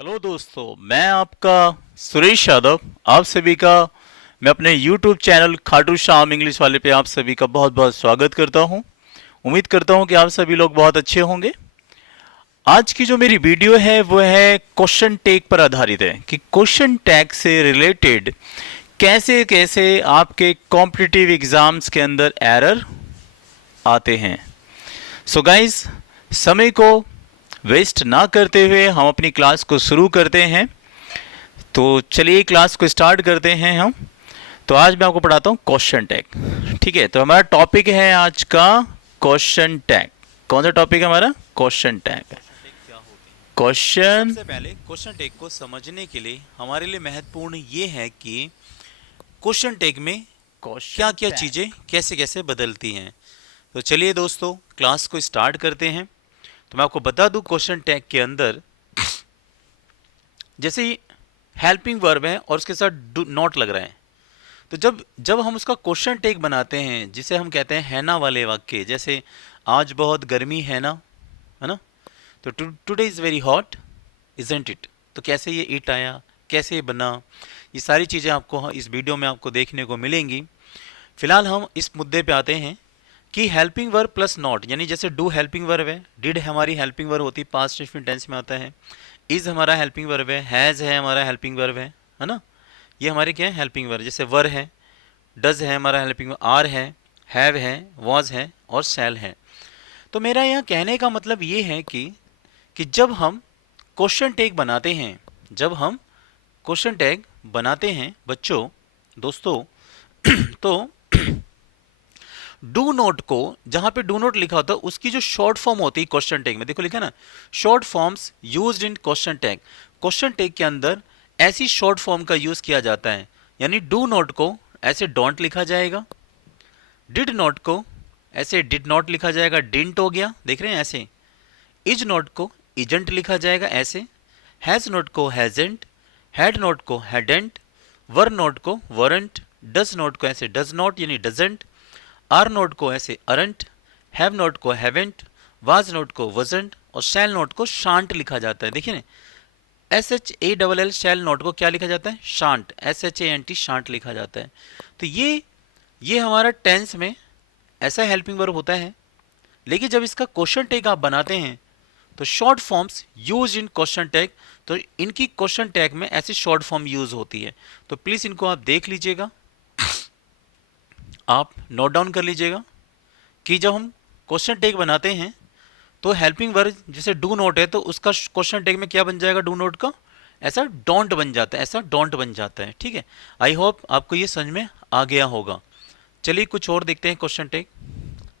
Hello दोस्तों, मैं आपका सुरेश यादव। आप सभी का मैं अपने YouTube channel Khatu Shyam English वाले पे आप सभी का बहुत बहुत स्वागत करता हूं। उम्मीद करता हूं कि आप सभी लोग बहुत अच्छे होंगे। आज की जो मेरी वीडियो है वो है क्वेश्चन टैग पर आधारित है कि क्वेश्चन टैग से रिलेटेड कैसे कैसे आपके कॉम्पिटिटिव एग्जाम्स के अंदर एरर आते हैं। सो गाइस, समय को वेस्ट ना करते हुए हम अपनी क्लास को शुरू करते हैं। तो चलिए क्लास को स्टार्ट करते हैं हम। तो आज मैं आपको पढ़ाता हूँ क्वेश्चन टैग। ठीक है, तो हमारा टॉपिक है आज का क्वेश्चन टैग। कौन सा टॉपिक है हमारा? Question tag. क्वेश्चन सबसे पहले क्वेश्चन टैग को समझने के लिए हमारे लिए महत्वपूर्ण ये है कि क्वेश्चन टैग में क्या क्या चीज़ें कैसे कैसे बदलती हैं। तो चलिए दोस्तों क्लास को स्टार्ट करते हैं। तो मैं आपको बता दूं क्वेश्चन टैग के अंदर जैसे ही हेल्पिंग वर्ब है और उसके साथ डू नॉट लग रहा है, तो जब जब हम उसका क्वेश्चन टैग बनाते हैं जिसे हम कहते हैं है ना वाले वाक्य, जैसे आज बहुत गर्मी है ना, है ना, तो today is very hot isn't it. तो कैसे ये इट आया, कैसे ये बना, ये सारी चीज़ें आपको इस वीडियो में आपको देखने को मिलेंगी। फिलहाल हम इस मुद्दे पे आते हैं कि हेल्पिंग वर्ब प्लस नॉट, यानी जैसे डू हेल्पिंग वर्ब है, डिड हमारी हेल्पिंग वर्ब होती है, पास्ट इंडेफिनिट टेंस में आता है, इज हमारा हेल्पिंग वर्ब है, हैज़ है हमारा हेल्पिंग वर्ब है ना, ये हमारे क्या है हेल्पिंग वर्ब। जैसे वर है, डज है हमारा हेल्पिंग वर्ब, आर है, हैव है, वॉज है और शैल है। तो मेरा यहाँ कहने का मतलब ये है कि जब हम क्वेश्चन टैग बनाते हैं, जब हम क्वेश्चन टैग बनाते हैं बच्चों, दोस्तों, तो डू नोट को, जहां पे डू नोट लिखा होता है उसकी जो शॉर्ट फॉर्म होती है क्वेश्चन टैग में, देखो लिखा ना, short forms used in question tag. Question tag के अंदर ऐसी शॉर्ट फॉर्म का यूज किया जाता है, यानी डू नोट को ऐसे डोंट लिखा जाएगा, डिड नॉट को ऐसे डिड नॉट लिखा जाएगा, डिंट हो गया, देख रहे हैं ऐसे, इज नॉट को इजंट लिखा जाएगा ऐसे, हैज नॉट को हैजेंट, हैड नॉट को हैडेंट, वर नॉट को वरंट, डज नॉट को ऐसे डज नॉट यानी डजेंट, आर नोट को ऐसे अरंट, हैव नोट को हैवेंट, वाज नोट को वजंट और शैल नोट को शांट लिखा जाता है। देखिए ना, S H A double L shall not को क्या लिखा जाता है? Shan't, S H A N T shan't लिखा जाता है। तो ये हमारा टेंस में ऐसा हेल्पिंग वर्ब होता है। लेकिन जब इसका क्वेश्चन टैग आप बनाते हैं तो short forms use in question tag, तो इनकी क्वेश्चन टैग में ऐसी शॉर्ट फॉर्म यूज होती है। तो प्लीज इनको आप देख लीजिएगा, आप नोट डाउन कर लीजिएगा कि जब हम क्वेश्चन टैग बनाते हैं तो हेल्पिंग वर्ब जैसे डू नोट है तो उसका क्वेश्चन टैग में क्या बन जाएगा? डू नोट का ऐसा डोंट बन जाता है, ऐसा डोंट बन जाता है। ठीक है, आई होप आपको ये समझ में आ गया होगा। चलिए कुछ और देखते हैं क्वेश्चन टैग।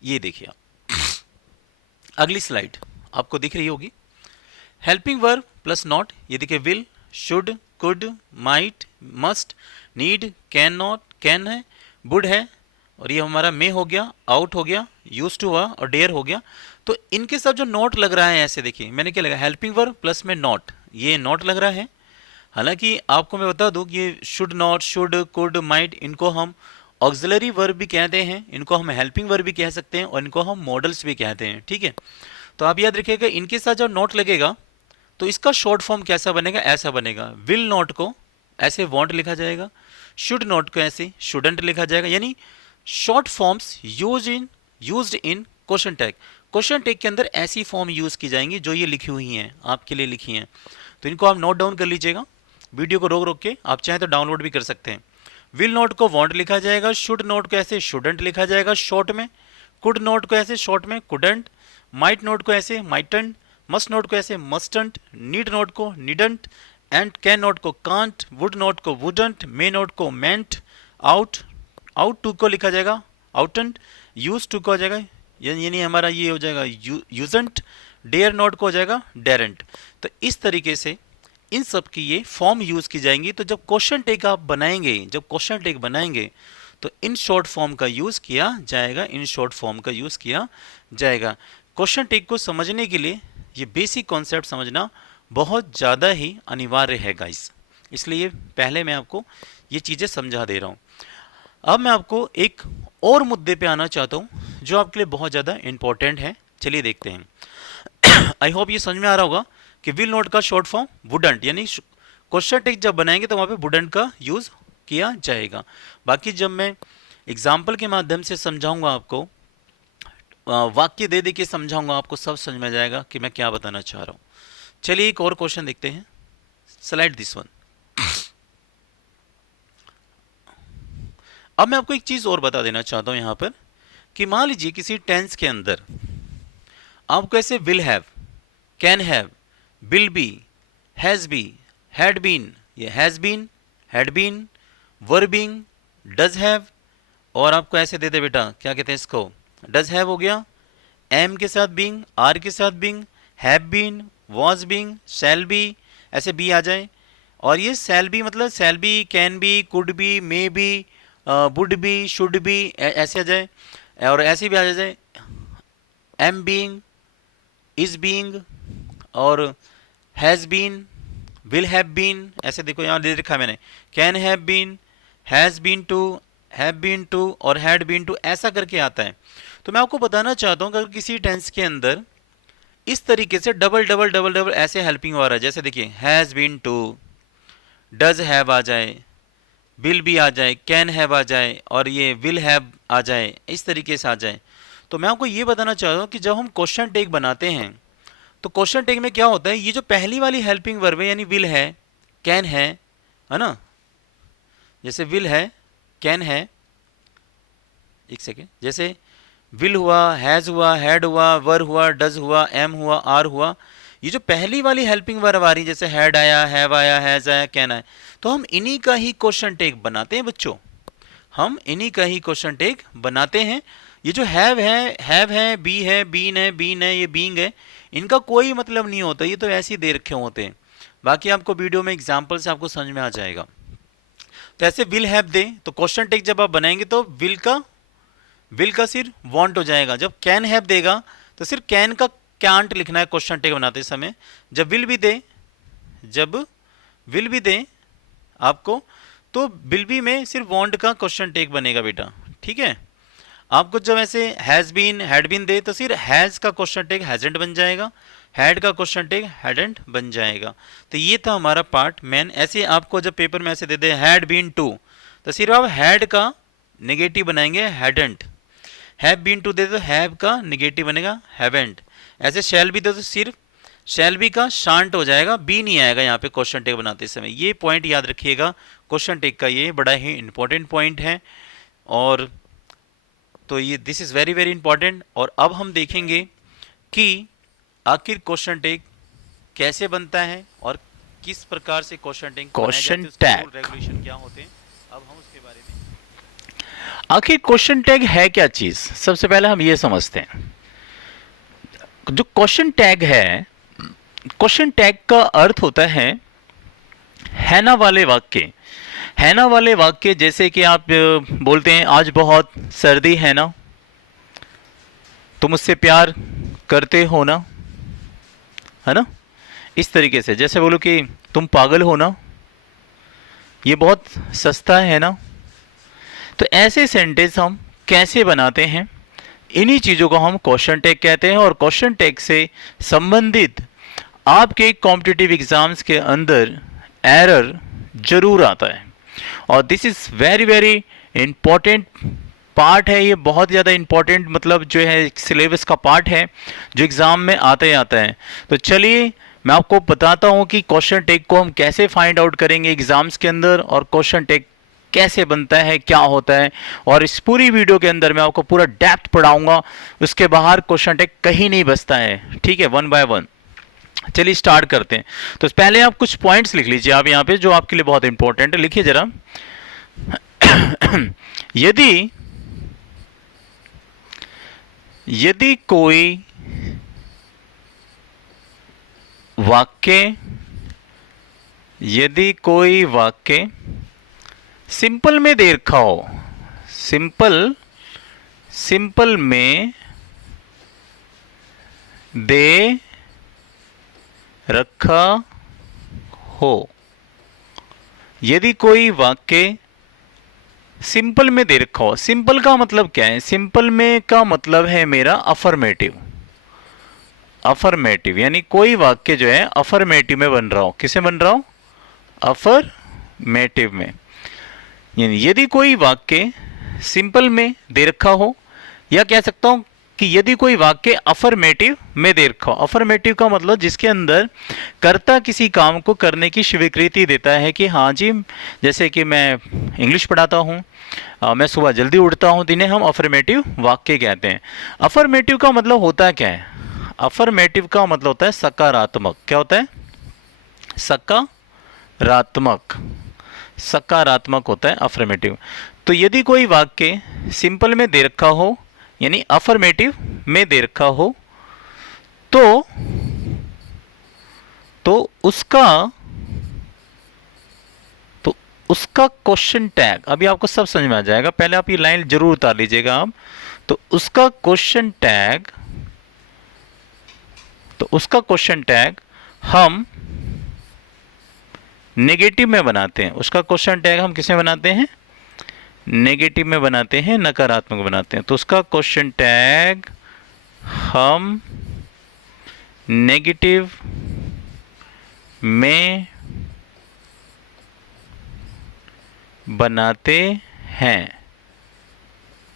ये देखिए आप, अगली स्लाइड आपको दिख रही होगी। हेल्पिंग वर्ब प्लस नॉट, ये देखिए will, should, could, might, must, need, can not, can है, वुड है, और ये हमारा मे हो गया, आउट हो गया, यूज टू हुआ और डेयर हो गया। तो इनके साथ जो नॉट लग रहा है ऐसे देखिए, मैंने क्या लगा, हेल्पिंग वर्ब प्लस में नॉट, ये नॉट लग रहा है। हालांकि आपको मैं बता दूं कि ये should not, should, could, might, इनको हम ऑक्सिलरी वर्ब भी कहते हैं, इनको हम हेल्पिंग वर्ब भी कह सकते हैं और इनको हम मॉडल्स भी कहते हैं। ठीक है, तो आप याद रखिएगा इनके साथ जब नॉट लगेगा तो इसका शॉर्ट फॉर्म कैसा बनेगा? ऐसा बनेगा, विल नॉट को ऐसे वॉन्ट लिखा जाएगा, शुड नॉट को ऐसे शुडंट लिखा जाएगा, यानी short forms used in question tag. Question tag के अंदर ऐसी फॉर्म यूज की जाएंगी जो ये लिखी हुई हैं, आपके लिए लिखी हैं। तो इनको आप नोट डाउन कर लीजिएगा, वीडियो को रोक रोक के, आप चाहें तो डाउनलोड भी कर सकते हैं। विल नॉट को वॉन्ट लिखा जाएगा, शुड नॉट को ऐसे शुडंट लिखा जाएगा शॉर्ट में, कुड नॉट को ऐसे शॉर्ट में कुडंट, माइट नॉट को ऐसे माइटंट, मस्ट नॉट को ऐसे मस्टंट, नीड नॉट को नीडंट, एंड कैन नॉट को कांट, वुड नॉट को वुडंट, मे नॉट को मेंट, आउट आउट टू को लिखा जाएगा आउटंट, यूज टू को हो जाएगा, यानी हमारा ये हो जाएगा यूजंट, डेयर नॉट को हो जाएगा डेरेंट। तो इस तरीके से इन सब की ये फॉर्म यूज की जाएंगी। तो जब क्वेश्चन टैग आप बनाएंगे, जब क्वेश्चन टैग बनाएंगे तो इन शॉर्ट फॉर्म का यूज किया जाएगा, इन शॉर्ट फॉर्म का यूज किया जाएगा। क्वेश्चन टैग को समझने के लिए ये बेसिक कॉन्सेप्ट समझना बहुत ज़्यादा ही अनिवार्य है गाइस, इसलिए पहले मैं आपको ये चीज़ें समझा दे रहा हूँ। अब मैं आपको एक और मुद्दे पे आना चाहता हूँ जो आपके लिए बहुत ज़्यादा इंपॉर्टेंट है। चलिए देखते हैं। आई होप ये समझ में आ रहा होगा कि विल नॉट का शॉर्ट फॉर्म वुडंट, यानी क्वेश्चन टेक जब बनाएंगे तो वहाँ पे वुडंट का यूज़ किया जाएगा। बाकी जब मैं एग्जाम्पल के माध्यम से समझाऊंगा आपको, वाक्य दे दे के समझाऊंगा, आपको सब समझ में आ जाएगा कि मैं क्या बताना चाह रहा हूँ। चलिए एक और क्वेश्चन देखते हैं, स्लाइड दिस वन। अब मैं आपको एक चीज़ और बता देना चाहता हूँ यहाँ पर कि मान लीजिए किसी टेंस के अंदर आपको ऐसे will have, can have, will be, has be, had been, ये has been, had been, were being, does have, और आपको ऐसे दे दे बेटा, क्या कहते हैं इसको, डज हैव हो गया, एम के साथ बीइंग, आर के साथ being, have been, was being, shall be, ऐसे बी आ जाए, और ये शैल बी मतलब shall be, can be, could be, may be, would be, should be, ऐसे आ जाए, और ऐसे भी आ जाए एम बीइंग, इज बीइंग, और has been, will have been, ऐसे देखो यहाँ दे रखा है मैंने, can have been, has been to, have been to, और हैड बीन टू, ऐसा करके आता है। तो मैं आपको बताना चाहता हूँ कि अगर किसी टेंस के अंदर इस तरीके से डबल डबल डबल डबल ऐसे हेल्पिंग हो रहा है, जैसे देखिए has been too, does have आ जाए, विल बी आ जाए, कैन हैव आ जाए, और ये विल हैव आ जाए, इस तरीके से आ जाए, तो मैं आपको ये बताना चाहता हूँ कि जब हम क्वेश्चन टेक बनाते हैं तो क्वेश्चन टेक में क्या होता है, ये जो पहली वाली हेल्पिंग वर्ब है यानी विल है, कैन है ना, जैसे विल है, कैन है, एक सेकेंड, जैसे विल हुआ, हैज़ हुआ, हैड हुआ, वर हुआ, डज हुआ, एम हुआ, आर हुआ, ये जो पहली वाली हेल्पिंग वर्ब आ रही है, जैसे हैड आया, हैव आया, हैज़ आया, कैन आया, तो हम इन्हीं का ही क्वेश्चन टेक बनाते हैं बच्चों, हम इन्हीं का ही क्वेश्चन टेक बनाते हैं। ये जो हैव है, बी है, बीन है, बीन है, ये बीइंग है, इनका कोई मतलब नहीं होता, ये तो ऐसे ही दे रखे होते हैं। बाकी आपको वीडियो में एग्जाम्पल से आपको समझ में आ जाएगा। तो ऐसे विल हैव दे, तो क्वेश्चन टेक जब आप बनाएंगे तो विल का सिर्फ वांट हो जाएगा। जब कैन हैव देगा तो सिर्फ कैन का कैंट लिखना है क्वेश्चन टेक बनाते समय। जब विल भी दे आपको, तो विल बी में सिर्फ वांट का क्वेश्चन टेक बनेगा बेटा, ठीक है। आपको जब ऐसे हैज़ बीन, हैड बीन दे तो सिर्फ हैज़ का क्वेश्चन टेक हैजेंट बन जाएगा, हैड का क्वेश्चन टेक हैडेंट बन जाएगा। तो ये था हमारा पार्ट मेन। ऐसे आपको जब पेपर में ऐसे दे दे हैड बीन टू, तो सिर्फ आप हैड का नेगेटिव बनाएंगे हैडेंट, हैव बीन टू दे तो हैव का नेगेटिव बनेगा हैवेंट, ऐसे शैल बी दे तो सिर्फ शैल बी का शांट हो जाएगा, बी नहीं आएगा यहाँ पे क्वेश्चन टेक बनाते समय। ये पॉइंट याद रखिएगा, क्वेश्चन टेक का ये बड़ा ही इंपॉर्टेंट पॉइंट है, और तो ये this is very very important. और अब हम देखेंगे कि आखिर क्वेश्चन टेक कैसे बनता है और किस प्रकार से question take question tag regulation क्या होते हैं, अब हम उसके बारे में। आखिर क्वेश्चन टैग है क्या चीज, सबसे पहले हम ये समझते हैं। जो क्वेश्चन टैग है, क्वेश्चन टैग का अर्थ होता है ना वाले वाक्य। है ना वाले वाक्य जैसे कि आप बोलते हैं आज बहुत सर्दी है ना, तुम मुझसे प्यार करते हो ना, है ना, इस तरीके से। जैसे बोलो कि तुम पागल हो ना, ये बहुत सस्ता है ना। तो ऐसे सेंटेंस हम कैसे बनाते हैं, इन्हीं चीज़ों को हम क्वेश्चन टैग कहते हैं। और क्वेश्चन टैग से संबंधित आपके कॉम्पिटिटिव एग्जाम्स के अंदर एरर जरूर आता है, और this is very very important part है। ये बहुत ज़्यादा इंपॉर्टेंट मतलब जो है सिलेबस का पार्ट है, जो एग्ज़ाम में आता ही आता है। तो चलिए मैं आपको बताता हूँ कि क्वेश्चन टैग को हम कैसे फाइंड आउट करेंगे एग्ज़ाम्स के अंदर, और क्वेश्चन टैग कैसे बनता है, क्या होता है। और इस पूरी वीडियो के अंदर मैं आपको पूरा डेप्थ पढ़ाऊंगा, उसके बाहर क्वेश्चन टैग कहीं नहीं बचता है, ठीक है, वन बाय वन। चलिए स्टार्ट करते हैं। तो पहले आप कुछ पॉइंट्स लिख लीजिए आप यहाँ पे, जो आपके लिए बहुत इंपॉर्टेंट है। लिखिए जरा, यदि कोई वाक्य सिंपल में दे रखा हो, सिंपल में दे रखा हो, यदि कोई वाक्य सिंपल में दे रखा हो। सिंपल का मतलब क्या है? सिंपल में का मतलब है मेरा अफर्मेटिव। अफर्मेटिव, यानी कोई वाक्य जो है अफर्मेटिव में बन रहा हो। किसे बन रहा हो? अफर्मेटिव में। यानी यदि कोई वाक्य सिंपल में दे रखा हो, या कह सकता हूं कि यदि कोई वाक्य अफर्मेटिव में दे रखा हो। अफर्मेटिव का मतलब जिसके अंदर कर्ता किसी काम को करने की स्वीकृति देता है कि हाँ जी, जैसे कि मैं इंग्लिश पढ़ाता हूँ, मैं सुबह जल्दी उठता हूँ, तो इन्हें हम अफर्मेटिव वाक्य कहते हैं। अफर्मेटिव का मतलब होता क्या है? अफर्मेटिव का मतलब होता है सकारात्मक। क्या होता है? सकारात्मक। सकारात्मक होता है अफर्मेटिव। तो यदि कोई वाक्य सिंपल में दे रखा हो, यानी अफर्मेटिव में दे रखा हो, तो उसका क्वेश्चन टैग, अभी आपको सब समझ में आ जाएगा, पहले आप ये लाइन जरूर उतार लीजिएगा आप। तो उसका क्वेश्चन टैग हम नेगेटिव में बनाते हैं। उसका क्वेश्चन टैग हम किसमें बनाते हैं? नेगेटिव में बनाते हैं, नकारात्मक बनाते हैं। तो उसका क्वेश्चन टैग हम नेगेटिव में बनाते हैं।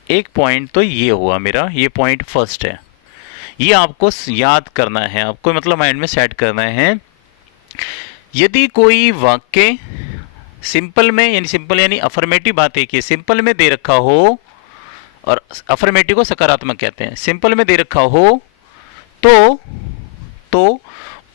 एक पॉइंट तो ये हुआ मेरा, ये पॉइंट फर्स्ट है, ये आपको याद करना है, आपको मतलब माइंड में सेट करना है। यदि कोई वाक्य सिंपल में, यानी सिंपल यानी अफर्मेटिव बात है कि सिंपल में दे रखा हो, और अफर्मेटिव को सकारात्मक कहते हैं, सिंपल में दे रखा हो, तो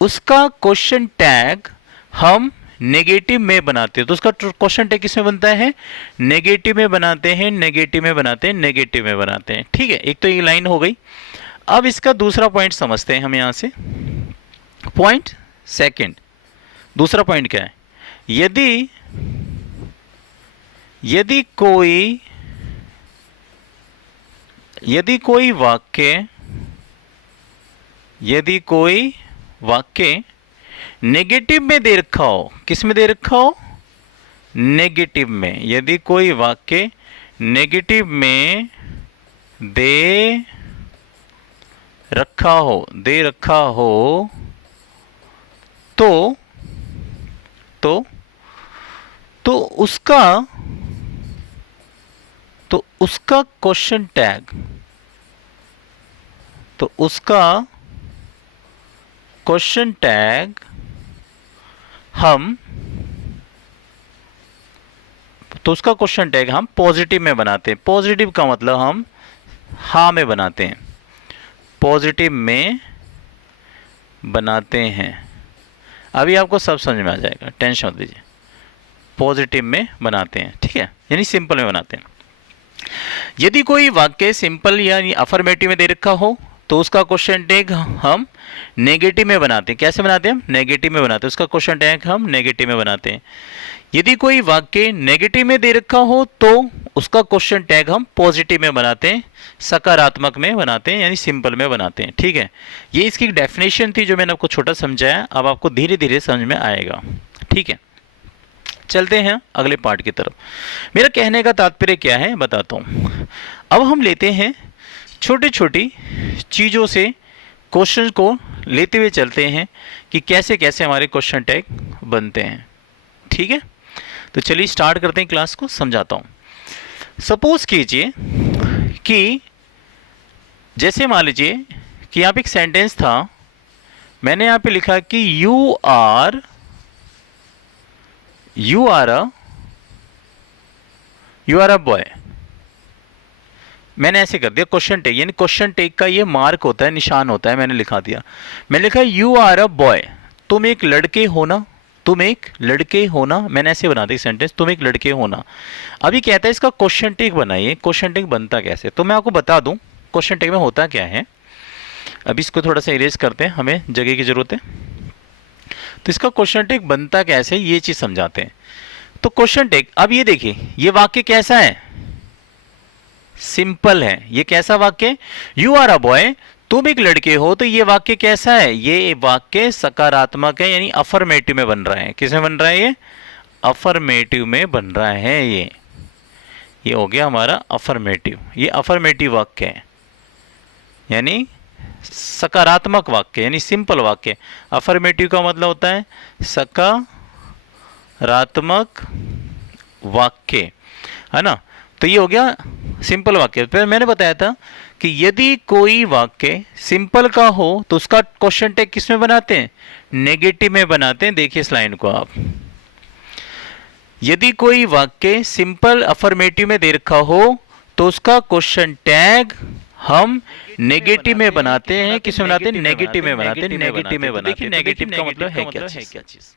उसका क्वेश्चन टैग हम नेगेटिव में बनाते हैं। तो उसका क्वेश्चन टैग किसमें बनता है? नेगेटिव में बनाते हैं, नेगेटिव में बनाते हैं, नेगेटिव में बनाते हैं। ठीक है, एक तो ये लाइन हो गई। अब इसका दूसरा पॉइंट समझते हैं हम यहां से। पॉइंट सेकंड, दूसरा पॉइंट क्या है? यदि कोई वाक्य नेगेटिव में दे रखा हो, किस में दे रखा हो? नेगेटिव में। यदि कोई वाक्य नेगेटिव में दे रखा हो तो उसका क्वेश्चन टैग हम पॉजिटिव में बनाते हैं। पॉजिटिव का मतलब हम हाँ में बनाते हैं, पॉजिटिव में बनाते हैं। अभी आपको सब समझ में आ जाएगा, टेंशन मत लीजिए। पॉजिटिव में बनाते हैं, ठीक है, यानी सिंपल में बनाते हैं। यदि कोई वाक्य सिंपल यानी अफर्मेटिव में दे रखा हो, तो उसका क्वेश्चन टैग हम नेगेटिव में बनाते हैं। कैसे बनाते हैं? हम नेगेटिव में बनाते हैं। उसका क्वेश्चन टैग हम नेगेटिव में बनाते हैं। यदि कोई वाक्य नेगेटिव में दे रखा हो, तो उसका क्वेश्चन टैग हम पॉजिटिव में बनाते हैं, सकारात्मक में बनाते हैं, यानी सिंपल में बनाते हैं। ठीक है, ये इसकी डेफिनेशन थी जो मैंने आपको छोटा समझाया। अब आपको धीरे धीरे समझ में आएगा। ठीक है, चलते हैं अगले पार्ट की तरफ। मेरा कहने का तात्पर्य क्या है बताता हूँ। अब हम लेते हैं छोटी छोटी चीज़ों से क्वेश्चन को लेते हुए चलते हैं कि कैसे कैसे हमारे क्वेश्चन टैग बनते हैं। ठीक है, तो चलिए स्टार्ट करते हैं, क्लास को समझाता हूँ। सपोज कीजिए कि जैसे मान लीजिए कि यहाँ पे एक सेंटेंस था, मैंने यहाँ पे लिखा कि यू आर अ बॉय। मैंने ऐसे कर दिया क्वेश्चन टैग, यानी क्वेश्चन टैग का ये मार्क होता है, निशान होता है, मैंने लिखा दिया। मैंने लिखा यू आर अ बॉय, तुम एक लड़के हो ना, तुम एक लड़के हो ना। मैंने ऐसे बना दिया सेंटेंस, तुम एक लड़के हो ना। अभी कहता है इसका क्वेश्चन टैग बनाइए। क्वेश्चन टैग बनता कैसे, तो मैं आपको बता दूं क्वेश्चन टैग में होता क्या है। अभी इसको थोड़ा सा इरेज करते हैं, हमें जगह की जरूरत है। तो इसका क्वेश्चन टैग बनता कैसे, ये चीज समझाते हैं। तो क्वेश्चन टैग, अब ये देखिए, ये वाक्य कैसा है? सिंपल है। ये कैसा वाक्य? यू आर अ बॉय, तुम एक लड़के हो। तो ये वाक्य कैसा है? ये वाक्य सकारात्मक है, यानी अफर्मेटिव में बन रहा है। किस में बन रहा है? ये अफर्मेटिव में बन रहा है। ये हो गया हमारा अफर्मेटिव, ये अफर्मेटिव वाक्य है, यानी सकारात्मक वाक्य यानी सिंपल वाक्य। अफर्मेटिव का मतलब होता है सकारात्मक वाक्य, है ना। तो ये हो गया सिंपल वाक्य। फिर मैंने बताया था कि यदि कोई वाक्य सिंपल का हो तो उसका क्वेश्चन टैग किस में बनाते हैं, नेगेटिव में बनाते हैं। देखिए इस लाइन को आप, यदि कोई वाक्य सिंपल अफर्मेटिव में दे रखा हो तो उसका क्वेश्चन टैग हम नेगेटिव में बनाते हैं। किस में बनाते हैं, नेगेटिव में बनाते हैं, नेगेटिव में बनाते हैं। नेगेटिव का मतलब है क्या चीज,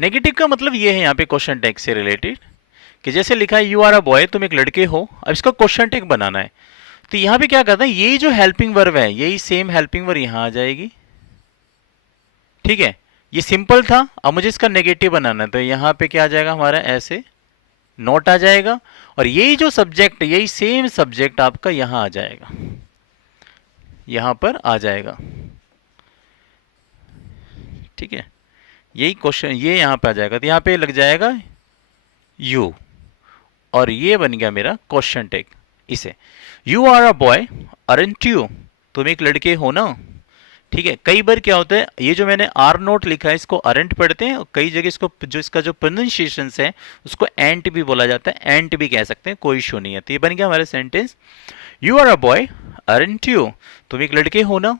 नेगेटिव का मतलब ये है यहाँ पे क्वेश्चन टैग से रिलेटेड कि जैसे लिखा है यू आर अ बॉय, तुम एक लड़के हो। अब इसका क्वेश्चन टैग बनाना है तो यहाँ पे क्या करता है, यही जो हेल्पिंग वर्ब है यही सेम हेल्पिंग वर्ब यहाँ आ जाएगी, ठीक है। ये सिंपल था, अब मुझे इसका नेगेटिव बनाना है तो यहाँ पे क्या आ जाएगा हमारा, ऐसे नोट आ जाएगा और यही जो सब्जेक्ट, यही सेम सब्जेक्ट आपका यहां आ जाएगा, यहां पर आ जाएगा, ठीक है। यही क्वेश्चन ये यहां पे आ जाएगा तो यहां पे लग जाएगा यू और ये बन गया मेरा क्वेश्चन टैग। इसे you are a boy aren't you, तुम एक लड़के हो ना, ठीक है। कई बार क्या होता है, ये जो मैंने आर नोट लिखा है इसको अरेंट पढ़ते हैं और कई जगह इसको जो इसका जो प्रोनाउंसिएशन है उसको एंट भी बोला जाता है, एंट भी कह सकते हैं, कोई इशू नहीं है। तो ये बन गया हमारा sentence, you are a boy aren't you, तुम एक लड़के हो ना।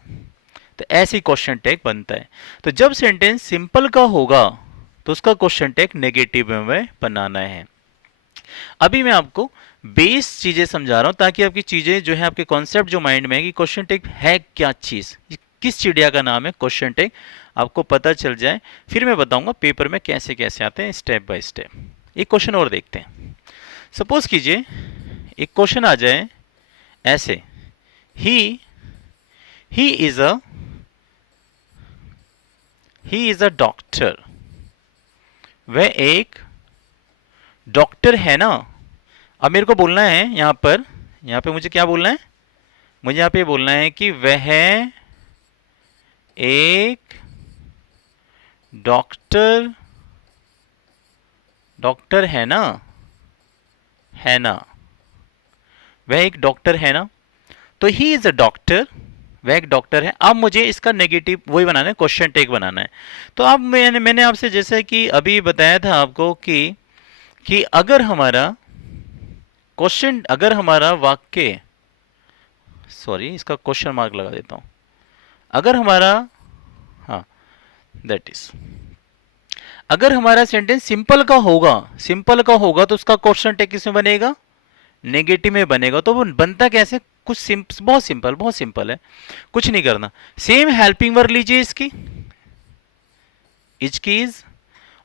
तो ऐसे ही क्वेश्चन टैग बनता है। तो जब सेंटेंस सिंपल का होगा तो उसका क्वेश्चन टैग नेगेटिव में बनाना है। अभी मैं आपको बेस चीजें समझा रहा हूं ताकि आपकी चीजें जो है, आपके कॉन्सेप्ट जो माइंड में है कि क्वेश्चन टैग है क्या चीज, किस चिड़िया का नाम है क्वेश्चन टैग, आपको पता चल जाए। फिर मैं बताऊंगा पेपर में कैसे कैसे आते हैं स्टेप बाय स्टेप। एक क्वेश्चन और देखते हैं। सपोज कीजिए एक क्वेश्चन आ जाए ऐसे, ही इज अ डॉक्टर, वह एक डॉक्टर है ना। अब मेरे को बोलना है यहां पे मुझे क्या बोलना है, मुझे यहां पे बोलना है कि वह एक डॉक्टर है ना, वह एक डॉक्टर है ना। तो ही इज अ डॉक्टर, वह एक डॉक्टर है। अब मुझे इसका नेगेटिव वही बनाना है, क्वेश्चन टैग बनाना है। तो अब मैंने आपसे जैसे कि अभी बताया था आपको कि अगर हमारा क्वेश्चन, अगर हमारा वाक्य, सॉरी इसका क्वेश्चन मार्क लगा देता हूं, अगर हमारा, हाँ दैट इज, अगर हमारा सेंटेंस सिंपल का होगा तो उसका क्वेश्चन टैग किसमें बनेगा, नेगेटिव में बनेगा। तो वो बनता कैसे, कुछ बहुत सिंपल है, कुछ नहीं करना। सेम हेल्पिंग वर्ब लीजिए इसकी, इज की इज,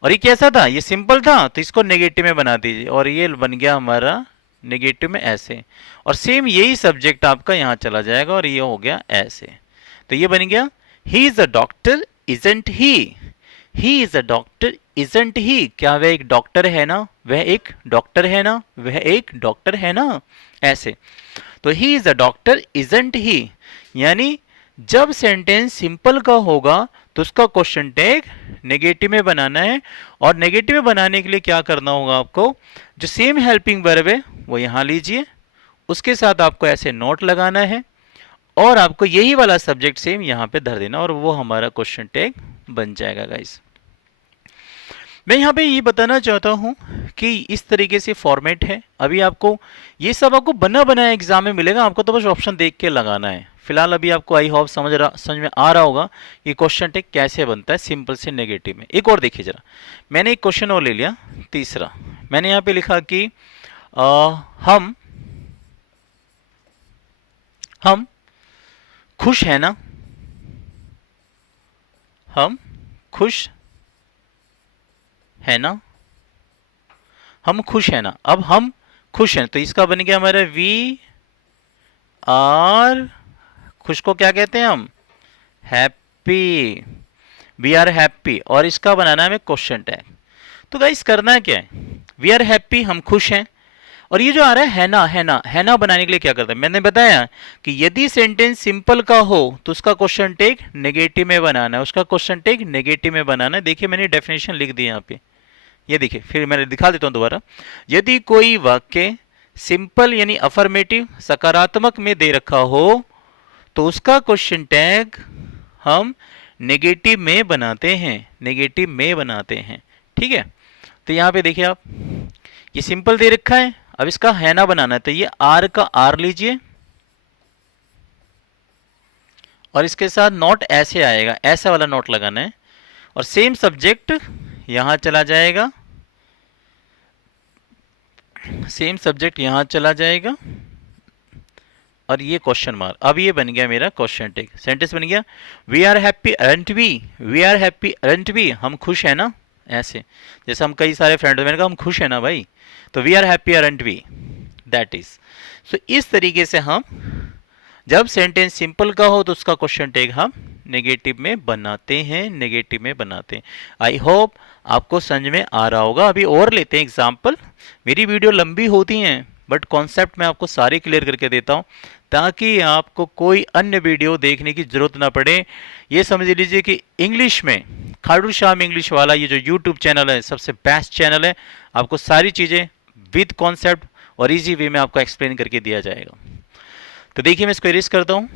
और ये कैसा था, ये सिंपल था तो इसको नेगेटिव में बना दीजिए और ये बन गया हमारा नेगेटिव में ऐसे, और सेम यही सब्जेक्ट आपका यहां चला जाएगा और ये हो गया ऐसे। तो ये बन गया he is a doctor isn't he is a doctor isn't he, क्या वह एक डॉक्टर है ना, वह एक डॉक्टर है ना, वह एक डॉक्टर है ना, ऐसे। तो he is a doctor isn't he, यानी जब सेंटेंस सिंपल का होगा तो उसका क्वेश्चन टैग नेगेटिव में बनाना है। और नेगेटिव में बनाने के लिए क्या करना होगा आपको, जो सेम हेल्पिंग वर्ब है वो यहां लीजिए, उसके साथ आपको ऐसे नोट लगाना है और आपको यही वाला सब्जेक्ट सेम यहां पे धर देना और वो हमारा क्वेश्चन टैग बन जाएगा गाइस। मैं यहाँ पे ये बताना चाहता हूँ कि इस तरीके से फॉर्मेट है। अभी आपको ये सब आपको बना बनाया एग्जाम में मिलेगा, आपको तो बस ऑप्शन देख के लगाना है। फिलहाल अभी आपको आई होप समझ में आ रहा होगा कि क्वेश्चन टैग कैसे बनता है सिंपल से नेगेटिव में। एक और देखिए जरा, मैंने एक क्वेश्चन और ले लिया, तीसरा। मैंने यहाँ पे लिखा कि हम खुश है ना, हम खुश है ना, हम खुश है ना। अब हम खुश हैं तो इसका बन गया हमारा वी आर, खुश को क्या कहते हैं हम, हैप्पी, वी आर हैप्पी, और इसका बनाना है हमें क्वेश्चन टैग। तो गाइस करना क्या है, वी आर हैप्पी, हम खुश हैं, और ये जो आ रहा है ना बनाने के लिए क्या करता है, मैंने बताया कि यदि सेंटेंस सिंपल का हो तो उसका क्वेश्चन टैग नेगेटिव में बनाना है, उसका क्वेश्चन टैग नेगेटिव में बनाना है। देखिए मैंने डेफिनेशन लिख दी यहाँ पे, ये देखिए, फिर मैं दिखा देता हूं दोबारा। यदि कोई वाक्य सिंपल यानी अफर्मेटिव सकारात्मक में दे रखा हो तो उसका क्वेश्चन टैग हम नेगेटिव में बनाते हैं, नेगेटिव में बनाते हैं। ठीक है, तो यहां पे देखिए आप, ये सिंपल दे रखा है, अब इसका है ना बनाना है, तो ये आर का आर लीजिए और इसके साथ नोट ऐसे आएगा, ऐसा वाला नोट लगाना है, और सेम सब्जेक्ट यहां चला जाएगा, सेम सब्जेक्ट यहां चला जाएगा, और ये क्वेश्चन मार्क। अब ये बन गया मेरा क्वेश्चन टैग, सेंटेंस बन गया, we are happy aren't we, we are happy aren't we, हम खुश है ना, ऐसे जैसे हम कई सारे फ्रेंड, मैंने कहा हम खुश है ना भाई, तो we are happy aren't we, that is. So इस तरीके से हम जब सेंटेंस सिंपल का हो तो उसका क्वेश्चन टैग हम नेगेटिव में बनाते हैं, नेगेटिव में बनाते हैं। आई होप आपको समझ में आ रहा होगा। अभी और लेते हैं एग्जाम्पल, मेरी वीडियो लंबी होती हैं बट कॉन्सेप्ट मैं आपको सारे क्लियर करके देता हूं ताकि आपको कोई अन्य वीडियो देखने की जरूरत ना पड़े। ये समझ लीजिए कि इंग्लिश में खाटू श्याम इंग्लिश वाला ये जो यूट्यूब चैनल है सबसे बेस्ट चैनल है, आपको सारी चीज़ें विद कॉन्सेप्ट और इजी वे में आपको एक्सप्लेन करके दिया जाएगा। तो देखिए मैं इसको इरेज करता हूँ।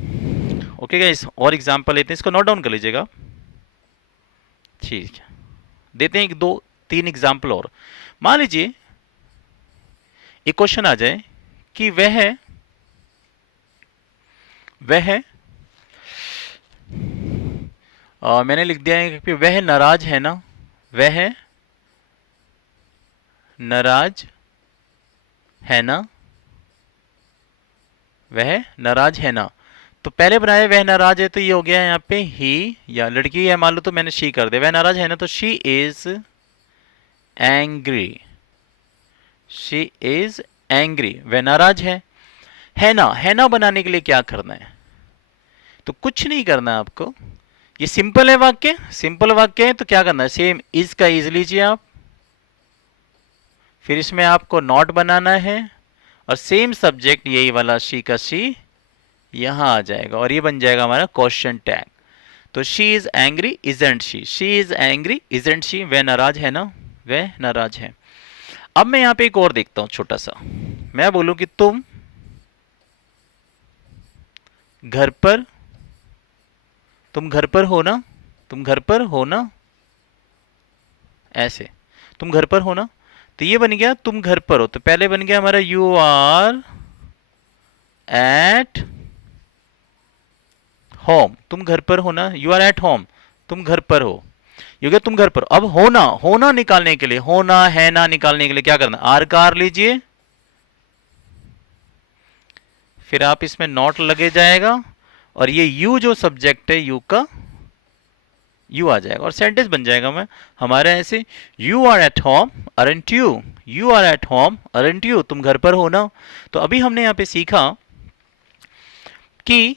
ओके गाइस, और एग्जांपल लेते हैं, इसको नोट डाउन कर लीजिएगा। ठीक है, देते हैं एक दो तीन एग्जांपल और। मान लीजिए एक क्वेश्चन आ जाए कि मैंने लिख दिया है कि वह नाराज है ना, वह नाराज है ना, वह नाराज है ना। तो पहले बनाया वह नाराज है, तो ये हो गया यहाँ पे ही, या लड़की है मान लो तो मैंने शी कर दिया। वह नाराज है ना, तो she is angry, she is angry, वह नाराज है ना। है ना बनाने के लिए क्या करना है, तो कुछ नहीं करना है आपको, ये सिंपल है वाक्य, सिंपल वाक्य है, तो क्या करना है, सेम इज का इज लीजिए आप, फिर इसमें आपको नॉट बनाना है, और सेम सब्जेक्ट यही वाला शी का शी यहां आ जाएगा, और ये बन जाएगा हमारा क्वेश्चन टैग। तो she is angry isn't she, she is angry isn't she, वह नाराज है ना, वह नाराज है। अब मैं यहां पे एक और देखता हूं छोटा सा, मैं बोलूं कि तुम घर पर, तुम घर पर हो ना, तुम घर पर हो ना, ऐसे तुम घर पर हो ना, तो ये बन गया तुम घर पर हो। तो पहले बन गया हमारा यू आर एट होम, तुम घर पर हो ना, यू आर एट होम, तुम घर पर हो, ये गया तुम घर पर। अब होना, होना निकालने के लिए, होना है ना निकालने के लिए क्या करना, आर का आर लीजिए, फिर आप इसमें नॉट लगे जाएगा, और ये यू जो सब्जेक्ट है यू का यू आ जाएगा, और सेंटेंस बन जाएगा मैं हमारे ऐसे, you are at home aren't you, you are at home aren't you, तुम घर पर हो ना। तो अभी हमने यहां पे सीखा कि,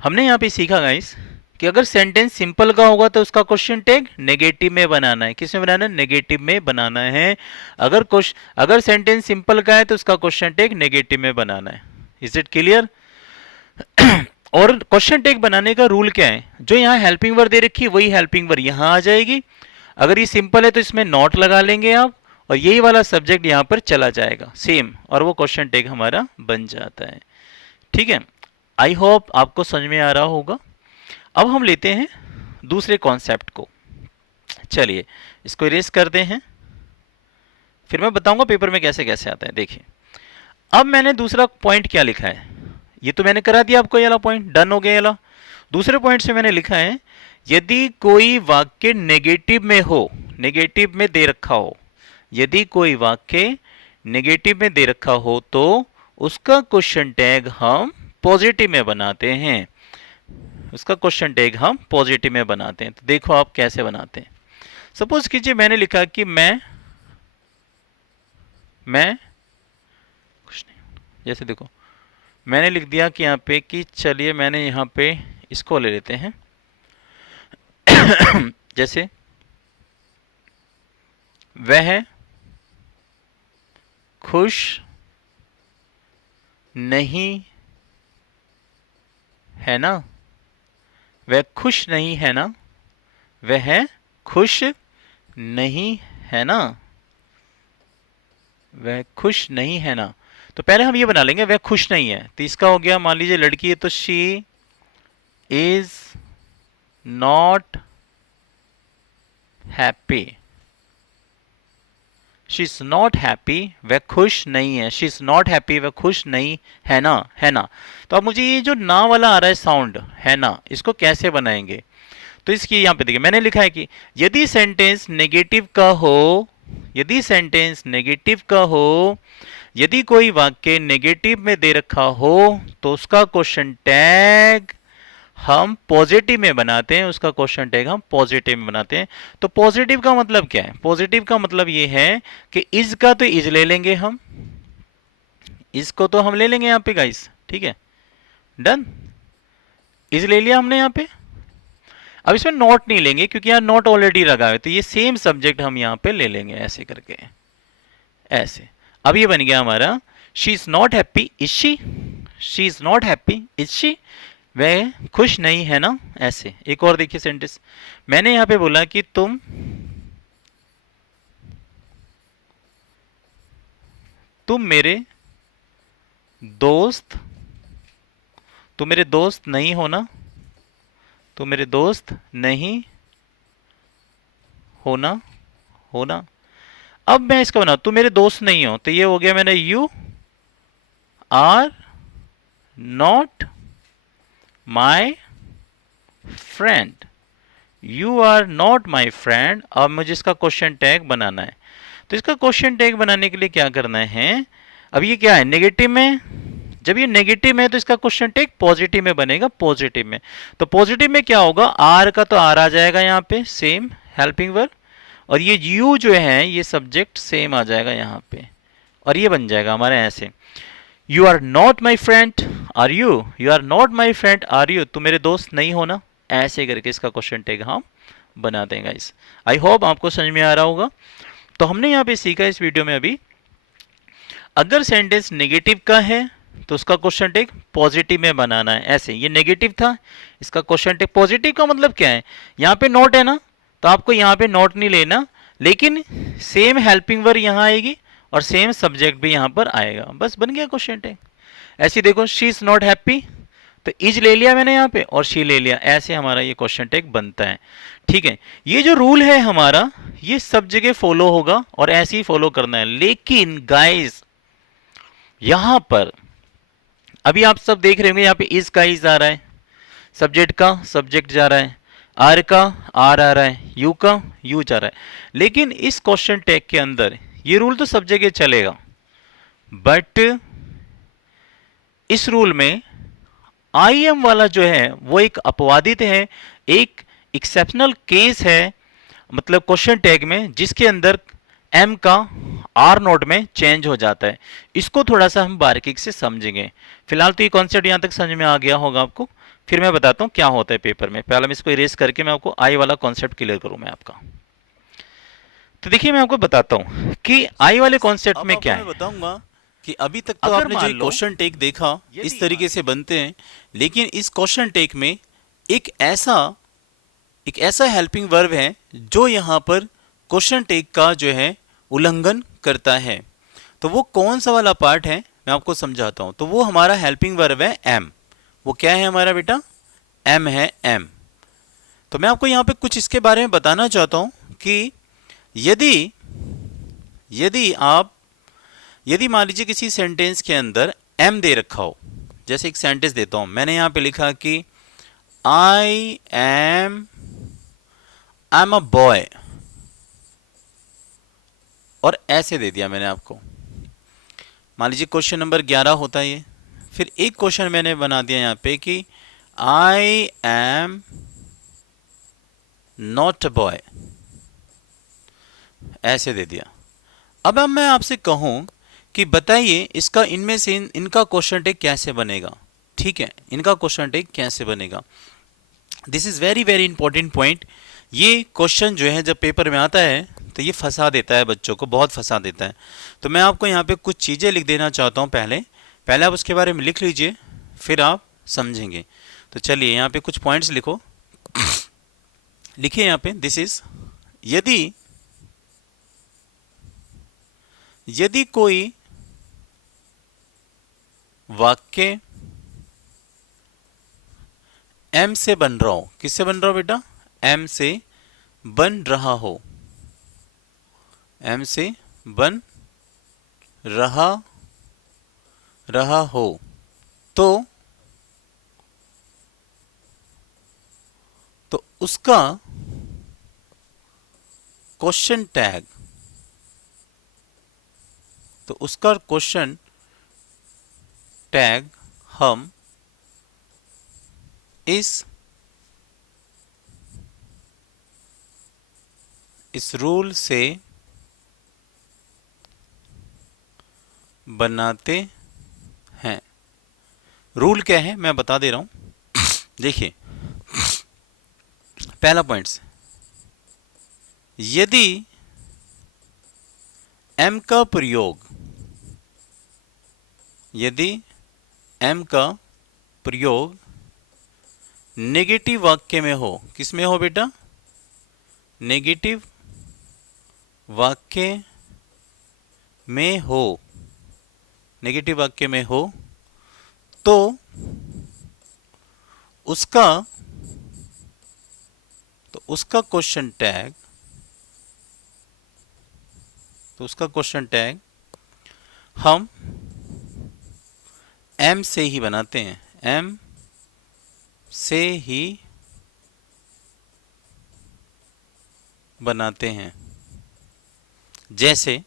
हमने यहां पे सीखा गाइस कि अगर सेंटेंस सिंपल का होगा तो उसका क्वेश्चन टैग नेगेटिव में बनाना है। किस में बनाना है, नेगेटिव में बनाना है। अगर सेंटेंस सिंपल का है तो उसका क्वेश्चन टैग नेगेटिव में बनाना है। Is it clear? और क्वेश्चन टैग बनाने का रूल क्या है, जो यहाँ हेल्पिंग वर्ड दे रखी है वही हेल्पिंग वर्ड यहां आ जाएगी। अगर ये सिंपल है तो इसमें नॉट लगा लेंगे आप, और यही वाला सब्जेक्ट यहां पर चला जाएगा सेम, और वो क्वेश्चन टैग हमारा बन जाता है। ठीक है, आई होप आपको समझ में आ रहा होगा। अब हम लेते हैं दूसरे कॉन्सेप्ट को, चलिए इसको इरेज करते हैं, फिर मैं बताऊंगा पेपर में कैसे कैसे आता है। देखिए अब मैंने दूसरा पॉइंट क्या लिखा है, ये तो मैंने करा दिया आपको, ये वाला पॉइंट डन हो गया। ये वाला दूसरे पॉइंट से मैंने लिखा है, यदि कोई वाक्य नेगेटिव में हो, नेगेटिव में दे रखा हो, यदि कोई वाक्य नेगेटिव में दे रखा हो तो उसका क्वेश्चन टैग हम पॉजिटिव में बनाते हैं, उसका क्वेश्चन टैग हम पॉजिटिव में बनाते हैं। तो देखो आप कैसे बनाते हैं। सपोज कीजिए मैंने लिखा कि मैं कुछ नहीं, जैसे देखो मैंने लिख दिया कि यहाँ पे कि चलिए मैंने यहाँ पे इसको ले लेते हैं जैसे वह खुश नहीं है ना, वह खुश नहीं है ना, वह खुश नहीं है ना, वह खुश नहीं है ना। तो पहले हम ये बना लेंगे वह खुश नहीं है, तो इसका हो गया, मान लीजिए लड़की है तो she is not happy, she is not happy, वह खुश नहीं है, शी इज नॉट हैप्पी, वह खुश नहीं है ना, है ना। तो अब मुझे ये जो ना वाला आ रहा है साउंड, है ना, इसको कैसे बनाएंगे? तो इसकी यहां पे देखिए मैंने लिखा है कि यदि सेंटेंस नेगेटिव का हो, यदि सेंटेंस नेगेटिव का हो, यदि कोई वाक्य नेगेटिव में दे रखा हो तो उसका क्वेश्चन टैग हम पॉजिटिव में बनाते हैं, उसका क्वेश्चन टैग हम पॉजिटिव में बनाते हैं। तो पॉजिटिव का मतलब क्या है? पॉजिटिव का मतलब ये है कि इज का तो इज ले लेंगे हम, इसको तो हम ले लेंगे यहां पे गाइस, ठीक है, डन, इज ले लिया हमने यहां पे। अब इसमें नॉट नहीं लेंगे क्योंकि यहां नॉट ऑलरेडी लगा है, तो ये सेम सब्जेक्ट हम यहां पे ले लेंगे ऐसे करके, ऐसे। अब ये बन गया हमारा she is not happy, is she is not happy, is she, वह खुश नहीं है ना, ऐसे। एक और देखिए सेंटेंस, मैंने यहां पे बोला कि तुम मेरे दोस्त, तुम मेरे दोस्त नहीं हो ना, तुम मेरे दोस्त नहीं होना, होना। अब मैं इसका बना, तुम मेरे दोस्त नहीं हो, तो ये हो गया मैंने you are not my friend, you are not my friend. अब मुझे इसका क्वेश्चन टैग बनाना है, तो इसका क्वेश्चन टैग बनाने के लिए क्या करना है? अब ये क्या है? नेगेटिव में, जब ये नेगेटिव में है तो इसका क्वेश्चन टैग पॉजिटिव में बनेगा, पॉजिटिव में। तो पॉजिटिव में क्या होगा? आर का तो आर आ जाएगा यहाँ पे, सेम हेल्पिंग वर्ब, और ये यू जो है ये सब्जेक्ट सेम आ जाएगा यहाँ पे, और ये बन जाएगा हमारे ऐसे, you are not my friend are you, you are not my friend are you, तुम मेरे दोस्त नहीं हो ना, ऐसे करके इसका क्वेश्चन टैग हम बना देंगे गाइस। आई होप आपको समझ में आ रहा होगा। तो हमने यहाँ पे सीखा इस वीडियो में अभी, अगर सेंटेंस नेगेटिव का है तो उसका क्वेश्चन टैग पॉजिटिव में बनाना है, ऐसे। ये नेगेटिव था, इसका क्वेश्चन टैग पॉजिटिव का मतलब क्या है? यहाँ पे नॉट है ना, तो आपको यहाँ पे नॉट नहीं लेना, लेकिन सेम हेल्पिंग वर्ब यहाँ आएगी और सेम सब्जेक्ट भी यहाँ पर आएगा, बस बन गया क्वेश्चन टैग। ऐसे देखो, शी इज नॉट हैप्पी, तो इज ले लिया मैंने यहाँ पे और शी ले लिया, ऐसे हमारा ये क्वेश्चन टैग बनता है, ठीक है। ये जो रूल है हमारा, ये सब जगह फॉलो होगा और ऐसे ही फॉलो करना है। लेकिन गाइस यहां पर अभी आप सब देख रहे होंगे, यहाँ पे इज का इज आ रहा है, सब्जेक्ट का सब्जेक्ट जा रहा है, आर का आर आ रहा है, यू का यू जा रहा है। लेकिन इस क्वेश्चन टैग के अंदर ये रूल तो सब जगह चलेगा, बट इस रूल में आई एम वाला जो है वो एक अपवादित है, एक एक्सेप्शनल केस है, मतलब क्वेश्चन टैग में, जिसके अंदर एम का आर नोट में चेंज हो जाता है। इसको थोड़ा सा हम बारीकी से समझेंगे। फिलहाल तो ये कॉन्सेप्ट यहां तक समझ में आ गया होगा आपको, फिर मैं बताता हूं क्या होता है पेपर में। पहले मैं इसको इरेज करके मैं आपको आई वाला कॉन्सेप्ट क्लियर करूं मैं आपका। तो देखिए मैं आपको बताता हूं कि आई वाले कॉन्सेप्ट में क्या है। मैं बताऊंगा कि अभी तक तो अगर आपने मान जो लो क्वेश्चन टेक देखा यदि इस तरीके से बनते हैं, लेकिन इस क्वेश्चन टेक में एक ऐसा हेल्पिंग वर्ब है जो यहाँ पर क्वेश्चन टेक का जो है उल्लंघन करता है। तो वो कौन सा वाला पार्ट है मैं आपको समझाता हूं। तो वो हमारा हेल्पिंग वर्ब है एम। वो क्या है हमारा बेटा? एम है, एम। तो मैं आपको यहाँ पे कुछ इसके बारे में बताना चाहता हूं कि यदि मान लीजिए किसी सेंटेंस के अंदर एम दे रखा हो, जैसे एक सेंटेंस देता हूं, मैंने यहां पे लिखा कि आई एम अ बॉय, और ऐसे दे दिया मैंने आपको। मान लीजिए क्वेश्चन नंबर 11 होता है ये, फिर एक क्वेश्चन मैंने बना दिया यहां पे कि I am not a boy, ऐसे दे दिया। अब मैं आपसे कहूं कि बताइए इसका इनमें से इनका क्वेश्चन टैग कैसे बनेगा। ठीक है, इनका क्वेश्चन टैग कैसे बनेगा? This is very very important point. ये क्वेश्चन जो है जब पेपर में आता है तो ये फंसा देता है बच्चों को, बहुत फंसा देता है। तो मैं आपको यहाँ पे कुछ चीज़ें लिख देना चाहता हूँ। पहले आप उसके बारे में लिख लीजिए, फिर आप समझेंगे। तो चलिए यहाँ पे कुछ पॉइंट्स लिखो। लिखिए यहाँ पे, दिस इज यदि कोई वाक्य एम से बन रहा हो, किससे बन रहा हो बेटा, एम से बन रहा हो, एम से बन रहा हो, तो उसका क्वेश्चन टैग, तो उसका क्वेश्चन टैग हम इस रूल से बनाते हैं। रूल क्या है मैं बता दे रहा हूं। देखिए पहला पॉइंट्स, यदि एम का प्रयोग, यदि एम का प्रयोग नेगेटिव वाक्य में हो, किस में हो बेटा, नेगेटिव वाक्य में हो, नेगेटिव वाक्य में हो, तो उसका क्वेश्चन टैग, तो उसका क्वेश्चन टैग हम एम से ही बनाते हैं, एम से ही बनाते हैं। जैसे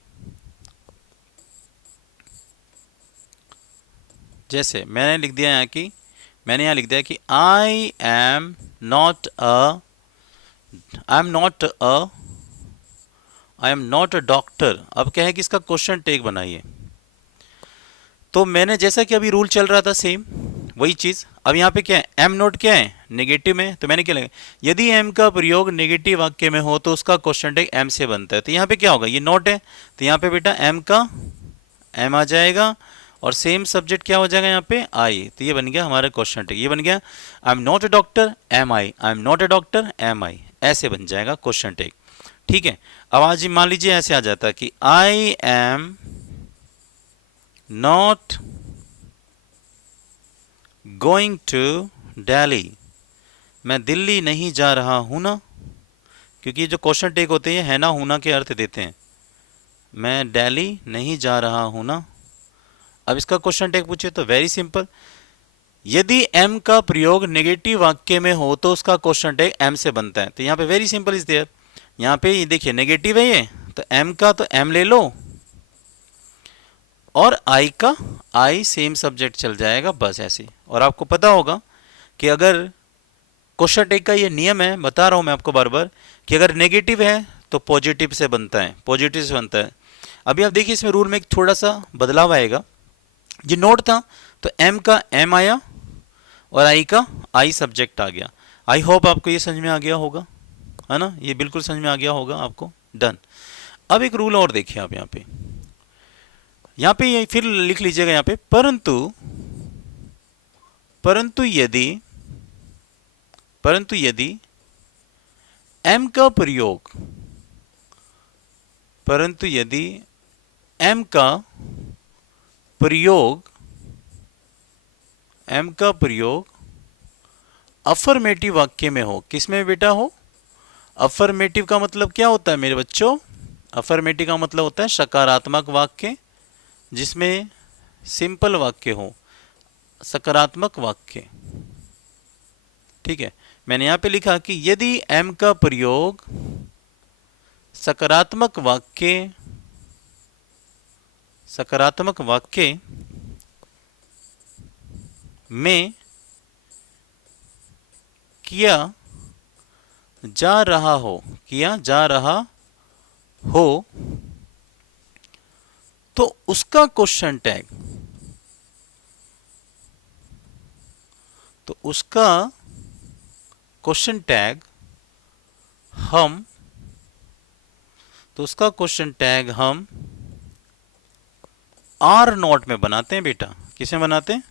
मैंने लिख दिया यहाँ की, मैंने यहाँ लिख दिया कि I am not a doctor. अब क्या है कि इसका क्वेश्चन टैग बनाइए। तो मैंने जैसा कि अभी रूल चल रहा था सेम वही चीज, अब यहाँ पे क्या है, एम नोट क्या है, नेगेटिव में, तो मैंने क्या लिखा, यदि एम का प्रयोग नेगेटिव वाक्य में हो तो उसका क्वेश्चन टैग एम से बनता है। तो यहाँ पे क्या होगा, ये नोट है तो यहाँ पे बेटा एम का एम आ जाएगा और सेम सब्जेक्ट क्या हो जाएगा यहाँ पे आई, तो ये बन गया हमारा क्वेश्चन टैग, ये बन गया I am not a doctor am I, I am not a doctor am I, ऐसे बन जाएगा क्वेश्चन टैग। ठीक है, अब आज मान लीजिए ऐसे आ जाता है कि I am not going to Delhi, मैं दिल्ली नहीं जा रहा हूं ना, क्योंकि जो क्वेश्चन टैग होते हैं है ना हूं ना के अर्थ देते हैं, मैं दिल्ली नहीं जा रहा हूं ना। अब इसका क्वेश्चन टैग पूछे तो वेरी सिंपल, यदि एम का प्रयोग नेगेटिव वाक्य में हो तो उसका क्वेश्चन टैग एम से बनता है। तो यहाँ पे वेरी सिंपल इज देयर, यहाँ पे ये देखिए नेगेटिव है ये, तो एम का तो एम ले लो और आई का आई सेम सब्जेक्ट चल जाएगा, बस ऐसे। और आपको पता होगा कि अगर क्वेश्चन टैग का ये नियम है, बता रहा हूं मैं आपको बार बार, कि अगर नेगेटिव है तो पॉजिटिव से बनता है, पॉजिटिव से बनता है। अभी आप देखिए इसमें रूल में एक थोड़ा सा बदलाव आएगा, ये नोट था तो एम का एम आया और आई का आई सब्जेक्ट आ गया। आई होप आपको ये समझ में आ गया होगा, है ना, ये बिल्कुल समझ में आ गया होगा आपको, डन। अब एक रूल और देखिए आप यहाँ पे ये फिर लिख लीजिएगा यहाँ पे, परंतु यदि एम का प्रयोग, परंतु यदि एम का प्रयोग अफर्मेटिव वाक्य में हो, किसमें बेटा हो, अफर्मेटिव का मतलब क्या होता है मेरे बच्चों, अफर्मेटिव का मतलब होता है सकारात्मक वाक्य, जिसमें सिंपल वाक्य हो, सकारात्मक वाक्य। ठीक है, मैंने यहां पे लिखा कि यदि एम का प्रयोग सकारात्मक वाक्य में किया जा रहा हो तो उसका क्वेश्चन टैग, तो उसका क्वेश्चन टैग हम आर नोट में बनाते हैं बेटा, किसे बनाते हैं,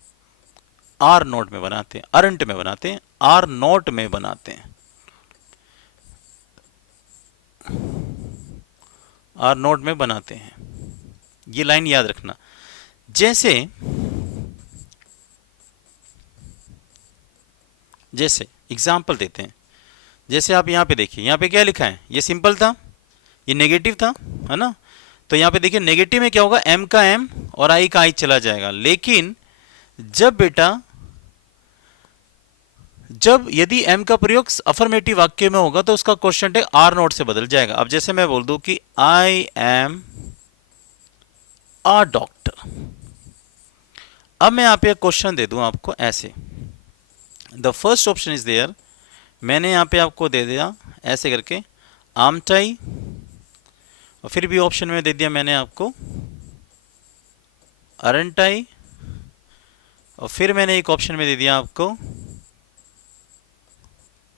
आर नोट में बनाते हैं, अरंट में बनाते हैं, आर नोट में बनाते हैं, आर नोट में बनाते हैं। ये लाइन याद रखना। जैसे जैसे एग्जाम्पल देते हैं, जैसे आप यहाँ पे देखिए, यहाँ पे क्या लिखा है, ये सिंपल था, ये नेगेटिव था, है ना। तो यहाँ पे देखिए नेगेटिव में क्या होगा, m का m और i का i चला जाएगा। लेकिन जब बेटा, जब यदि m का प्रयोग अफर्मेटिव वाक्य में होगा तो उसका क्वेश्चन टैग आर नोट से बदल जाएगा। अब जैसे मैं बोल दूं कि आई एम अ डॉक्टर, अब मैं यहाँ पे क्वेश्चन दे दूं आपको ऐसे, the first option is there, मैंने यहाँ पे आपको दे दिया ऐसे करके आमटाई, और फिर भी ऑप्शन में दे दिया मैंने आपको अरंटाई, और फिर मैंने एक ऑप्शन में दे दिया आपको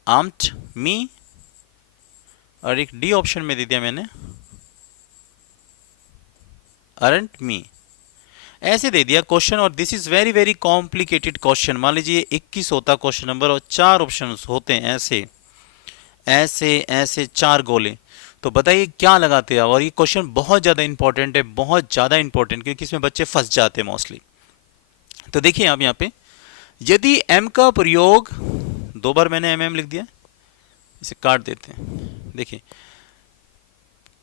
आम्ट मी, और एक डी ऑप्शन में दे दिया मैंने अरंट मी, ऐसे दे दिया क्वेश्चन। और this is very very complicated question. मान लीजिए 21 होता क्वेश्चन नंबर और 4 ऑप्शन होते हैं, ऐसे ऐसे ऐसे 4 गोले, तो बताइए क्या लगाते हैं। और ये क्वेश्चन बहुत ज़्यादा इंपॉर्टेंट है, बहुत ज़्यादा इंपॉर्टेंट, क्योंकि इसमें बच्चे फंस जाते हैं मोस्टली। तो देखिए आप यहाँ पे, यदि m का प्रयोग, 2 बार मैंने mm लिख दिया, इसे काट देते हैं। देखिए,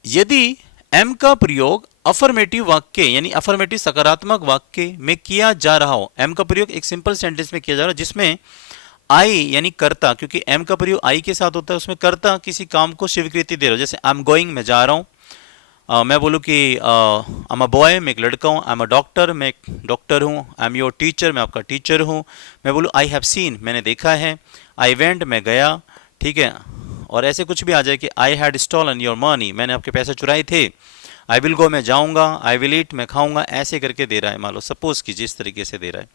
यदि m का प्रयोग अफर्मेटिव वाक्य यानी अफर्मेटिव सकारात्मक वाक्य में किया जा रहा हो, m का प्रयोग एक सिंपल सेंटेंस में किया जा रहा है जिसमें आई यानी कर्ता, क्योंकि m का प्रयोग आई के साथ होता है, उसमें कर्ता किसी काम को स्वीकृति दे रहा हो। जैसे आई एम गोइंग, मैं जा रहा हूँ, मैं बोलूँ कि आई एम अ बॉय, मैं एक लड़का हूँ, आई एम अ डॉक्टर, मैं एक डॉक्टर हूँ, आई एम योर टीचर, मैं आपका टीचर हूँ, मैं बोलूँ आई हैव सीन, मैंने देखा है, आई वेंट, मैं गया, ठीक है। और ऐसे कुछ भी आ जाए कि I had stolen your money, मैंने आपके पैसे चुराए थे, आई विल गो, मैं जाऊँगा, आई विल ईट, मैं खाऊंगा, ऐसे करके दे रहा है, मान लो सपोज कीजिए इस तरीके से दे रहा है।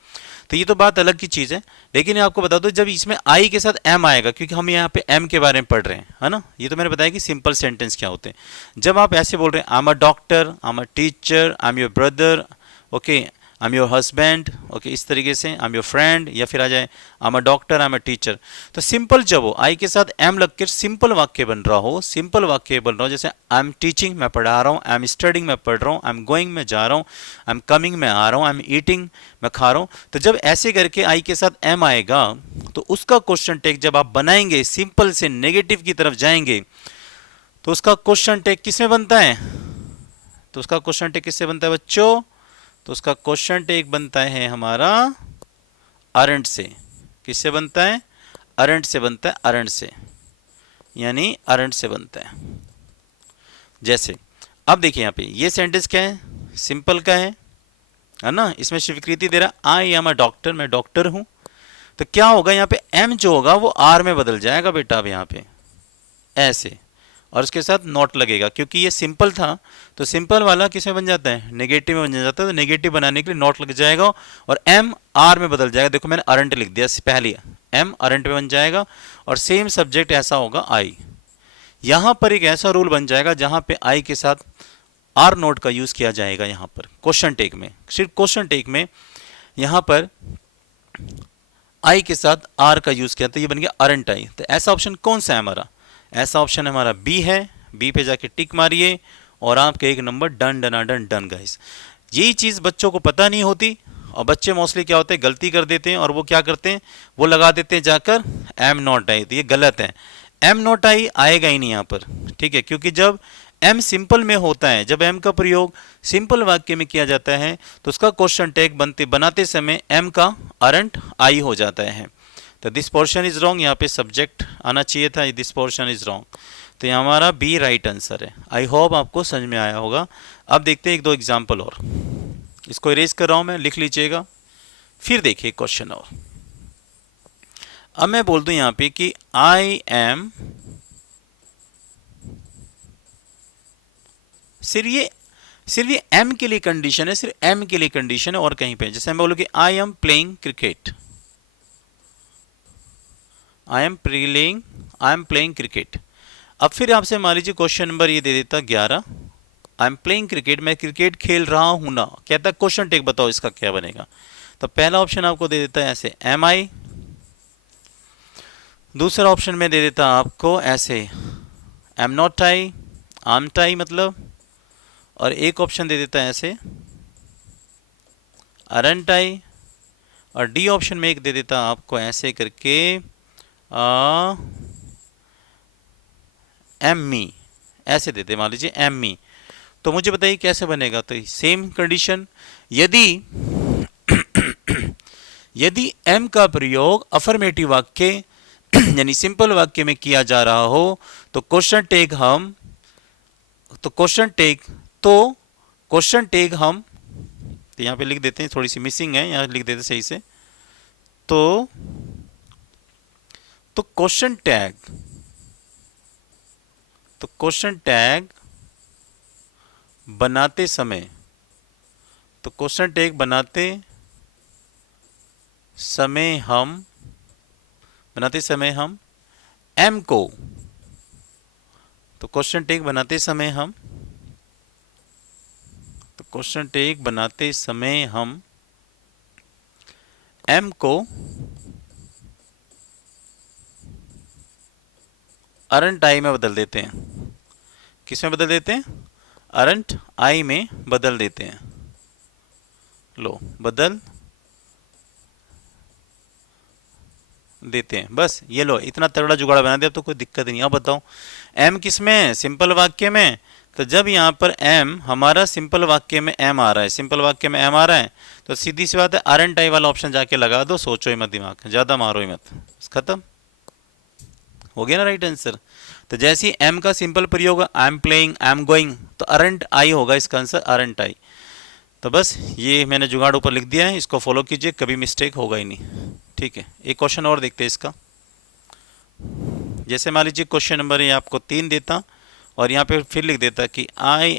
तो ये तो बात अलग की चीज़ है, लेकिन आपको बता दो जब इसमें आई के साथ एम आएगा, क्योंकि हम यहाँ पे एम के बारे में पढ़ रहे हैं, है ना। ये तो मैंने बताया कि सिंपल सेंटेंस क्या होते हैं। जब आप ऐसे बोल रहे हैं आई am a doctor, I am a teacher, I am your brother, okay, I am your husband, okay, इस तरीके से आई एम योर फ्रेंड, या फिर आ जाए आई am a doctor, I am a teacher, तो सिंपल जब हो आई के साथ एम लग कर सिंपल वाक्य बन रहा हो, सिंपल वाक्य बन रहा हो, जैसे आई एम टीचिंग, मैं पढ़ा रहा हूँ, आई एम स्टडिंग, मैं पढ़ रहा हूँ, आई एम गोइंग, मैं जा रहा हूँ, आई एम कमिंग, मैं आ रहा हूँ, आई एम ईटिंग, मैं खा रहा हूँ। तो जब ऐसे करके आई के साथ एम आएगा तो उसका क्वेश्चन टैग जब आप बनाएंगे, सिंपल से नेगेटिव की तरफ जाएंगे, तो उसका क्वेश्चन टैग किसमें बनता है, तो उसका क्वेश्चन टैग किससे बनता है बच्चों, तो उसका क्वेश्चन टैग बनता है हमारा अरंट से। किससे बनता है, अरंट से बनता है, अरंट से, यानी अरंट से बनता है। जैसे अब देखिए यहाँ पे ये सेंटेंस क्या है, सिंपल का है ना, इसमें स्वीकृति दे रहा आई एम अ डॉक्टर, मैं डॉक्टर हूं। तो क्या होगा यहाँ पे एम जो होगा वो आर में बदल जाएगा बेटा, अब यहाँ पे ऐसे, और उसके साथ नॉट लगेगा, क्योंकि ये सिंपल था तो सिंपल वाला किस में बन जाता है, नेगेटिव में बन जाता है, तो नेगेटिव बनाने के लिए नॉट लग जाएगा और एम आर में बदल जाएगा। देखो मैंने अरंट लिख दिया पहले, एम अरंट में बन जाएगा, और सेम सब्जेक्ट ऐसा होगा आई। यहाँ पर एक ऐसा रूल बन जाएगा जहाँ पे आई के साथ आर नोट का यूज किया जाएगा। यहाँ पर क्वेश्चन टेक में, सिर्फ क्वेश्चन टेक में यहाँ पर आई के साथ आर का यूज किया, तो ये बन गया अरंट आई। तो ऐसा ऑप्शन कौन सा है हमारा, ऐसा ऑप्शन हमारा बी है। बी पे जाके टिक मारिए और आपके 1 number done done done done guys. यही चीज़ बच्चों को पता नहीं होती, और बच्चे मोस्टली क्या होते हैं, गलती कर देते हैं, और वो क्या करते हैं, वो लगा देते हैं जाकर एम नॉट आई। तो ये गलत है, एम नॉट आई आएगा ही नहीं यहाँ पर, ठीक है, क्योंकि जब एम सिंपल में होता है, जब एम का प्रयोग सिंपल वाक्य में किया जाता है तो उसका क्वेश्चन टैग बनाते समय एम का अरंट आई हो जाता है। तो दिस पोर्शन इज रॉन्ग, यहाँ पे सब्जेक्ट आना चाहिए था, दिस पोर्शन इज रॉन्ग। तो ये हमारा बी राइट आंसर है। आई होप आपको समझ में आया होगा। अब देखते हैं 1-2 एग्जाम्पल और, इसको इरेज कर रहा हूं मैं, लिख लीजिएगा, फिर देखिए क्वेश्चन और। अब मैं बोल दूं यहाँ पे कि आई एम, सिर्फ ये एम के लिए कंडीशन है, सिर्फ एम के लिए कंडीशन है और कहीं पे। जैसे मैं बोलूँ कि I am playing cricket, I am playing cricket. अब फिर आपसे मान लीजिए क्वेश्चन नंबर ये दे देता 11, आई एम प्लेइंग क्रिकेट, मैं क्रिकेट खेल रहा हूं ना, कहता क्वेश्चन टेक बताओ इसका क्या बनेगा। तो पहला ऑप्शन आपको दे देता है ऐसे एम आई, दूसरा ऑप्शन में दे देता आपको ऐसे एम नॉट आई, आम टाई मतलब, और एक ऑप्शन दे देता है ऐसे अरंट आई, और डी ऑप्शन में एक दे देता आपको ऐसे करके एम मी, ऐसे देते मान लीजिए एम मी। तो मुझे बताइए कैसे बनेगा। तो सेम कंडीशन, यदि यदि एम का प्रयोग अफर्मेटिव वाक्य यानी सिंपल वाक्य में किया जा रहा हो तो क्वेश्चन टैग हम तो क्वेश्चन हम तो यहाँ पे लिख देते हैं, थोड़ी सी मिसिंग है, यहाँ लिख देते हैं सही से। तो क्वेश्चन टैग बनाते समय हम एम को क्वेश्चन टैग बनाते समय हम एम को अरंट आई में बदल देते हैं। किस में बदल देते हैं? अरंट आई में बदल देते हैं। लो, बदल देते हैं। बस ये लो, इतना तगड़ा जुगाड़ बना दिया, अब तो कोई दिक्कत नहीं। अब बताओ एम किस में है? सिंपल वाक्य में। तो जब यहाँ पर एम हमारा सिंपल वाक्य में एम आ रहा है, तो सीधी सी बात है अरंट आई वाला ऑप्शन जाके लगा दो। सोचो ही मत, दिमाग ज़्यादा मारो ही मत, खत्म हो गया ना राइट आंसर। तो जैसे ही एम का सिंपल प्रयोग I am playing, I am going, तो अरंट आई होगा इसका आंसर, अरंट आई। तो बस ये मैंने जुगाड़ ऊपर लिख दिया है, इसको फॉलो कीजिए, कभी मिस्टेक होगा ही नहीं। ठीक है, एक क्वेश्चन और देखते हैं इसका। जैसे मान लीजिए क्वेश्चन नंबर ये आपको 3 देता और यहाँ पे फिर लिख देता कि आई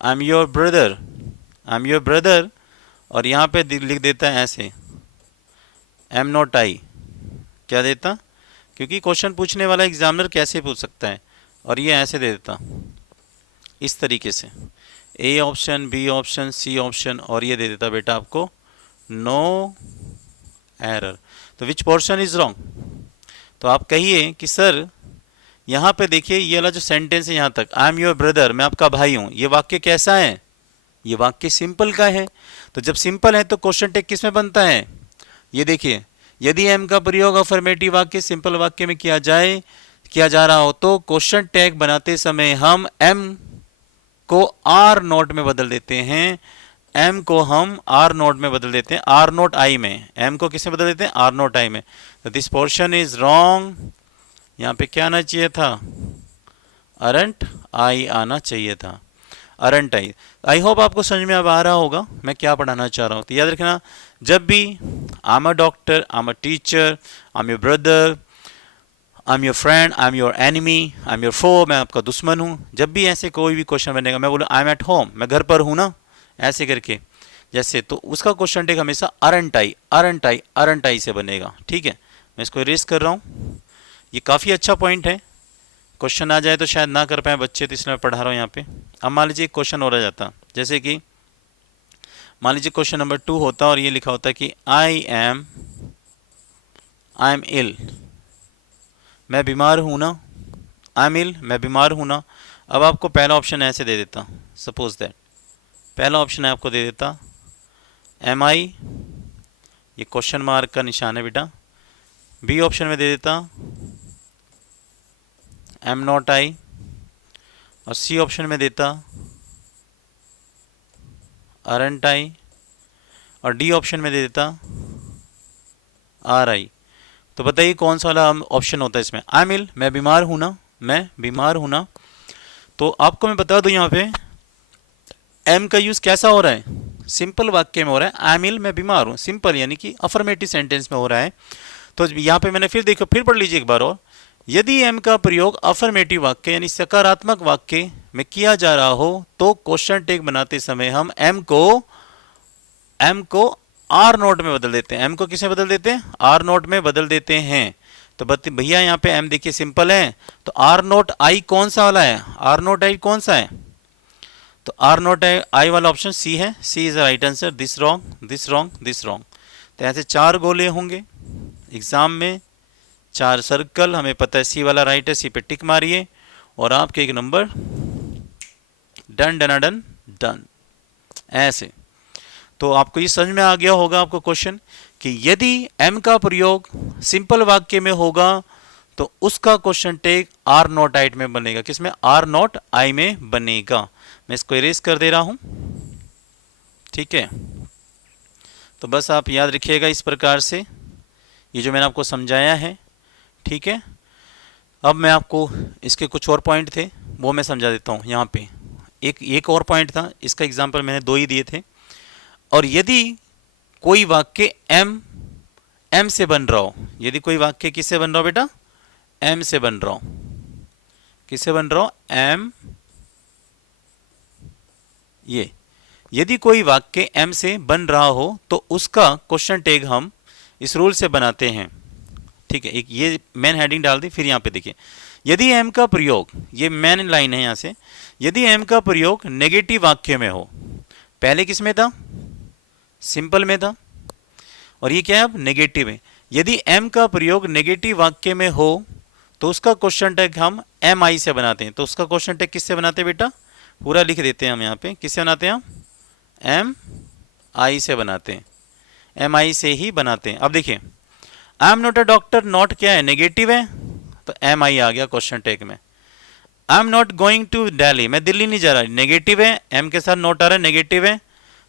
एम योर ब्रदर, और यहाँ पे लिख देता है ऐसे एम नॉट आई। क्या देता? क्योंकि क्वेश्चन पूछने वाला एग्जामिनर कैसे पूछ सकता है, और ये ऐसे दे देता इस तरीके से, A option, B option, C option, और ये दे देता बेटा आपको नो एरर। तो विच पोर्शन इज रॉन्ग? तो आप कहिए कि सर यहाँ पे देखिए ये वाला जो सेंटेंस है यहाँ तक, आई एम योर ब्रदर, मैं आपका भाई हूँ, ये वाक्य कैसा है? ये वाक्य सिंपल का है। तो जब सिंपल है तो क्वेश्चन टैग किस में बनता है? ये देखिए, यदि एम का प्रयोग अफर्मेटिव वाक्य सिंपल वाक्य में किया जा रहा हो तो क्वेश्चन टैग बनाते समय हम एम को आर नोट में बदल देते हैं। एम को हम आर नोट में बदल देते हैं, आर नोट आई में। एम को किसमें बदल देते हैं? आर नोट आई में। तो दिस पोर्शन इज रॉन्ग। यहाँ पे क्या आना चाहिए था? अरंट आई आना चाहिए था, अरंट आई। आई होप आपको समझ में अब आ रहा होगा मैं क्या पढ़ाना चाह रहा हूँ। तो याद रखना, जब भी I am a doctor, I am a teacher, I am your brother, I am your friend, I am your enemy, I am your foe, मैं आपका दुश्मन हूँ, जब भी ऐसे कोई भी क्वेश्चन बनेगा, मैं बोलूँ आई एम एट होम, मैं घर पर हूँ ना, ऐसे करके जैसे, तो उसका क्वेश्चन टेक हमेशा अरंट आई, अरंट आई, अरंट आई से बनेगा। ठीक है, मैं इसको इरेज कर रहा हूँ। ये काफ़ी अच्छा पॉइंट है, क्वेश्चन आ जाए तो शायद ना कर पाए बच्चे, तो इसलिए मैं पढ़ा रहा हूँ यहाँ पे। अब मान लीजिए क्वेश्चन हो रहा जाता, जैसे कि मान लीजिए क्वेश्चन नंबर 2 होता और ये लिखा होता कि आई एम इल, मैं बीमार हूँ ना, आई एम इल, मैं बीमार हूँ ना। अब आपको पहला ऑप्शन ऐसे दे देता, सपोज दैट पहला ऑप्शन है आपको दे देता एम आई, ये क्वेश्चन मार्क का निशान है बेटा। बी ऑप्शन में दे देता एम नॉट आई, और सी ऑप्शन में देता अरंट आई, और डी ऑप्शन में दे देता आर आई। तो बताइए कौन सा वाला ऑप्शन होता है इसमें? आई एम इल, मैं बीमार हूँ ना, मैं बीमार हूँ ना। तो आपको मैं बता दूं यहाँ पे एम का यूज़ कैसा हो रहा है? सिंपल वाक्य में हो रहा है। आई एम इल, मैं बीमार हूँ, सिंपल यानी कि अफर्मेटिव सेंटेंस में हो रहा है। तो यहाँ पे मैंने फिर देखो, फिर पढ़ लीजिए एक बार और। यदि एम का प्रयोग अफर्मेटिव वाक्य यानी सकारात्मक वाक्य में किया जा रहा हो तो क्वेश्चन टैग बनाते समय हम एम को आर नोट में बदल देते हैं। एम को किसमें बदल देते हैं? आर नोट में बदल देते हैं। तो भैया यहाँ पे एम देखिए सिंपल है, तो आर नोट आई कौन सा वाला है? आर नोट आई कौन सा है? तो आर नोट आई वाला ऑप्शन सी है। C is the right answer. This wrong, this wrong, this wrong. तो ऐसे 4 गोले होंगे एग्जाम में, 4 सर्कल, हमें पता है सी वाला राइट है, सी पे टिक मारिए और आपके एक number done done done done. ऐसे तो आपको ये समझ में आ गया होगा आपको क्वेश्चन कि यदि एम का प्रयोग सिंपल वाक्य में होगा तो उसका question tag are not I में बनेगा। किसमें? आर नॉट आई में बनेगा। मैं इसको इरेज कर दे रहा हूं, ठीक है। तो बस आप याद रखिएगा इस प्रकार से, ये जो मैंने आपको समझाया है, ठीक है। अब मैं आपको इसके कुछ और पॉइंट थे वो मैं समझा देता हूँ। यहाँ पे एक और पॉइंट था, इसका एग्जाम्पल मैंने 2 ही दिए थे। और यदि कोई वाक्य एम से बन रहा हो, यदि कोई वाक्य किससे बन रहा हो बेटा? एम से बन रहा हो। किससे बन रहा हो? एम। ये यदि कोई वाक्य एम से बन रहा हो तो उसका क्वेश्चन टैग हम इस रूल से बनाते हैं, ठीक है। एक ये मेन हेडिंग डाल दी, फिर यहाँ पे देखिए, यदि एम का प्रयोग, ये मेन लाइन है यहाँ से, यदि एम का प्रयोग नेगेटिव वाक्य में हो, पहले किस में था? सिंपल में था, और ये क्या है अब? नेगेटिव है। यदि एम का प्रयोग नेगेटिव वाक्य में हो तो उसका क्वेश्चन टैग हम एम आई से बनाते हैं। तो उसका क्वेश्चन टैग किससे बनाते हैं बेटा? पूरा लिख देते हैं हम यहाँ पे। किससे बनाते हैं हम? एम आई से बनाते हैं, एम आई से ही बनाते हैं। अब देखिए, आई am not a doctor, not क्या है? नेगेटिव है, तो एम आई आ गया क्वेश्चन टैग में। I am not going to Delhi, मैं दिल्ली नहीं जा रहा, नेगेटिव है, एम के साथ नॉट आ रहा है, नेगेटिव है,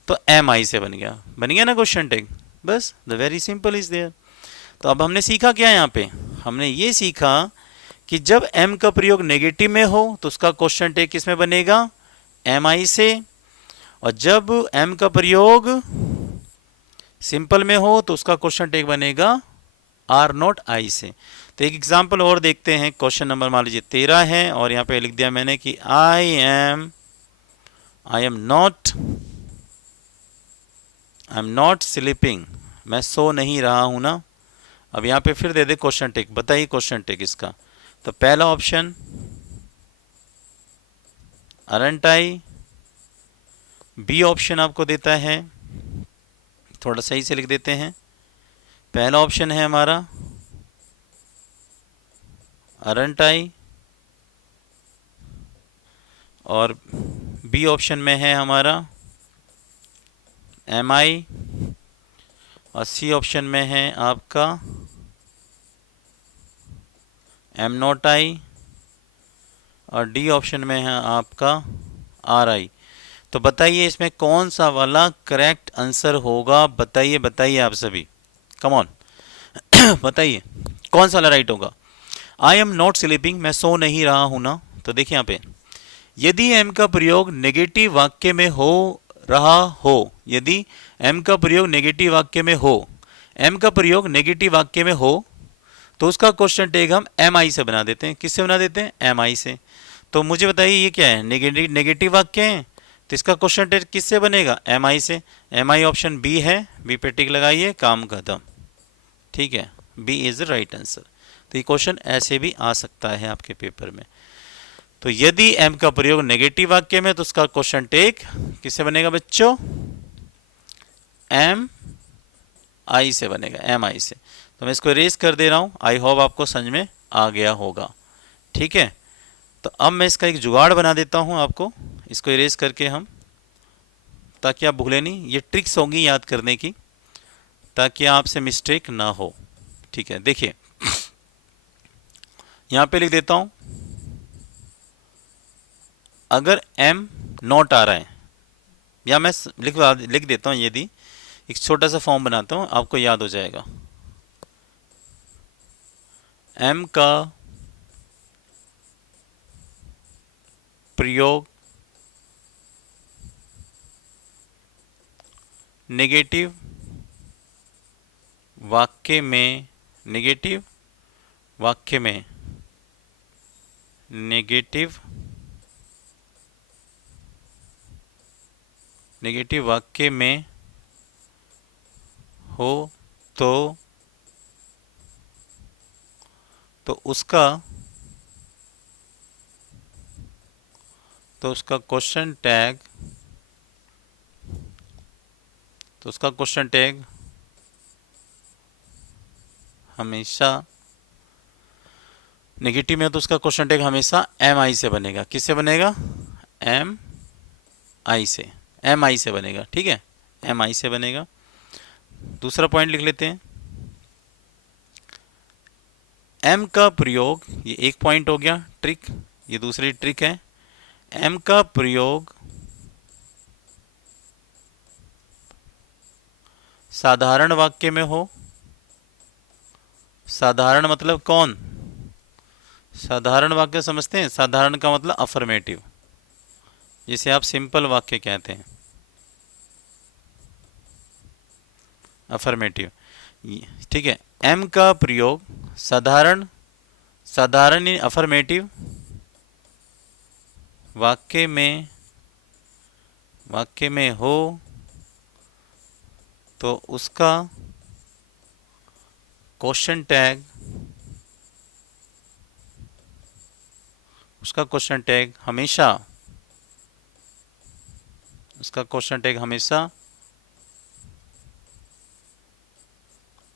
तो एम आई से बन गया ना क्वेश्चन टैग। बस the very simple is there. तो अब हमने सीखा क्या यहाँ पे? हमने ये सीखा कि जब एम का प्रयोग नेगेटिव में हो तो उसका क्वेश्चन टैग किस में बनेगा? एम आई से। और जब एम का प्रयोग सिंपल में हो तो उसका क्वेश्चन टैग बनेगा आर नॉट आई से। तो एक एग्जांपल और देखते हैं। क्वेश्चन नंबर मान लीजिए 13 है, और यहाँ पे लिख दिया मैंने कि आई एम नॉट स्लीपिंग, मैं सो नहीं रहा हूं ना। अब यहाँ पे फिर दे दे क्वेश्चन टैग, बताइए क्वेश्चन टैग इसका। तो पहला ऑप्शन अरंट आई, बी ऑप्शन आपको देता है, थोड़ा सही से लिख देते हैं। पहला ऑप्शन है हमारा अरंट आई, और बी ऑप्शन में है हमारा एम आई, और सी ऑप्शन में है आपका एम नॉट आई, और डी ऑप्शन में है आपका आर आई। तो बताइए इसमें कौन सा वाला करेक्ट आंसर होगा? बताइए बताइए आप सभी, कम ऑन बताइए कौन सा वाला राइट होगा? आई एम नॉट स्लीपिंग, मैं सो नहीं रहा हूं ना। तो देखिए यहाँ पे, यदि एम का प्रयोग नेगेटिव वाक्य में हो रहा हो, यदि एम का प्रयोग नेगेटिव वाक्य में हो, एम का प्रयोग नेगेटिव वाक्य में हो, तो उसका क्वेश्चन टैग हम एम आई से बना देते हैं। किससे बना देते हैं? एम आई से। तो मुझे बताइए ये क्या है? नेगेटिव वाक्य है, तो इसका क्वेश्चन टैग किससे बनेगा? एम आई से। एम आई ऑप्शन बी है, बी पे टिक लगाइए, काम खत्म, ठीक है। B is the right answer. तो ये क्वेश्चन ऐसे भी आ सकता है आपके पेपर में। तो यदि एम का प्रयोग नेगेटिव वाक्य में तो उसका क्वेश्चन टैग किससे बनेगा बच्चों? एम आई से बनेगा, एम आई से। तो मैं इसको इरेज कर दे रहा हूं। आई होप आपको समझ में आ गया होगा, ठीक है। तो अब मैं इसका एक जुगाड़ बना देता हूं आपको, इसको इरेज करके हम, ताकि आप भूलें नहीं। ये ट्रिक्स होंगी याद करने की, ताकि आपसे मिस्टेक ना हो, ठीक है। देखिए यहां पे लिख देता हूं, अगर एम नॉट आ रहा है, या मैं लिख देता हूं, यदि एक छोटा सा फॉर्म बनाता हूं, आपको याद हो जाएगा। एम का प्रयोग नेगेटिव वाक्य में, नेगेटिव वाक्य में, नेगेटिव वाक्य में हो तो उसका क्वेश्चन टैग, हमेशा नेगेटिव में, तो उसका क्वेश्चन टैग हमेशा एम आई से बनेगा। किससे बनेगा? एम आई से, एम आई से बनेगा, ठीक है, एम आई से बनेगा। दूसरा पॉइंट लिख लेते हैं। एम का प्रयोग, ये एक पॉइंट हो गया ट्रिक, ये दूसरी ट्रिक है। एम का प्रयोग साधारण वाक्य में हो। साधारण मतलब कौन? साधारण वाक्य समझते हैं? साधारण का मतलब अफर्मेटिव, जिसे आप सिंपल वाक्य कहते हैं, अफर्मेटिव। ठीक है, एम का प्रयोग साधारण, साधारण अफर्मेटिव वाक्य में हो तो उसका क्वेश्चन टैग, हमेशा, उसका क्वेश्चन टैग हमेशा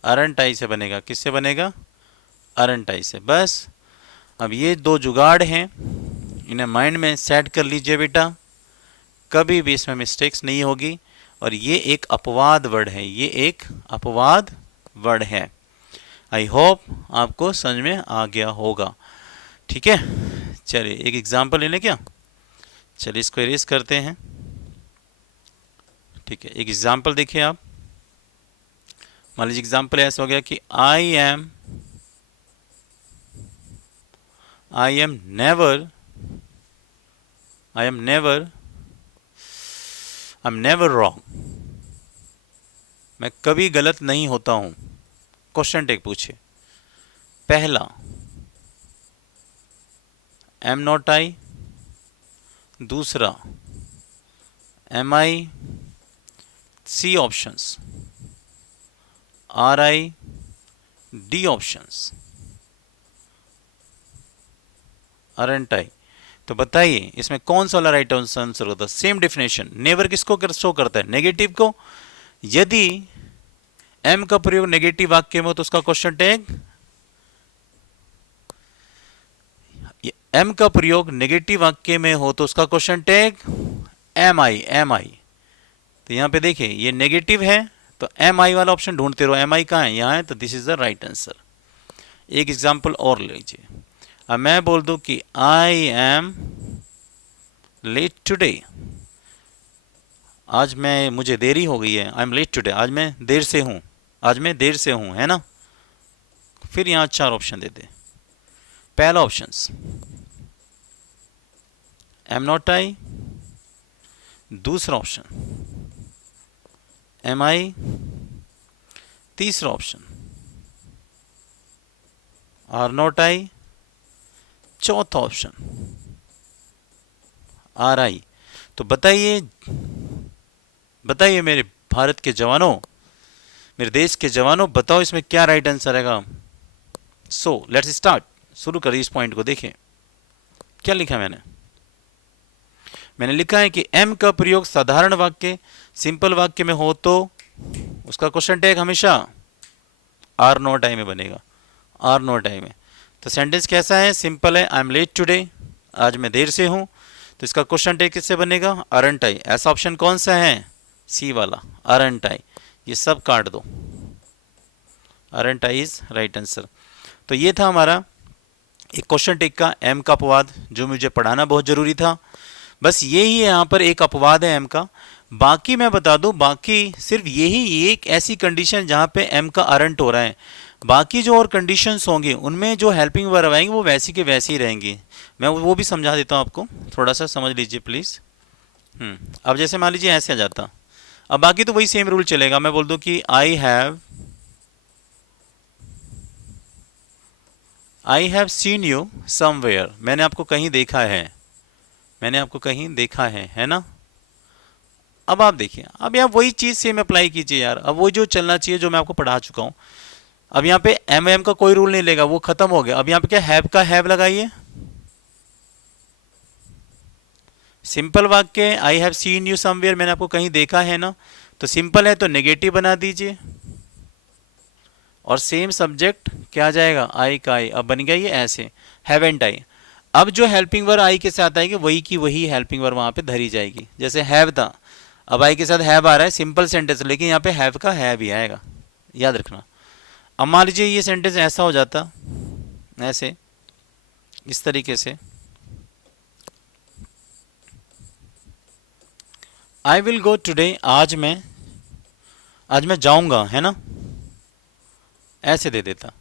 अरंट आई से बनेगा। किससे बनेगा? अरंट आई से। बस अब ये दो जुगाड़ हैं, इन्हें माइंड में सेट कर लीजिए बेटा, कभी भी इसमें मिस्टेक्स नहीं होगी। और ये एक अपवाद वर्ड है, ये एक अपवाद वर्ड है। आई होप आपको समझ में आ गया होगा। ठीक है, चलिए एक एग्जांपल ले लें क्या? चलिए इसको इरेज करते हैं। ठीक है, एक एग्जांपल देखिए आप। मान लीजिए एग्जांपल ऐसा हो गया कि आई एम नेवर रॉन्ग। मैं कभी गलत नहीं होता हूं। क्वेश्चन टैग पूछे। पहला, एम नॉट आई। दूसरा, am I. C options, are I, D options, aren't I. तो बताइए इसमें कौन सा वाला राइट आंसर होता है? Same definition. नेवर किसको शो करता है? नेगेटिव को। यदि एम का प्रयोग नेगेटिव वाक्य में हो तो उसका क्वेश्चन टैग, एम का प्रयोग नेगेटिव वाक्य में हो तो उसका क्वेश्चन टैग एम आई। तो यहां पे देखिए ये नेगेटिव है तो एम आई वाला ऑप्शन ढूंढते रहो। एम आई कहां है? यहां है, तो this is the right answer. एक एग्जांपल और लीजिए। अब मैं बोल दूं कि आई एम लेट टुडे। आज मुझे देरी हो गई है। आई एम लेट टुडे, आज मैं देर से हूं, है ना। फिर यहां चार ऑप्शन देते। पहला ऑप्शन एम नॉट आई। दूसरा ऑप्शन एम आई। तीसरा ऑप्शन आर नॉट आई। चौथा ऑप्शन आर आई। तो बताइए मेरे भारत के जवानों, मेरे देश के जवानों, बताओ इसमें क्या राइट आंसर रहेगा। So let's start. शुरू करिए इस पॉइंट को। देखिए क्या लिखा मैंने लिखा है कि एम का प्रयोग साधारण वाक्य, सिंपल वाक्य में हो तो उसका क्वेश्चन टैग हमेशा आर नॉट आई में बनेगा। आर नॉट आई में। तो सेंटेंस कैसा है? सिंपल है, आई एम लेट टुडे, आज मैं देर से हूं। तो इसका क्वेश्चन टैग किससे बनेगा? अरंट आई। ऐसा ऑप्शन कौन सा है? सी वाला, अरंट आई। ये सब काट दो, aren't I is right answer. तो ये था हमारा एक क्वेश्चन टैग का एम का अपवाद, जो मुझे पढ़ाना बहुत जरूरी था। बस यही है, यहाँ पर एक अपवाद है एम का। बाकी मैं बता दूं, बाकी सिर्फ यही एक ऐसी कंडीशन जहाँ पे एम का अरंट हो रहा है। बाकी जो और कंडीशंस होंगे उनमें जो हेल्पिंग वर्ब आएंगे वो वैसी के वैसी ही रहेंगी। मैं वो भी समझा देता हूँ आपको, थोड़ा सा समझ लीजिए प्लीज़। अब जैसे मान लीजिए ऐसे आ जाता, अब बाकी तो वही सेम रूल चलेगा। मैं बोल दूं कि I have seen you somewhere. मैंने आपको कहीं देखा है ना। अब आप देखिए, अब यहाँ वही चीज़ सेम अप्लाई कीजिए यार। अब वो जो चलना चाहिए जो मैं आपको पढ़ा चुका हूँ। अब यहाँ पे एम का कोई रूल नहीं लेगा, वो खत्म हो गया। अब यहाँ पे क्या हैव का हैव लगाइए। सिंपल वाक्य, I have seen you somewhere, मैंने आपको कहीं देखा है ना। तो सिंपल है तो नेगेटिव बना दीजिए, और सेम सब्जेक्ट क्या आ जाएगा? आई का आई। अब बन गया ये ऐसे, हैवेंट आई। अब जो हेल्पिंग वर्ब आई के साथ आएगी वही की वही हेल्पिंग वर्ब वहां पे धरी जाएगी। जैसे हैव था, अब आई के साथ हैव आ रहा है, सिंपल सेंटेंस, लेकिन यहाँ पे हैव का है भी आएगा, याद रखना। अब मान लीजिए ये सेंटेंस ऐसा हो जाता, ऐसे, इस तरीके से, आई विल गो टुडे, आज मैं जाऊंगा, है ना, ऐसे दे देता।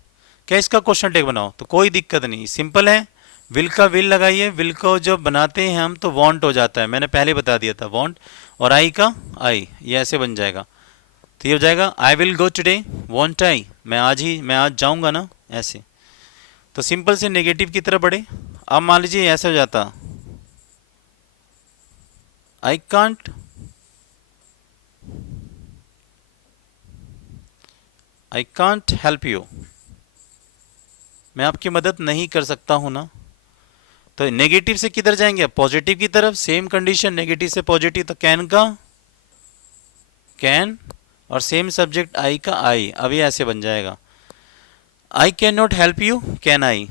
क्या इसका क्वेश्चन टेक बनाओ तो कोई दिक्कत नहीं, सिंपल है। विल का विल लगाइए, विल को जब बनाते हैं हम तो वांट हो जाता है, मैंने पहले बता दिया था वांट, और आई का आई, ये ऐसे बन जाएगा। तो ये हो जाएगा I will go today, want I, मैं आज जाऊंगा ना, ऐसे। तो सिंपल से नेगेटिव की तरफ बढ़े। अब मान लीजिए ऐसे हो जाता, I can't, I can't help you, मैं आपकी मदद नहीं कर सकता हूं ना। तो नेगेटिव से किधर जाएंगे, पॉजिटिव की तरफ, सेम कंडीशन, नेगेटिव से पॉजिटिव, तो कैन का कैन, और सेम सब्जेक्ट आई का आई, अब ये ऐसे बन जाएगा, आई can not help you, can I,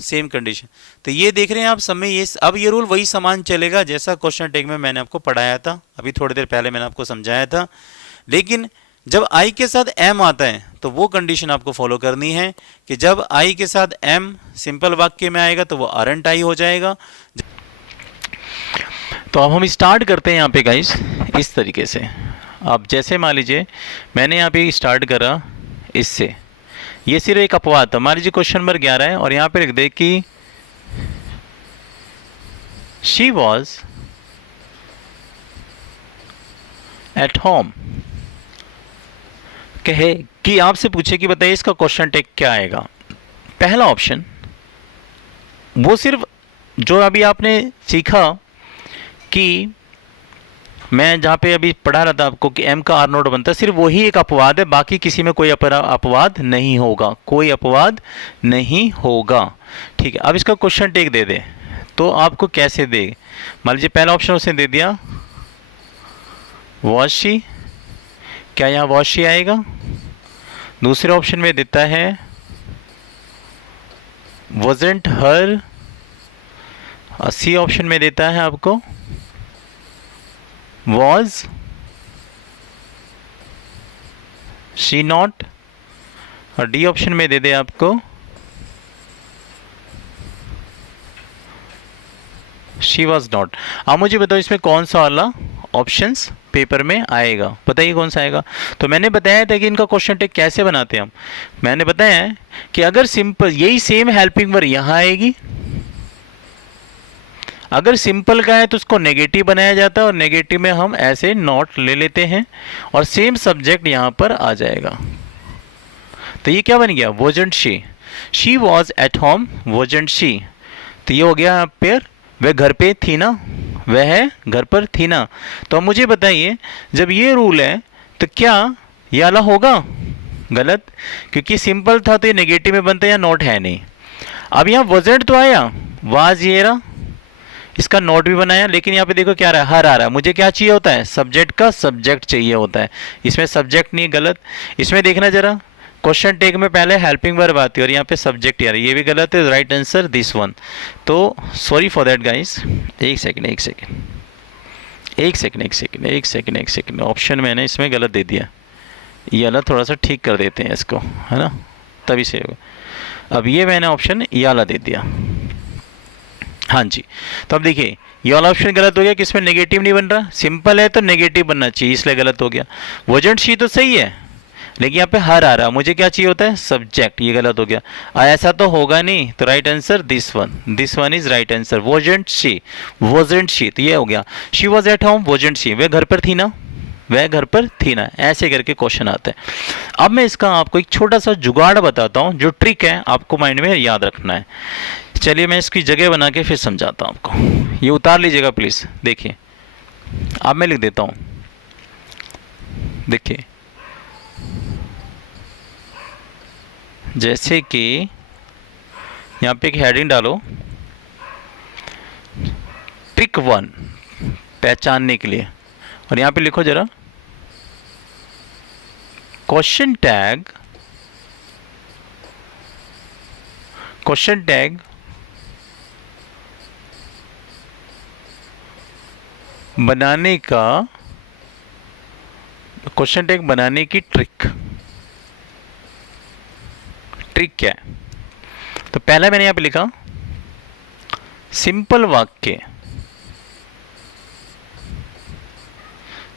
same condition. तो ये देख रहे हैं आप सब में, ये अब ये रूल वही समान चलेगा जैसा क्वेश्चन टेक में मैंने आपको पढ़ाया था, अभी थोड़ी देर पहले मैंने आपको समझाया था। लेकिन जब आई के साथ एम आता है तो वो कंडीशन आपको फॉलो करनी है कि जब आई के साथ एम सिंपल वाक्य में आएगा तो वो आरंट आई हो जाएगा। तो अब हम स्टार्ट करते हैं यहाँ पे गाइस इस तरीके से। अब जैसे मान लीजिए मैंने यहाँ पे स्टार्ट करा इससे, ये सिर्फ एक अपवाद था। मान लीजिए क्वेश्चन नंबर 11 है और यहाँ पे लिख दे कि शी वॉज एट होम, कहे कि आपसे पूछे कि बताइए इसका क्वेश्चन टेक क्या आएगा। पहला ऑप्शन वो सिर्फ जो अभी आपने सीखा कि मैं जहाँ पे अभी पढ़ा रहा था आपको कि एम का आर नोट बनता है, सिर्फ वही एक अपवाद है, बाकी किसी में कोई अपवाद नहीं होगा, कोई अपवाद नहीं होगा। ठीक है, अब इसका क्वेश्चन टेक दे दे तो आपको कैसे दे। मान लीजिए पहला ऑप्शन उसने दे दिया वॉज शी, क्या यहाँ वॉज शी आएगा। दूसरे ऑप्शन में देता है वॉजेंट हर, सी ऑप्शन में देता है आपको वॉज शी नॉट, और डी ऑप्शन में दे दे आपको शी वॉज नॉट। अब मुझे बताओ इसमें कौन सा वाला ऑप्शंस पेपर में आएगा, बताइए कौन सा आएगा। तो मैंने बताया था कि इनका क्वेश्चन टेक कैसे बनाते हैं हम। मैंने बताया है कि अगर सिंपल यही सेम हेल्पिंग वर्ब यहाँ आएगी, अगर सिंपल का है तो उसको नेगेटिव बनाया जाता है और नेगेटिव में हम ऐसे नॉट ले लेते हैं और सेम सब्जेक्ट यहाँ पर आ जाएगा। तो ये क्या बन गया, wasn't she, she was at home wasn't she. तो ये हो गया पेयर, वह घर पे थी ना, वह घर पर थी ना। तो अब मुझे बताइए जब ये रूल है तो क्या ये वाला होगा, गलत, क्योंकि सिंपल था तो ये नेगेटिव में बनता है या नॉट है नहीं। अब यहाँ वॉजंट तो आया, वाज ये रहा, इसका नोट भी बनाया, लेकिन यहाँ पे देखो क्या रहा है, हर आ रहा है। मुझे क्या चाहिए होता है, सब्जेक्ट का सब्जेक्ट चाहिए होता है, इसमें सब्जेक्ट नहीं, गलत। इसमें देखना जरा, क्वेश्चन टेक में पहले हेल्पिंग वर्ब आती है और यहाँ पे सब्जेक्ट यार, ये भी गलत है, राइट आंसर दिस वन। तो सॉरी फॉर दैट गाइस, एक सेकेंड, ऑप्शन मैंने इसमें गलत दे दिया, ये वाला थोड़ा सा ठीक कर देते हैं इसको, है ना, तभी से होगा। अब ये मैंने ऑप्शन ये वाला दे दिया, हाँ जी। तो अब देखिए ये वाला ऑप्शन गलत हो गया कि इसमें नेगेटिव नहीं बन रहा, सिंपल है तो नेगेटिव बनना चाहिए, इसलिए गलत हो गया। वोजेंट शी तो सही है लेकिन यहाँ पे हर आ रहा, मुझे क्या चाहिए होता है, सब्जेक्ट, ये गलत हो गया। ऐसा तो होगा नहीं, तो right answer this one is right answer, wasn't she, तो ये हो गया। She was at home wasn't she, वह घर पर थी ना, वह घर पर थी ना, ऐसे करके क्वेश्चन आता है। अब मैं इसका आपको एक छोटा सा जुगाड़ बताता हूँ, जो ट्रिक है आपको माइंड में याद रखना है। चलिए मैं इसकी जगह बना के फिर समझाता हूँ आपको, ये उतार लीजिएगा प्लीज़। देखिए अब मैं लिख देता हूँ, देखिए जैसे कि यहाँ पे एक हेडिंग डालो, ट्रिक 1 पहचानने के लिए, और यहाँ पे लिखो जरा क्वेश्चन टैग बनाने का क्वेश्चन टैग बनाने की ट्रिक क्या है? तो पहला मैंने यहां पे लिखा सिंपल वाक्य,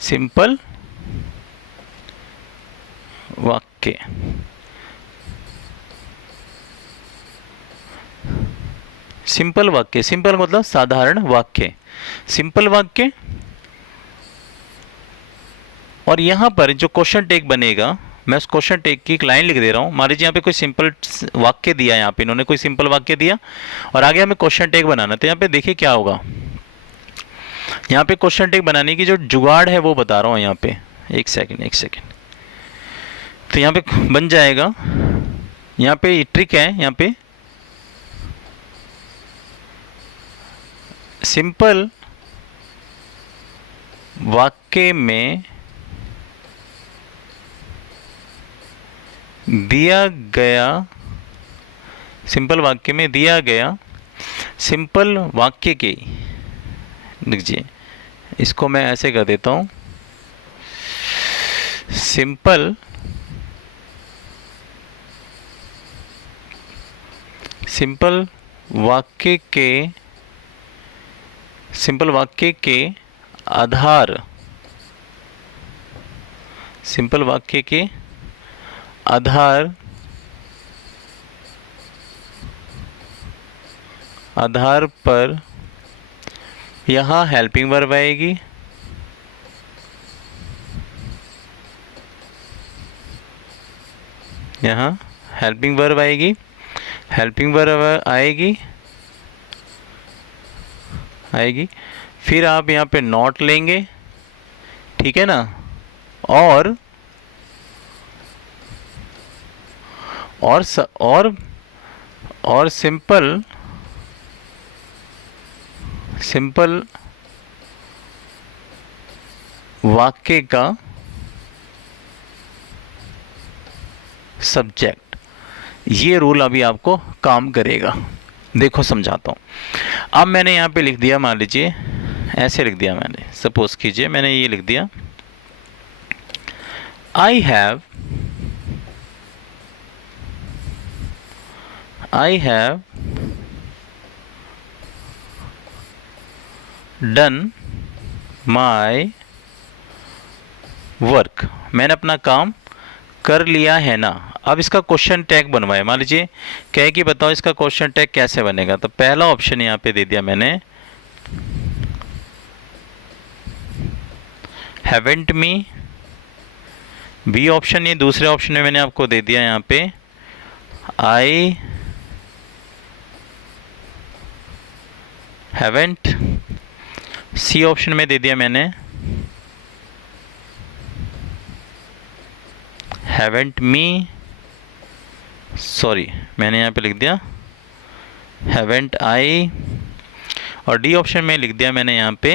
सिंपल वाक्य, सिंपल वाक्य, सिंपल मतलब साधारण वाक्य, सिंपल वाक्य। और यहां पर जो क्वेश्चन टैग बनेगा, मैं उस क्वेश्चन टैग की एक लाइन लिख दे रहा हूं। मान लीजिए यहाँ पे कोई सिंपल वाक्य दिया है, यहाँ पे इन्होंने कोई सिंपल वाक्य दिया और आगे हमें क्वेश्चन टैग बनाना। तो यहाँ पे देखिए क्या होगा, यहाँ पे क्वेश्चन टैग बनाने की जो जुगाड़ है वो बता रहा हूं यहाँ पे। एक सेकेंड। तो यहाँ पे बन जाएगा, यहाँ पे ट्रिक है, यहाँ पे सिंपल वाक्य में दिया गया, सिंपल वाक्य में दिया गया, सिंपल वाक्य के, देखिए इसको मैं ऐसे कर देता हूं, सिंपल वाक्य के, सिंपल वाक्य के आधार, सिंपल वाक्य के आधार पर यहाँ हेल्पिंग वर्ब आएगी, यहाँ हेल्पिंग वर्ब आएगी, हेल्पिंग वर्ब आएगी। फिर आप यहाँ पे नॉट लेंगे, ठीक है ना, और सिंपल वाक्य का सब्जेक्ट। ये रूल अभी आपको काम करेगा। देखो समझाता हूँ। अब मैंने यहाँ पे लिख दिया, मान लीजिए ऐसे लिख दिया मैंने, सपोज कीजिए मैंने ये लिख दिया, आई हैव डन माई वर्क, मैंने अपना काम कर लिया है ना। अब इसका क्वेश्चन टैग बनवाए, मान लीजिए कहे कि बताओ इसका क्वेश्चन टैग कैसे बनेगा। तो पहला ऑप्शन यहाँ पे दे दिया मैंने, हैवेंट मी। बी ऑप्शन, ये दूसरे ऑप्शन में मैंने आपको दे दिया यहाँ पे, आई हैवेंट। सी ऑप्शन में दे दिया मैंने, हैवेंट मी, सॉरी मैंने यहाँ पे लिख दिया हैवेंट आई। और डी ऑप्शन में लिख दिया मैंने यहाँ पे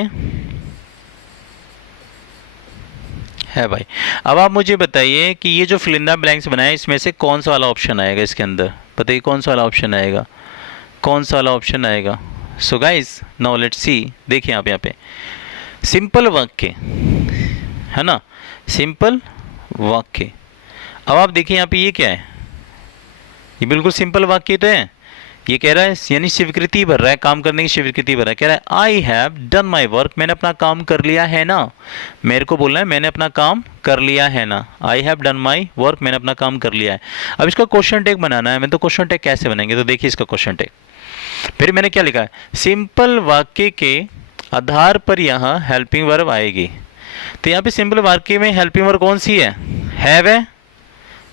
है भाई। अब आप मुझे बताइए कि ये जो फिल इन द ब्लैंक्स बनाए, इसमें से कौन सा वाला ऑप्शन आएगा इसके अंदर, बताइए कौन सा वाला ऑप्शन आएगा, कौन सा वाला ऑप्शन आएगा। So guys now let's see, देखिए आप यहाँ पे सिंपल वाक्य है ना, सिंपल वाक्य। अब आप देखिए यहाँ पे ये क्या है, ये बिल्कुल सिंपल वाक्य तो है। ये कह रहा है, यानी स्वीकृति भर रहा है, काम करने की स्वीकृति भर रहा है। कह रहा है आई हैव डन माई वर्क, मैंने अपना काम कर लिया है ना। मेरे को बोलना है मैंने अपना काम कर लिया है ना, आई हैव डन माई वर्क, मैंने अपना काम कर लिया है। अब इसका क्वेश्चन टैग बनाना है। मैं तो क्वेश्चन टैग कैसे बनाएंगे, तो देखिए इसका क्वेश्चन टैग। फिर मैंने क्या लिखा है, सिंपल वाक्य के आधार पर यहाँ हेल्पिंग वर्ब आएगी। तो यहाँ पे सिंपल वाक्य में हेल्पिंग वर्ब कौन सी है, हैव है,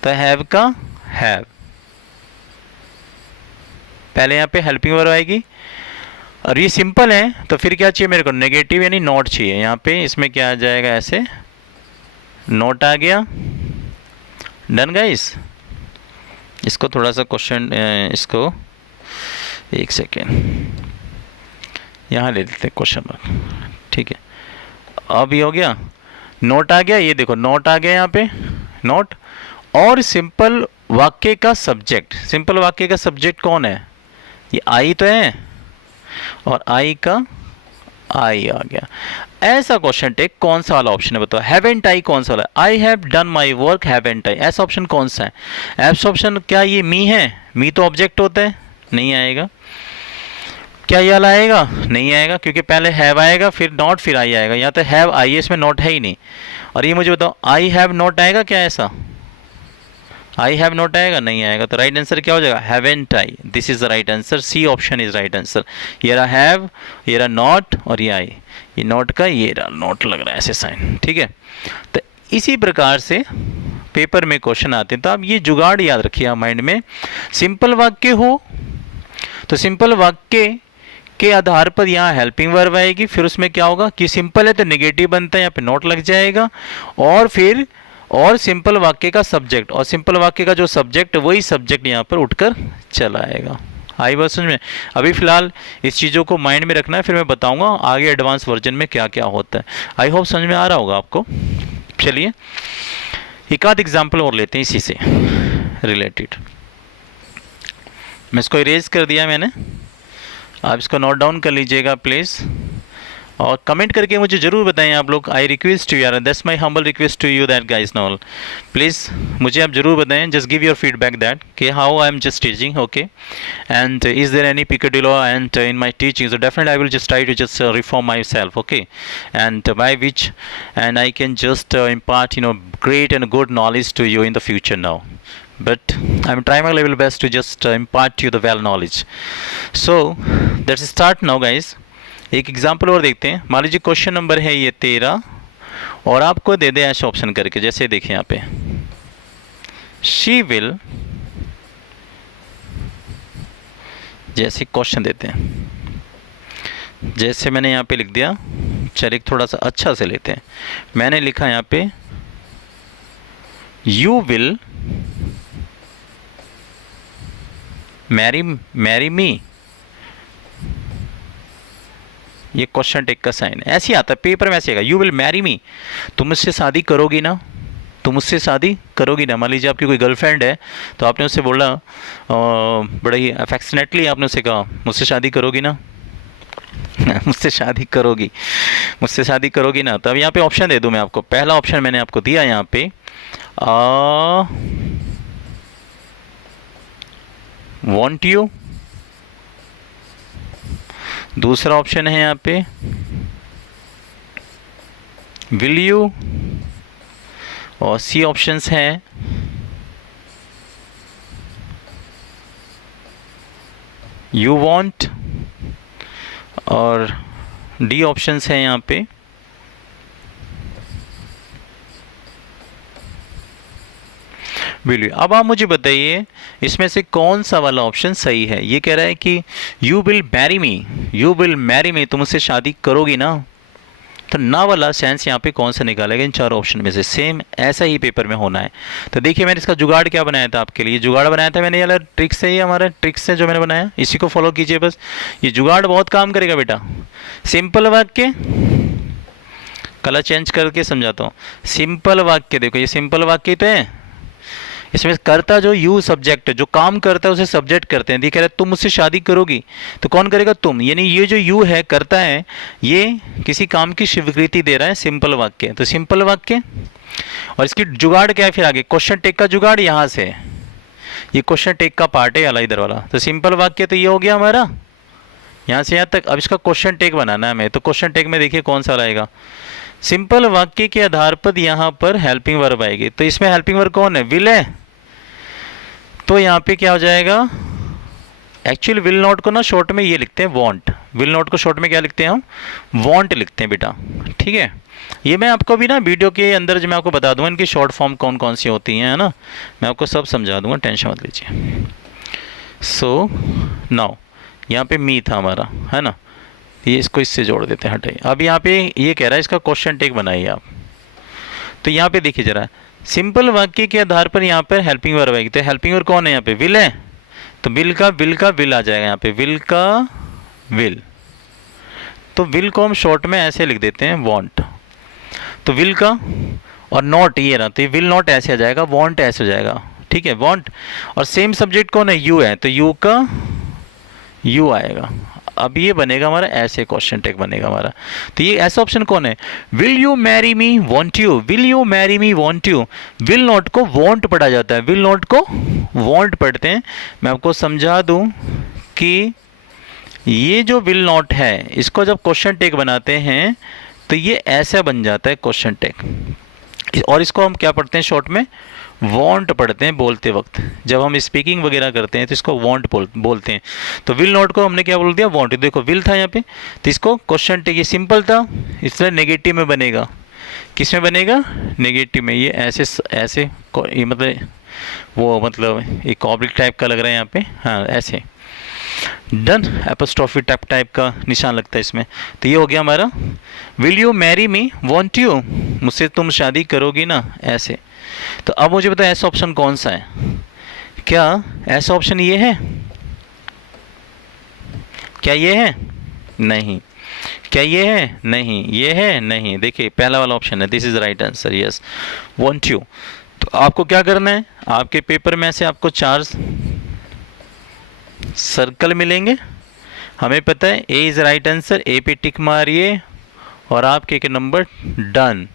तो हैव का हैव, पहले यहाँ पे हेल्पिंग वर्ब आएगी। और ये सिंपल है तो फिर क्या चाहिए मेरे को, नेगेटिव यानी नॉट चाहिए। यहाँ पे इसमें क्या आ जाएगा, ऐसे नॉट आ गया। डन गाइस, इसको थोड़ा सा क्वेश्चन, इसको एक सेकेंड यहाँ ले लेते हैं क्वेश्चन मार्क, ठीक है। अब ये हो गया, नोट आ गया, ये देखो नोट आ गया यहाँ पे, नोट। और सिंपल वाक्य का सब्जेक्ट, सिंपल वाक्य का सब्जेक्ट कौन है, ये आई तो है, और आई का आई आ गया। ऐसा क्वेश्चन टेक कौन सा वाला ऑप्शन है बताओ? हैवेंट आई कौन सा वाला? I have done my work haven't I, ऐसा ऑप्शन कौन सा है? ऐसा ऑप्शन क्या ये मी है? मी तो ऑब्जेक्ट होता है, नहीं आएगा। क्या ये वाला आएगा? नहीं आएगा, क्योंकि पहले हैव आएगा फिर नॉट फिर आई आएगा। यहाँ तो हैव आई है, इसमें नॉट है ही नहीं। और ये मुझे बताओ आई हैव नॉट आएगा क्या? ऐसा आई हैव नॉट आएगा, नहीं आएगा। तो राइट आंसर क्या हो जाएगा? Haven't I. This is the right answer, C option is right answer. ये रहा हैव, ये रहा नॉट और ये आई। ये नॉट का ये रहा नॉट लग रहा है ऐसे साइन, ठीक है। तो इसी प्रकार से पेपर में क्वेश्चन आते हैं, तो आप ये जुगाड़ याद रखिए माइंड में। सिंपल वाक्य हो तो सिंपल वाक्य के आधार पर यहाँ हेल्पिंग वर्ब आएगी, फिर उसमें क्या होगा कि सिंपल है तो नेगेटिव बनता है, यहाँ पे नॉट लग जाएगा। और फिर और सिंपल वाक्य का सब्जेक्ट, और सिंपल वाक्य का जो सब्जेक्ट वही सब्जेक्ट यहाँ पर उठकर चला आएगा। आई बात समझ में? अभी फिलहाल इस चीज़ों को माइंड में रखना है, फिर मैं बताऊंगा आगे एडवांस वर्जन में क्या क्या होता है। आई होप समझ में आ रहा होगा आपको। चलिए एक आध एग्जाम्पल और लेते हैं इसी से रिलेटेड। मैं इसको इरेज कर दिया मैंने, आप इसको नोट डाउन कर लीजिएगा प्लीज़, और कमेंट करके मुझे ज़रूर बताएं आप लोग। आई रिक्वेस्ट यू यार, that's my humble request to you that guys know, please मुझे आप ज़रूर बताएं, just give your feedback that कि how I am just teaching, okay, and is there any peccadillo and in my teaching, so definitely I will just try to just reform my self, okay, and by which and I can just impart great and good knowledge to you in the future now. But I'm trying my level best to just impart to you the well knowledge. So let's start now guys. एक example और देखते हैं। मान लीजिए question number है ये 13 और आपको दे दे ऐसे ऑप्शन करके, जैसे देखिए यहाँ पे शी विल, जैसे क्वेश्चन देते हैं, जैसे मैंने यहाँ पे लिख दिया। चलिए थोड़ा सा अच्छा से लेते हैं। मैंने लिखा यहाँ पे यू विल मैरी मी, ये क्वेश्चन टेक का साइन है। ऐसे ही आता है पेपर में, ऐसे आएगा यू विल मैरी मी, तुम मुझसे शादी करोगी ना, तुम मुझसे शादी करोगी ना। मान लीजिए आपकी कोई गर्लफ्रेंड है तो आपने उससे बोला बड़ा ही अफेक्शनेटली आपने उससे कहा मुझसे शादी करोगी ना मुझसे शादी करोगी, मुझसे शादी करोगी ना। तो अब यहाँ पे ऑप्शन दे दूँ मैं आपको। पहला ऑप्शन मैंने आपको दिया यहाँ पे वॉन्ट यू, दूसरा ऑप्शन है यहाँ पे विल यू, और सी ऑप्शंस हैं यू वॉन्ट, और डी ऑप्शंस हैं यहाँ पे विल यू। अब आप मुझे बताइए इसमें से कौन सा वाला ऑप्शन सही है। ये कह रहा है कि you will marry me, you will marry me, तुम मुझसे शादी करोगी ना। तो ना वाला सेंस यहाँ पे कौन सा निकालेगा इन चार ऑप्शन में से? सेम ऐसा ही पेपर में होना है। तो देखिए मैंने इसका जुगाड़ क्या बनाया था आपके लिए। जुगाड़ बनाया था मैंने, यार ट्रिक से ही, हमारा ट्रिक से जो मैंने बनाया इसी को फॉलो कीजिए बस। ये जुगाड़ बहुत काम करेगा बेटा। सिंपल वाक्य, कलर चेंज करके समझाता हूँ। सिंपल वाक्य देखो, ये सिंपल वाक्य तो है, इसमें करता जो यू सब्जेक्ट, जो काम करता है उसे सब्जेक्ट करते हैं। देखा तुम मुझसे शादी करोगी तो कौन करेगा? तुम। यानी ये जो यू है करता है, ये किसी काम की स्वीकृति दे रहा है। सिंपल वाक्य, तो सिंपल वाक्य। और इसकी जुगाड़ क्या है फिर आगे? क्वेश्चन टेक का जुगाड़ यहाँ से, ये क्वेश्चन टेक का पार्ट है वाला इधर वाला। तो सिंपल वाक्य तो ये हो गया हमारा यहाँ से यहाँ तक। अब इसका क्वेश्चन टेक बनाना है हमें। तो क्वेश्चन टेक में देखिए कौन सा रहेगा। सिंपल वाक्य के आधार पर यहाँ पर हेल्पिंग वर्ब आएगी। तो इसमें हेल्पिंग वर्ब कौन है? विल है। तो यहाँ पे क्या हो जाएगा? एक्चुअली विल नॉट को ना शॉर्ट में ये लिखते हैं वॉन्ट। विल नॉट को शॉर्ट में क्या लिखते हैं हम? वॉन्ट लिखते हैं बेटा, ठीक है। ये मैं आपको भी ना वीडियो के अंदर जो मैं आपको बता दूंगा इनकी शॉर्ट फॉर्म कौन कौन सी होती हैं, है ना। मैं आपको सब समझा दूंगा, टेंशन मत लीजिए। सो नाउ यहाँ पे मी था हमारा, है ना। ये इसको इससे जोड़ देते हैं, हटाइए। अब यहाँ पे ये कह रहा है इसका क्वेश्चन टेक बनाइए आप। तो यहाँ पे देखिए जरा, सिंपल वाक्य के आधार पर यहाँ पर हेल्पिंग वर्ब आएगी। तो हेल्पिंग वर्ब कौन है यहाँ पे? विल है। तो विल का विल आ जाएगा यहाँ पे, विल का विल। तो विल को हम शॉर्ट में ऐसे लिख देते हैं वॉन्ट। तो विल का और नॉट ये रहा, तो ये विल नॉट ऐसे आ जाएगा, वॉन्ट ऐसे हो जाएगा, ठीक है, वॉन्ट। और सेम सब्जेक्ट कौन है? यू है, तो यू का यू आएगा। अब ये बनेगा हमारा, ऐसे क्वेश्चन टैग बनेगा हमारा। तो ये ऐसा ऑप्शन कौन है? Will you marry me, want you, will you marry me, want you. Will not को वॉन्ट पढ़ा जाता है, विल नॉट को वॉन्ट पढ़ते हैं। मैं आपको समझा दूं कि ये जो विल नॉट है, इसको जब क्वेश्चन टैग बनाते हैं तो ये ऐसा बन जाता है क्वेश्चन टैग, और इसको हम क्या पढ़ते हैं शॉर्ट में? वॉन्ट पढ़ते हैं बोलते वक्त। जब हम स्पीकिंग वगैरह करते हैं तो इसको वॉन्ट बोलते हैं। तो विल नॉट को हमने क्या बोल दिया? वॉन्ट। देखो विल था यहाँ पे, तो इसको क्वेश्चन टैग, ये सिंपल था इसलिए नेगेटिव में बनेगा। किस में बनेगा? नेगेटिव में। ये ऐसे ऐसे ये मतलब वो मतलब एक ऑब्लिक टाइप का लग रहा है यहाँ पे, हाँ ऐसे डन, एपोस्ट्रोफी टाइप का निशान लगता है इसमें। तो ये हो गया हमारा will you marry me, want you, मुझसे तुम शादी करोगी ना, ऐसे। तो अब मुझे बताओ ऐसा ऑप्शन कौन सा है? क्या ऐसा ऑप्शन ये है? क्या ये है? नहीं। क्या ये है? नहीं। ये है? नहीं। देखिए पहला वाला ऑप्शन है, this is right answer, yes, want you. तो आपको क्या करना है? आपके पेपर में से आपको 4 सर्कल मिलेंगे। हमें पता है ए इज राइट आंसर, ए पे टिक मारिए और आपके के नंबर डन।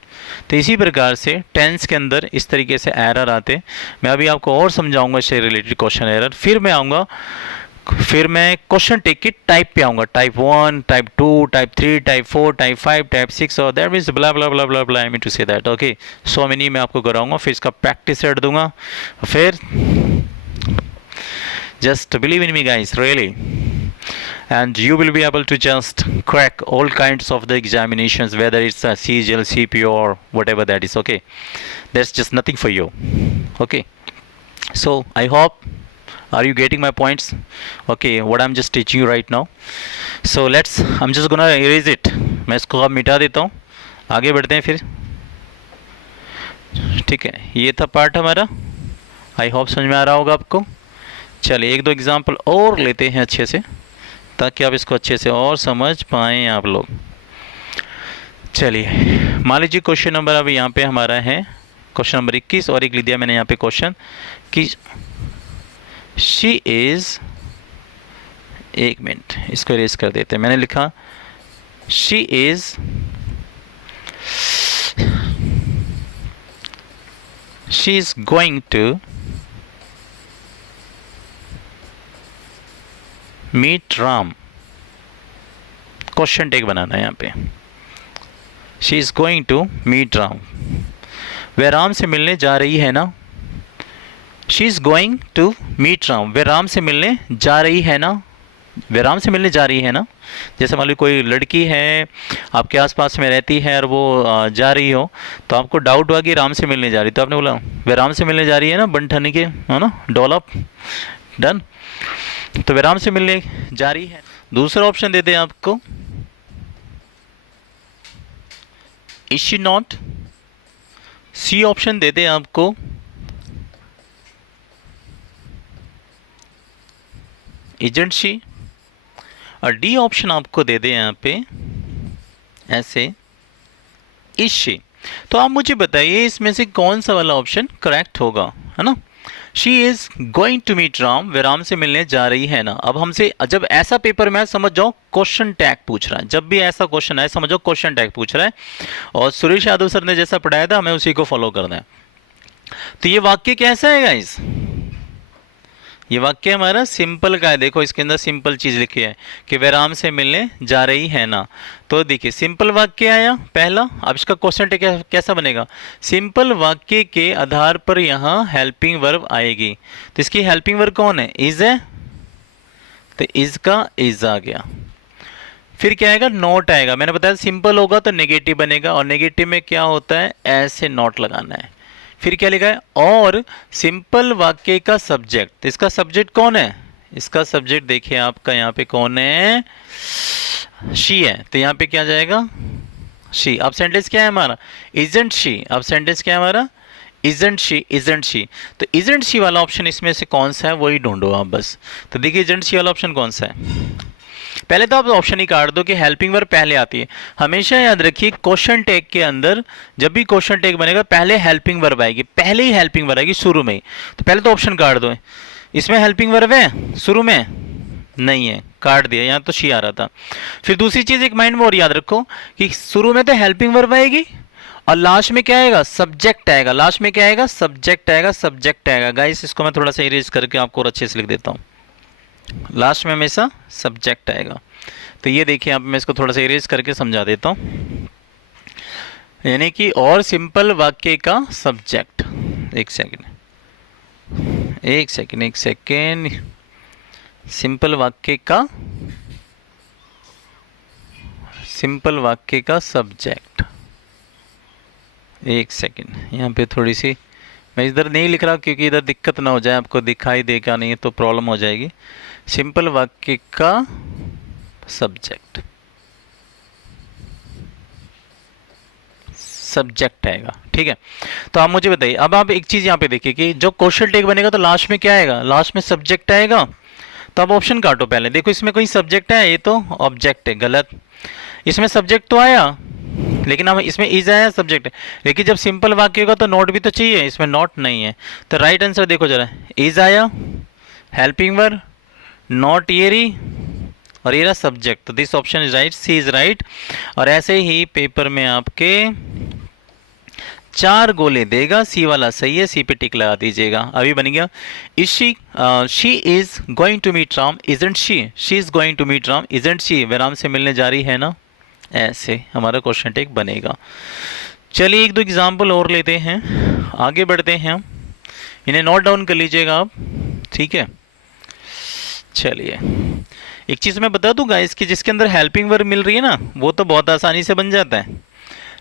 तो इसी प्रकार से टेंस के अंदर इस तरीके से एरर आते। मैं अभी आपको और समझाऊंगा इससे रिलेटेड क्वेश्चन एरर, फिर मैं आऊँगा, फिर मैं क्वेश्चन टेक के टाइप पे आऊँगा, type 1, type 2, type 3, type 4, type 5, type 6, और that means blah blah blah blah blah, I mean to say that, okay. So many मैं आपको कराऊंगा, फिर इसका प्रैक्टिस सेट दूंगा, फिर just believe in me guys, really, and you will be able to just crack all kinds of the examinations, whether it's a CGL, CPO or whatever that is, okay. That's just nothing for you, okay. So I hope, are you getting my points? Okay, what I'm just teaching you right now. So I'm just gonna erase it, मैं इसको अब मिटा देता हूँ, आगे बढ़ते हैं फिर, ठीक है। ये था पार्ट हमारा, आई होप समझ में आ रहा होगा आपको। चलिए 1-2 एग्जाम्पल और लेते हैं अच्छे से, ताकि आप इसको अच्छे से और समझ पाएँ आप लोग। चलिए मान लीजिए क्वेश्चन नंबर अब यहाँ पे हमारा है क्वेश्चन नंबर 21, और एक लिख दिया मैंने यहाँ पे क्वेश्चन कि शी इज़, एक मिनट इसको इरेज कर देते हैं, मैंने लिखा she is going to meet Ram. Question tag बनाना है यहाँ पे, she is going to meet Ram, वे राम से मिलने जा रही है ना। She is going to meet Ram, वे राम से मिलने जा रही है ना, वे राम से मिलने जा रही है ना। जैसे मान लो कोई लड़की है आपके आसपास में रहती है और वो जा रही हो, तो आपको डाउट हुआ कि राम से मिलने जा रही, तो आपने बोला वे राम से मिलने जा रही है ना, बंठनी के, है ना, डॉलअप, डन। तो वे राम से मिलने जा रही है। दूसरा ऑप्शन देते हैं आपको, is she not. C option देते हैं आपको, इजंट शी। और डी ऑप्शन आपको दे दें यहाँ पे ऐसे, इज शी। तो आप मुझे बताइए इसमें से कौन सा वाला ऑप्शन करेक्ट होगा, है ना। She is going to meet Ram, वे राम से मिलने जा रही है ना। अब हमसे जब ऐसा पेपर में समझ जाओ क्वेश्चन टैग पूछ रहा है, जब भी ऐसा क्वेश्चन है समझो क्वेश्चन टैग पूछ रहा है, और सुरेश यादव सर ने जैसा पढ़ाया था हमें उसी को फॉलो करना है। तो ये वाक्य कैसा है गाइस? ये वाक्य हमारा सिंपल का है। देखो इसके अंदर सिंपल चीज़ लिखी है कि वे राम से मिलने जा रही है ना। तो देखिए सिंपल वाक्य आया पहला। अब इसका क्वेश्चन टैग कैसा बनेगा? सिंपल वाक्य के आधार पर यहाँ हेल्पिंग वर्ब आएगी। तो इसकी हेल्पिंग वर्ब कौन है? इज है, तो इज का इज आ गया। फिर क्या आएगा? नॉट आएगा। मैंने बताया सिंपल होगा तो नेगेटिव बनेगा, और नेगेटिव में क्या होता है? ऐसे नॉट लगाना है। फिर क्या लिखा है? और सिंपल वाक्य का सब्जेक्ट। तो इसका सब्जेक्ट कौन है? इसका सब्जेक्ट देखिए आपका यहाँ पे कौन है? शी है। तो यहाँ पे क्या जाएगा? शी। अब सेंटेंस क्या है हमारा? Isn't she. अब सेंटेंस क्या है हमारा? Isn't she, isn't she. तो इजंट शी वाला ऑप्शन इसमें से कौन सा है वही ढूंढो आप बस। तो देखिए इजंट शी वाला ऑप्शन कौन सा है? पहले तो आप ऑप्शन ही काट दो कि हेल्पिंग वर्ब पहले आती है। हमेशा याद रखिए क्वेश्चन टैग के अंदर जब भी क्वेश्चन टैग बनेगा पहले हेल्पिंग वर्ब आएगी, पहले ही हेल्पिंग वर्ब आएगी शुरू में ही। तो पहले तो ऑप्शन काट दो। इसमें हेल्पिंग वर्ब है शुरू में? नहीं है। काट दिया, यहाँ तो शी आ रहा था। फिर दूसरी चीज एक माइंड में और याद रखो कि शुरू में तो हेल्पिंग वर्ब आएगी और लास्ट में क्या आएगा, सब्जेक्ट आएगा। लास्ट में क्या आएगा, सब्जेक्ट आएगा, सब्जेक्ट आएगा। गाइस इसको मैं थोड़ा सा इरेज करके आपको और अच्छे से लिख देता हूँ। लास्ट में हमेशा सब्जेक्ट आएगा। तो ये देखिए आप, मैं इसको थोड़ा सा इरेज करके समझा देता हूँ। यानी कि और सिंपल वाक्य का सब्जेक्ट, एक सेकेंड, सिंपल वाक्य का सब्जेक्ट। एक सेकेंड, यहाँ पे थोड़ी सी मैं इधर नहीं लिख रहा क्योंकि इधर दिक्कत ना हो जाए, आपको दिखाई देगा नहीं तो प्रॉब्लम हो जाएगी। सिंपल वाक्य का सब्जेक्ट, सब्जेक्ट आएगा, ठीक है। तो आप मुझे बताइए, अब आप एक चीज यहाँ पे देखिए कि जो क्वेश्चन टैग बनेगा तो लास्ट में क्या आएगा, लास्ट में सब्जेक्ट आएगा। तो आप ऑप्शन काटो पहले, देखो इसमें कोई सब्जेक्ट है, ये तो ऑब्जेक्ट है, गलत। इसमें सब्जेक्ट तो आया लेकिन अब इसमें इज आया, सब्जेक्ट है। लेकिन जब सिंपल वाक्य होगा तो नोट भी तो चाहिए, इसमें नोट नहीं है। तो राइट आंसर देखो जरा, इज आया, हेल्पिंग वर्ब, नॉट ईयरी और ये रहा सब्जेक्ट। तो this option is right, C is right. और ऐसे ही पेपर में आपके 4 गोले देगा, सी वाला सही है, सी पे टिक लगा दीजिएगा। अभी बन गया, is she is going to meet Ram, isn't she is going to meet Ram, isn't she, वे राम से मिलने जा रही है ना। ऐसे हमारा क्वेश्चन टेक बनेगा। चलिए एक दो एग्जाम्पल और लेते हैं, आगे बढ़ते हैं हम। इन्हें नोट डाउन कर लीजिएगा आप, ठीक है। चलिए एक चीज़ मैं बता दूं गाइस कि जिसके अंदर हेल्पिंग वर्ब मिल रही है ना वो तो बहुत आसानी से बन जाता है,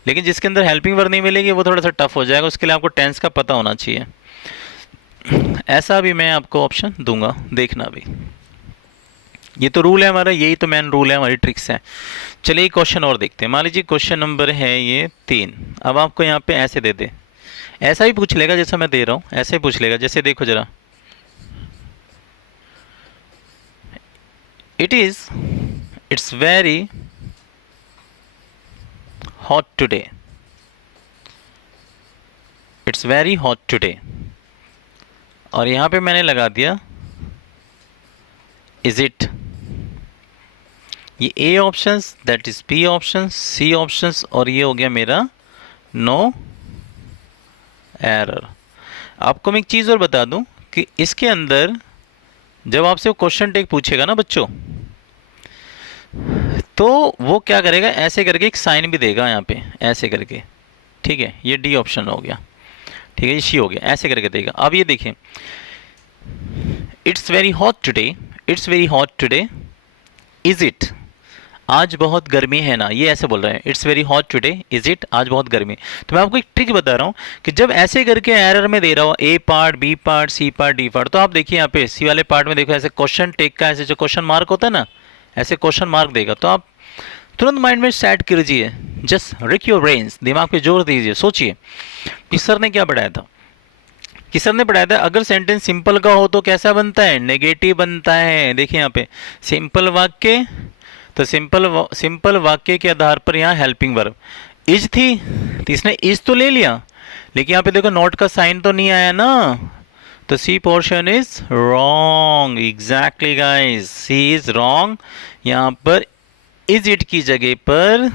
लेकिन जिसके अंदर हेल्पिंग वर्ब नहीं मिलेगी वो थोड़ा सा टफ हो जाएगा। उसके लिए आपको टेंस का पता होना चाहिए। ऐसा भी मैं आपको ऑप्शन दूंगा, देखना भी। ये तो रूल है हमारा, यही तो मेन रूल है, हमारी ट्रिक्स है। चलिए एक क्वेश्चन और देखते हैं। मान लीजिए क्वेश्चन नंबर है ये 3। अब आपको यहाँ पे ऐसे दे दे, ऐसा ही पूछ लेगा जैसा मैं दे रहा हूँ, ऐसे ही पूछ लेगा। जैसे देखो जरा, it's very hot today, it's very hot today। और यहाँ पे मैंने लगा दिया is it। ये A options, that is B options, C options, और ये हो गया मेरा नो एरर। आपको मैं एक चीज़ और बता दूं कि इसके अंदर जब आपसे वो क्वेश्चन टेक पूछेगा ना बच्चों, तो वो क्या करेगा, ऐसे करके एक साइन भी देगा यहाँ पे, ऐसे करके, ठीक है। ये डी ऑप्शन हो गया, ठीक है, ये सी हो गया, ऐसे करके देगा। अब ये देखें, it's very hot today, it's very hot today, is it, आज बहुत गर्मी है ना, ये ऐसे बोल रहे हैं, it's very hot today, is it, आज बहुत गर्मी। तो मैं आपको एक ट्रिक बता रहा हूँ कि जब ऐसे करके एरर में दे रहा हूँ, A part, B part, C part, D part, तो आप देखिए यहाँ पे सी वाले पार्ट में देखो ऐसे क्वेश्चन टेक का ऐसे जो क्वेश्चन मार्क होता है ना, ऐसे क्वेश्चन मार्क देगा। तो आप तुरंत माइंड में सेट कीजिए, जस्ट रिक योर ब्रेन्स, दिमाग पे जोर दीजिए, सोचिए कि सर ने क्या पढ़ाया था। कि सर ने पढ़ाया था अगर सेंटेंस सिंपल का हो तो कैसा बनता है, नेगेटिव बनता है। देखिए यहाँ पे सिंपल वाक्य, तो सिंपल वाक्य के आधार पर यहाँ हेल्पिंग वर्ब इज थी, तो इसने इज तो ले लिया, लेकिन यहाँ पे देखो नोट का साइन तो नहीं आया ना, तो C portion is wrong. Exactly guys, C is wrong. यहाँ पर इज इट की जगह पर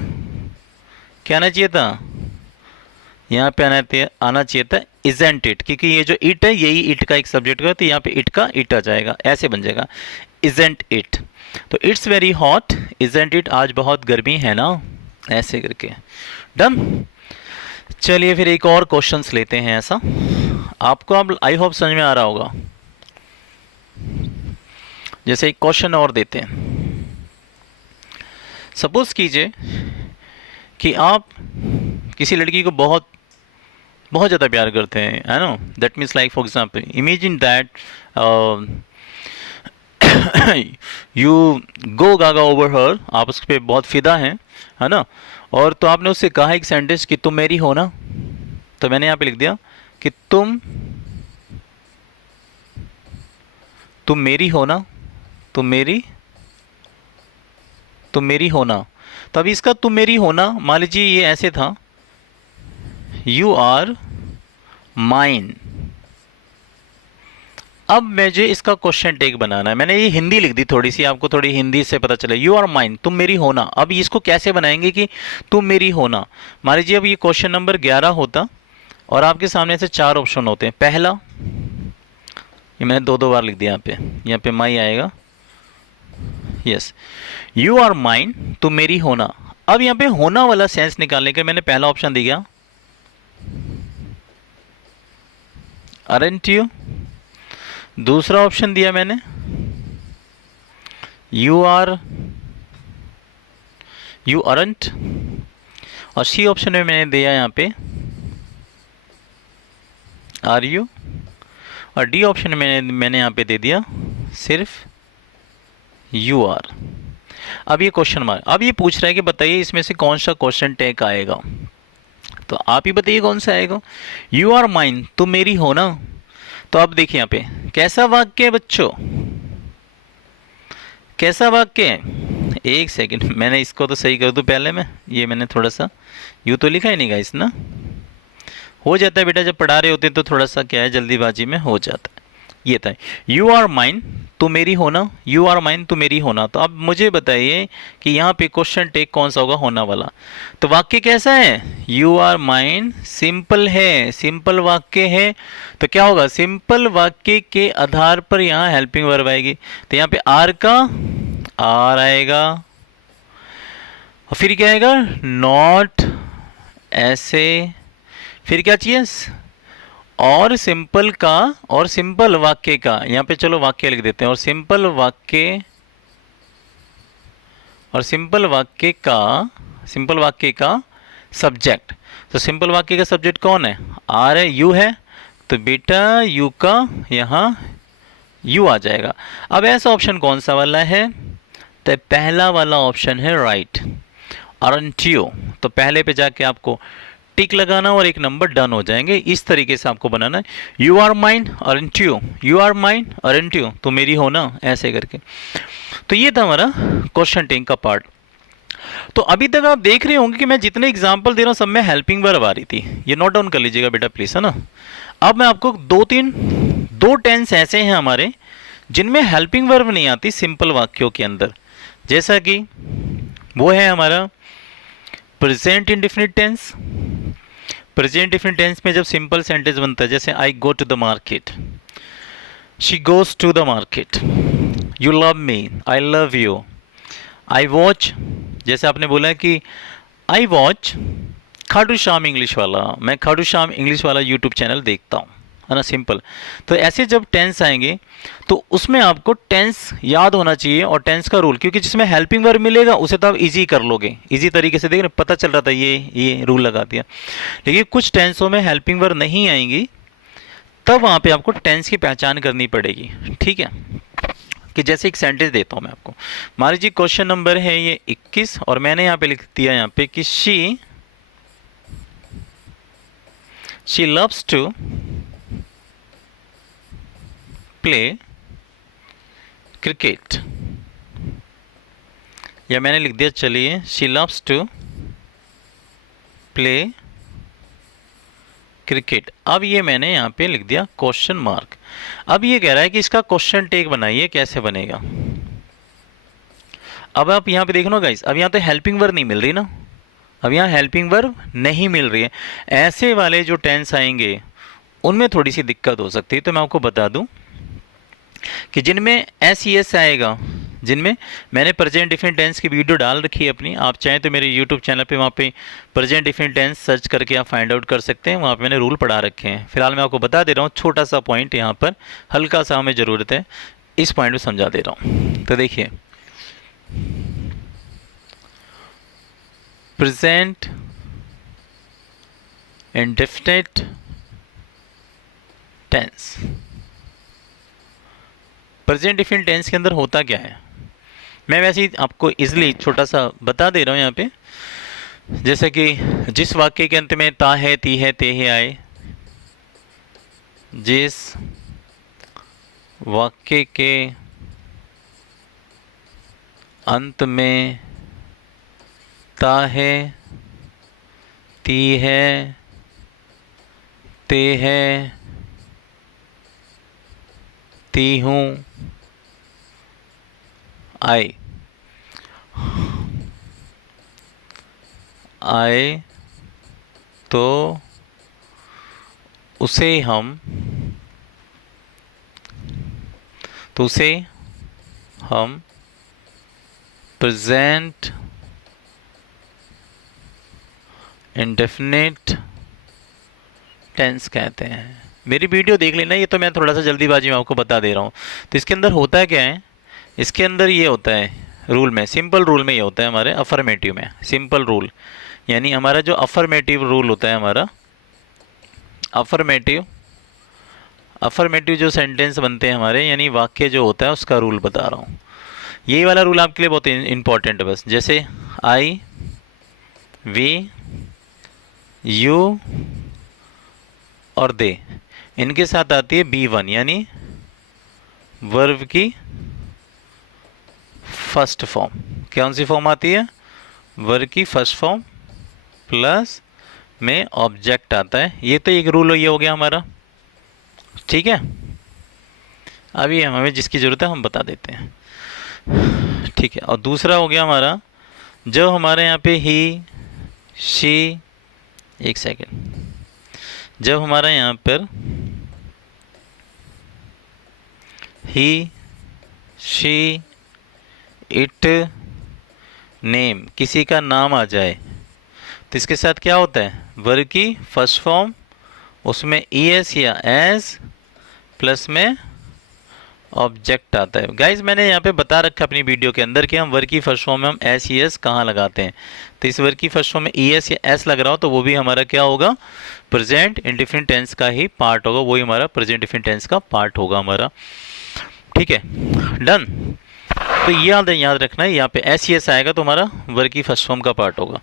क्या आना चाहिए था, यहाँ पे आना चाहिए था इजेंट इट, क्योंकि ये जो इट है यही इट का एक सब्जेक्ट का, तो यहाँ पे इट का इट आ जाएगा, ऐसे बन जाएगा इजेंट इट। तो it's very hot, isn't it, आज बहुत गर्मी है ना, ऐसे करके। डन। चलिए फिर एक और क्वेश्चंस लेते हैं ऐसा, आपको अब आई होप समझ में आ रहा होगा। जैसे एक क्वेश्चन और देते हैं, सपोज कीजिए कि आप किसी लड़की को बहुत बहुत ज़्यादा प्यार करते हैं, है ना। That means like for example, imagine that you go gaga over हर, आप उस पर बहुत फिदा हैं, है ना। और तो आपने उससे कहा एक सेंटेंस कि तुम मेरी हो ना, तो मैंने यहाँ पे लिख दिया कि तुम मेरी हो ना, तुम मेरी होना। तो अभी इसका तुम मेरी होना, मान लीजिए ये ऐसे था, यू आर माइन, अब मुझे इसका क्वेश्चन टेक बनाना है। मैंने ये हिंदी लिख दी थोड़ी सी, आपको थोड़ी हिंदी से पता चले। यू आर माइन, तुम मेरी होना। अब इसको कैसे बनाएंगे कि तुम मेरी होना। मान लीजिए अब ये क्वेश्चन नंबर 11 होता और आपके सामने से 4 ऑप्शन होते हैं। पहला, ये मैंने दो बार लिख दिया यहाँ पे माई आएगा। यस, यू आर माइन, तुम मेरी होना। अब यहाँ पे होना वाला सेंस निकालने का मैंने पहला ऑप्शन दिया, अरेंट यू। दूसरा ऑप्शन दिया मैंने, यू अरंट। और सी ऑप्शन में मैंने दिया यहाँ पे आर यू। और डी ऑप्शन में मैंने यहाँ पे दे दिया सिर्फ यू आर। अब ये क्वेश्चन मार्क, अब ये पूछ रहा है कि बताइए इसमें से कौन सा क्वेश्चन टैग आएगा। तो आप ही बताइए कौन सा आएगा। यू आर माइन, तुम मेरी हो ना। तो अब देखिए यहाँ पे कैसा वाक्य है बच्चों, कैसा वाक्य है। एक सेकंड, मैंने इसको तो सही कर दूं पहले मैं। ये मैंने थोड़ा सा यूँ तो लिखा ही नहीं गाइस ना, हो जाता है बेटा जब पढ़ा रहे होते हैं तो थोड़ा सा क्या है जल्दीबाजी में हो जाता है। ये था यू आर माइन, तू मेरी होना। यू आर माइन, तू मेरी होना। तो अब मुझे बताइए कि यहाँ पे क्वेश्चन टेक कौन सा होगा, होना वाला। तो वाक्य कैसा है, यू आर माइन सिंपल है, सिंपल वाक्य है। तो क्या होगा, सिंपल वाक्य के आधार पर यहाँ हेल्पिंग वर्ब आएगी। तो यहाँ पे आर का आर आएगा, और फिर क्या आएगा, नॉट, ऐसे, फिर क्या चाहिए, और सिंपल का, और सिंपल वाक्य का। यहाँ पे चलो वाक्य लिख देते हैं, और सिंपल वाक्य, और सिंपल वाक्य का सब्जेक्ट। तो सिंपल वाक्य का सब्जेक्ट कौन है, आर है, यू है। तो बेटा यू का यहाँ यू आ जाएगा। अब ऐसा ऑप्शन कौन सा वाला है, तो पहला वाला ऑप्शन है राइट, अरंट यू। तो पहले पे जाके आपको टिक लगाना और एक नंबर डन हो जाएंगे। इस तरीके से आपको बनाना है, you are mine aren't you, you are mine aren't you, तो मेरी हो ना, ऐसे करके। तो ये था हमारा क्वेश्चन टेक का पार्ट। तो अभी तक आप देख रहे होंगे कि मैं जितने एग्जाम्पल दे रहा हूँ सब में हेल्पिंग वर्ब आ रही थी। ये नोट डाउन कर लीजिएगा बेटा प्लीज, है ना। अब मैं आपको दो टेंस ऐसे हैं हमारे जिनमें हेल्पिंग वर्ब नहीं आती सिंपल वाक्यों के अंदर, जैसा कि वो है हमारा present indefinite tense. Present indefinite tense में जब सिंपल सेंटेंस बनता है, जैसे I go to the market, she goes to the market, you love me, I love you, I watch, जैसे आपने बोला कि I watch Khatu Shyam English वाला, मैं खाटू श्याम इंग्लिश वाला यूट्यूब चैनल देखता हूँ, है ना, सिंपल। तो ऐसे जब टेंस आएंगे तो उसमें आपको टेंस याद होना चाहिए, और टेंस का रूल, क्योंकि जिसमें हेल्पिंग वर्ब मिलेगा उसे तो आप इजी कर लोगे, इजी तरीके से। देख रहे, पता चल रहा था ये रूल लगा दिया। लेकिन कुछ टेंसों में हेल्पिंग वर्ब नहीं आएंगी, तब वहाँ पे आपको टेंस की पहचान करनी पड़ेगी, ठीक है। कि जैसे एक सेंटेंस देता हूँ मैं आपको, मान लीजिए क्वेश्चन नंबर है ये 21, और मैंने यहाँ पे लिख दिया यहाँ पे कि she loves to play cricket, या मैंने लिख दिया, चलिए she loves to play cricket. अब ये मैंने यहाँ पे लिख दिया क्वेश्चन मार्क। अब ये कह रहा है कि इसका क्वेश्चन टेक बनाइए, कैसे बनेगा। अब आप यहाँ पे देख लो गाइस, अब यहाँ तो हेल्पिंग वर्ब नहीं मिल रही ना, अब यहाँ हेल्पिंग वर्ब नहीं मिल रही है। ऐसे वाले जो टेंस आएंगे उनमें थोड़ी सी दिक्कत हो सकती है। तो मैं आपको बता दूं कि जिनमें एस आएगा, जिनमें मैंने प्रेजेंट डिफिनिट टेंस की वीडियो डाल रखी है अपनी, आप चाहें तो मेरे यूट्यूब चैनल पे वहाँ पे प्रेजेंट डिफिनिट टेंस सर्च करके आप फाइंड आउट कर सकते हैं। वहाँ पे मैंने रूल पढ़ा रखे हैं। फिलहाल मैं आपको बता दे रहा हूँ, छोटा सा पॉइंट यहाँ पर हल्का सा हमें ज़रूरत है, इस पॉइंट में समझा दे रहा हूँ। तो देखिए, present indefinite tense, present definite tense के अंदर होता क्या है, मैं वैसे ही आपको इजली छोटा सा बता दे रहा हूँ यहाँ पे। जैसे कि जिस वाक्य के अंत में ता है, ती है, ते है आए, जिस वाक्य के अंत में ता है, ती है, ते है, आती हूँ, आए, आए तो उसे हम प्रेजेंट इंडेफिनिट टेंस कहते हैं। मेरी वीडियो देख लेना, ये तो मैं थोड़ा सा जल्दीबाजी में आपको बता दे रहा हूँ। तो इसके अंदर होता क्या है, इसके अंदर ये होता है रूल में, सिंपल रूल में ये होता है हमारे अफर्मेटिव में, सिंपल रूल यानी हमारा जो अफर्मेटिव रूल होता है हमारा, अफर्मेटिव जो सेंटेंस बनते हैं हमारे, यानी वाक्य जो होता है उसका रूल बता रहा हूँ। यही वाला रूल आपके लिए बहुत इंपॉर्टेंट है। बस जैसे आई, वी, यू और दे, इनके साथ आती है B1 यानी वर्ब की फर्स्ट फॉर्म। कौन सी फॉर्म आती है, वर्ब की फर्स्ट फॉर्म प्लस में ऑब्जेक्ट आता है। ये तो एक रूल ये हो गया हमारा, ठीक है। अभी हमें जिसकी ज़रूरत है हम बता देते हैं, ठीक है। और दूसरा हो गया हमारा, जो हमारे यहाँ पे ही, शी, एक सेकेंड, जब हमारा यहाँ पर ही, शी, इट, नेम, किसी का नाम आ जाए तो इसके साथ क्या होता है, वर्ब की फर्स्ट फॉर्म, उसमें ES या एस प्लस में ऑब्जेक्ट आता है। गाइज मैंने यहाँ पे बता रखा अपनी वीडियो के अंदर कि हम वर्ब की फर्स्ट फॉर्म में हम एस ES कहाँ लगाते हैं। तो इस वर्ब की फर्स्ट फॉर्म में ES या एस लग रहा हो तो वो भी हमारा क्या होगा, प्रेजेंट इंडेफिनिट टेंस का ही पार्ट होगा, वही हमारा प्रेजेंट इंडेफिनिट टेंस का पार्ट होगा हमारा, ठीक है, डन। तो याद रखना है, यहाँ पे एस ES आएगा तो हमारा वर्ब की फर्स्ट फॉर्म का पार्ट होगा।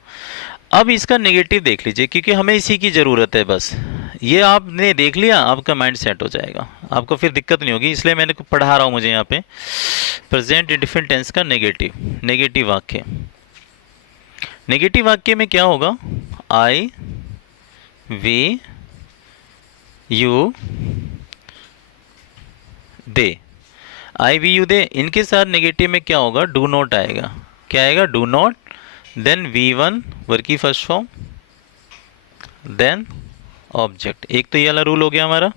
अब इसका नेगेटिव देख लीजिए, क्योंकि हमें इसी की ज़रूरत है। बस ये आपने देख लिया, आपका माइंड सेट हो जाएगा, आपको फिर दिक्कत नहीं होगी। इसलिए मैंने पढ़ा रहा हूँ मुझे यहाँ पे प्रेजेंट इंडेफिनिट टेंस का नेगेटिव वाक्य। नेगेटिव वाक्य में क्या होगा, I, we, you, they, I, we, you, they, इनके साथ नेगेटिव में क्या होगा, डू नॉट आएगा। क्या आएगा, do not, then V1 verb की फर्स्ट फॉर्म, देन ऑब्जेक्ट। एक तो ये वाला रूल हो गया हमारा,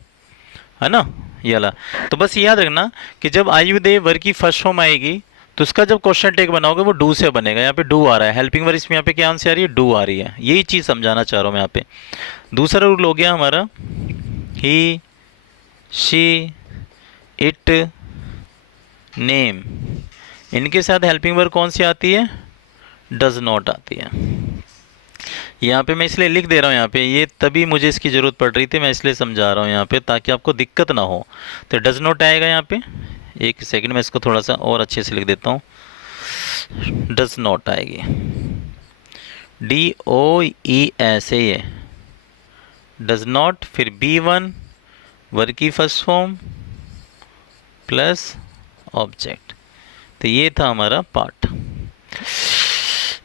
है ना, ये वाला। तो बस याद रखना कि जब आई, यू, दे वर्ब की फर्स्ट फॉर्म आएगी तो उसका जब क्वेश्चन टेक बनाओगे वो डू से बनेगा। यहाँ पे डू आ रहा है, हेल्पिंग वर्ब इसमें यहाँ पे क्या आंसर आ रही है, डू आ रही है। यही चीज़ समझाना चाह रहा हूँ मैं यहाँ पे। दूसरा रूल हो गया हमारा, ही, शी, इट, नेम, इनके साथ हेल्पिंग वर्ब कौन सी आती है, डज नॉट आती है। यहाँ पे मैं इसलिए लिख दे रहा हूँ, यहाँ पे ये तभी मुझे इसकी ज़रूरत पड़ रही थी, मैं इसलिए समझा रहा हूँ यहाँ पे ताकि आपको दिक्कत ना हो। तो डज नॉट आएगा यहाँ पे, एक सेकंड में इसको थोड़ा सा और अच्छे से लिख देता हूँ, डज नॉट आएगी, DOES है ये, डज नॉट, फिर B1 वर्ब की फर्स्ट फॉर्म प्लस ऑब्जेक्ट। तो ये था हमारा पार्ट।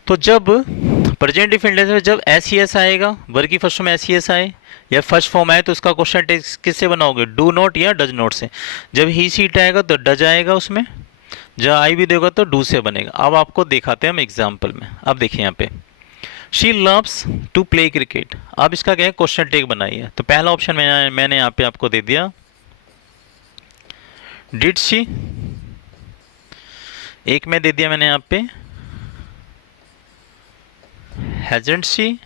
तो जब प्रेजेंट इंडेफिनिट टेंस में जब SES आएगा, वर्ब की फर्स्ट फॉर्म में SES आए या फर्स्ट फॉर्म आए तो उसका क्वेश्चन टेक्स किससे बनाओगे, डू नॉट या डज नॉट से। जब ही, सीट आएगा तो डज आएगा उसमें, जब आई भी देगा तो डू से बनेगा। अब आपको दिखाते हैं हम एग्जाम्पल में। अब देखिए यहाँ पे, she loves to play cricket. अब इसका क्या है, क्वेश्चन टेक बनाइए। तो पहला ऑप्शन मैंने यहाँ पे आपको दे दिया, डिड शी, एक में दे दिया मैंने यहाँ पे हैजंट शी,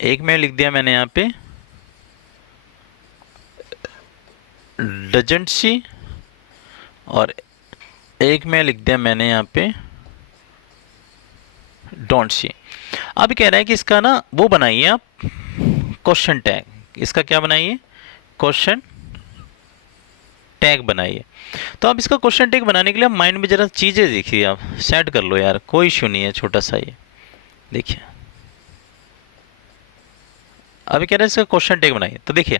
एक में लिख दिया मैंने यहाँ पे डजंट शी, और एक में लिख दिया मैंने यहाँ पे डोंट शी। अब कह रहा है कि इसका ना वो बनाइए आप क्वेश्चन टैग। इसका क्या बनाइए, क्वेश्चन टैग बनाइए। तो आप इसका क्वेश्चन टैग बनाने के लिए माइंड में जरा चीज़ें देखिए, आप सेट कर लो यार, कोई इशू नहीं है, छोटा सा ये देखिए। अभी कह रहे हैं इसका क्वेश्चन टैग बनाइए। तो देखिए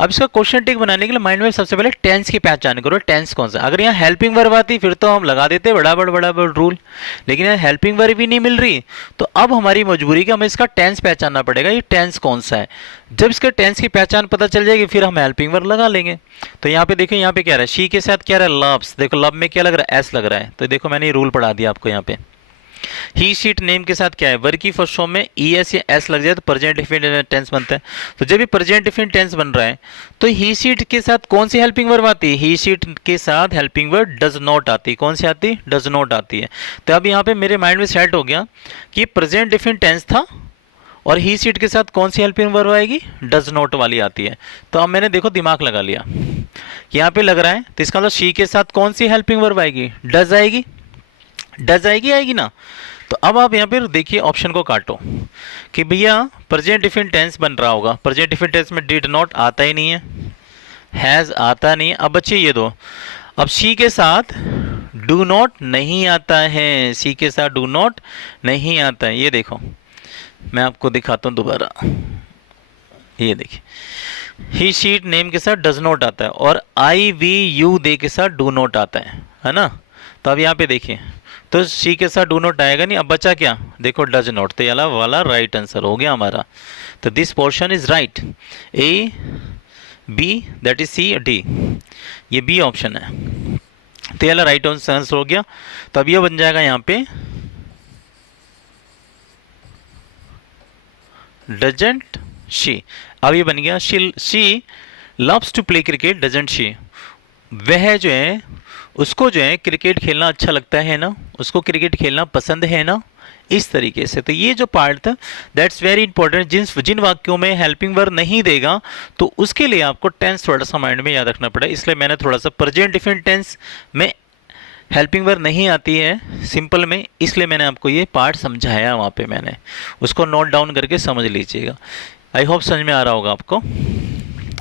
अब इसका क्वेश्चन टैग बनाने के लिए माइंड में सबसे पहले टेंस की पहचान करो, टेंस कौन सा। अगर यहाँ हेल्पिंग वर्ब आती फिर तो हम लगा देते बड़ा बड़ा रूल, लेकिन यहाँ हेल्पिंग वर्ब भी नहीं मिल रही, तो अब हमारी मजबूरी कि हमें इसका टेंस पहचानना पड़ेगा, ये टेंस कौन सा है। जब इसके टेंस की पहचान पता चल जाएगी फिर हम हेल्पिंग वर्ब लगा लेंगे। तो यहाँ पे देखो, यहाँ पे क्या रहा है, शी के साथ क्या रहा है, लव्स। देखो लब में क्या लग रहा है, एस लग रहा है, तो देखो मैंने ये रूल पढ़ा दिया आपको। यहाँ पे ही शीट नेम के साथ क्या है, वर्ब की फर्स्ट फॉर्म में ई एस या एस लग जाए तो प्रेजेंट डिफिनिट टेंस बनता है। तो जब ये प्रेजेंट डिफिनिट टेंस बन रहा है तो ही शीट के साथ कौन सी हेल्पिंग वर्ब आती है, ही शीट के साथ हेल्पिंग वर्ब डज नॉट आती। कौन सी आती, डज नॉट आती है। तो अब यहाँ पे मेरे माइंड में सेट हो गया कि प्रेजेंट डिफिनिट टेंस था और ही सीट के साथ कौन सी हेल्पिंग वर्ब आएगी, डज नॉट वाली आती है। तो अब मैंने देखो दिमाग लगा लिया, यहाँ पे लग रहा है तो इसका मतलब शी के साथ कौन सी हेल्पिंग वर्ब आएगी, डज आएगी, डज आएगी ना। तो अब आप यहाँ पर देखिए ऑप्शन को काटो कि भैया प्रेजेंट डिफिनिट टेंस बन रहा होगा, प्रेजेंट डिफिनिट टेंस में डिड नॉट आता ही नहीं है, हैज़ आता नहीं है। अब बच्चे ये दो, अब शी के साथ डू नॉट नहीं आता है, सी के साथ डू नॉट नहीं आता है। ये देखो मैं आपको दिखाता हूँ दोबारा, ये देखिए ही शीट नेम के साथ डज नॉट आता है और आई वी यू दे के साथ डू नॉट आता है ना। तो अब यहाँ पे देखिए तो शी के साथ डू नॉट आएगा नहीं, अब बचा क्या, देखो डज नॉट, तो ये वाला राइट आंसर हो गया हमारा। तो this portion is right, A B that is C D, ये बी ऑप्शन है, तो ये राइट आंसर हो गया। तो अब ये बन जाएगा यहाँ पे डजंट शी। अब ये बन गया she loves to play cricket doesn't she. वह जो है उसको जो है क्रिकेट खेलना अच्छा लगता है ना, उसको क्रिकेट खेलना पसंद है ना, इस तरीके से। तो ये जो पार्ट था दैट्स वेरी इंपॉर्टेंट, जिन वाक्यों में हेल्पिंग वर्ब नहीं देगा तो उसके लिए आपको टेंस थोड़ा सा माइंड में याद रखना पड़ेगा। इसलिए मैंने थोड़ा सा प्रेजेंट डिफिनिट टेंस में हेल्पिंग वर्ब नहीं आती है सिंपल में, इसलिए मैंने आपको ये पार्ट समझाया, वहाँ पे मैंने उसको नोट डाउन करके समझ लीजिएगा। आई होप समझ में आ रहा होगा आपको,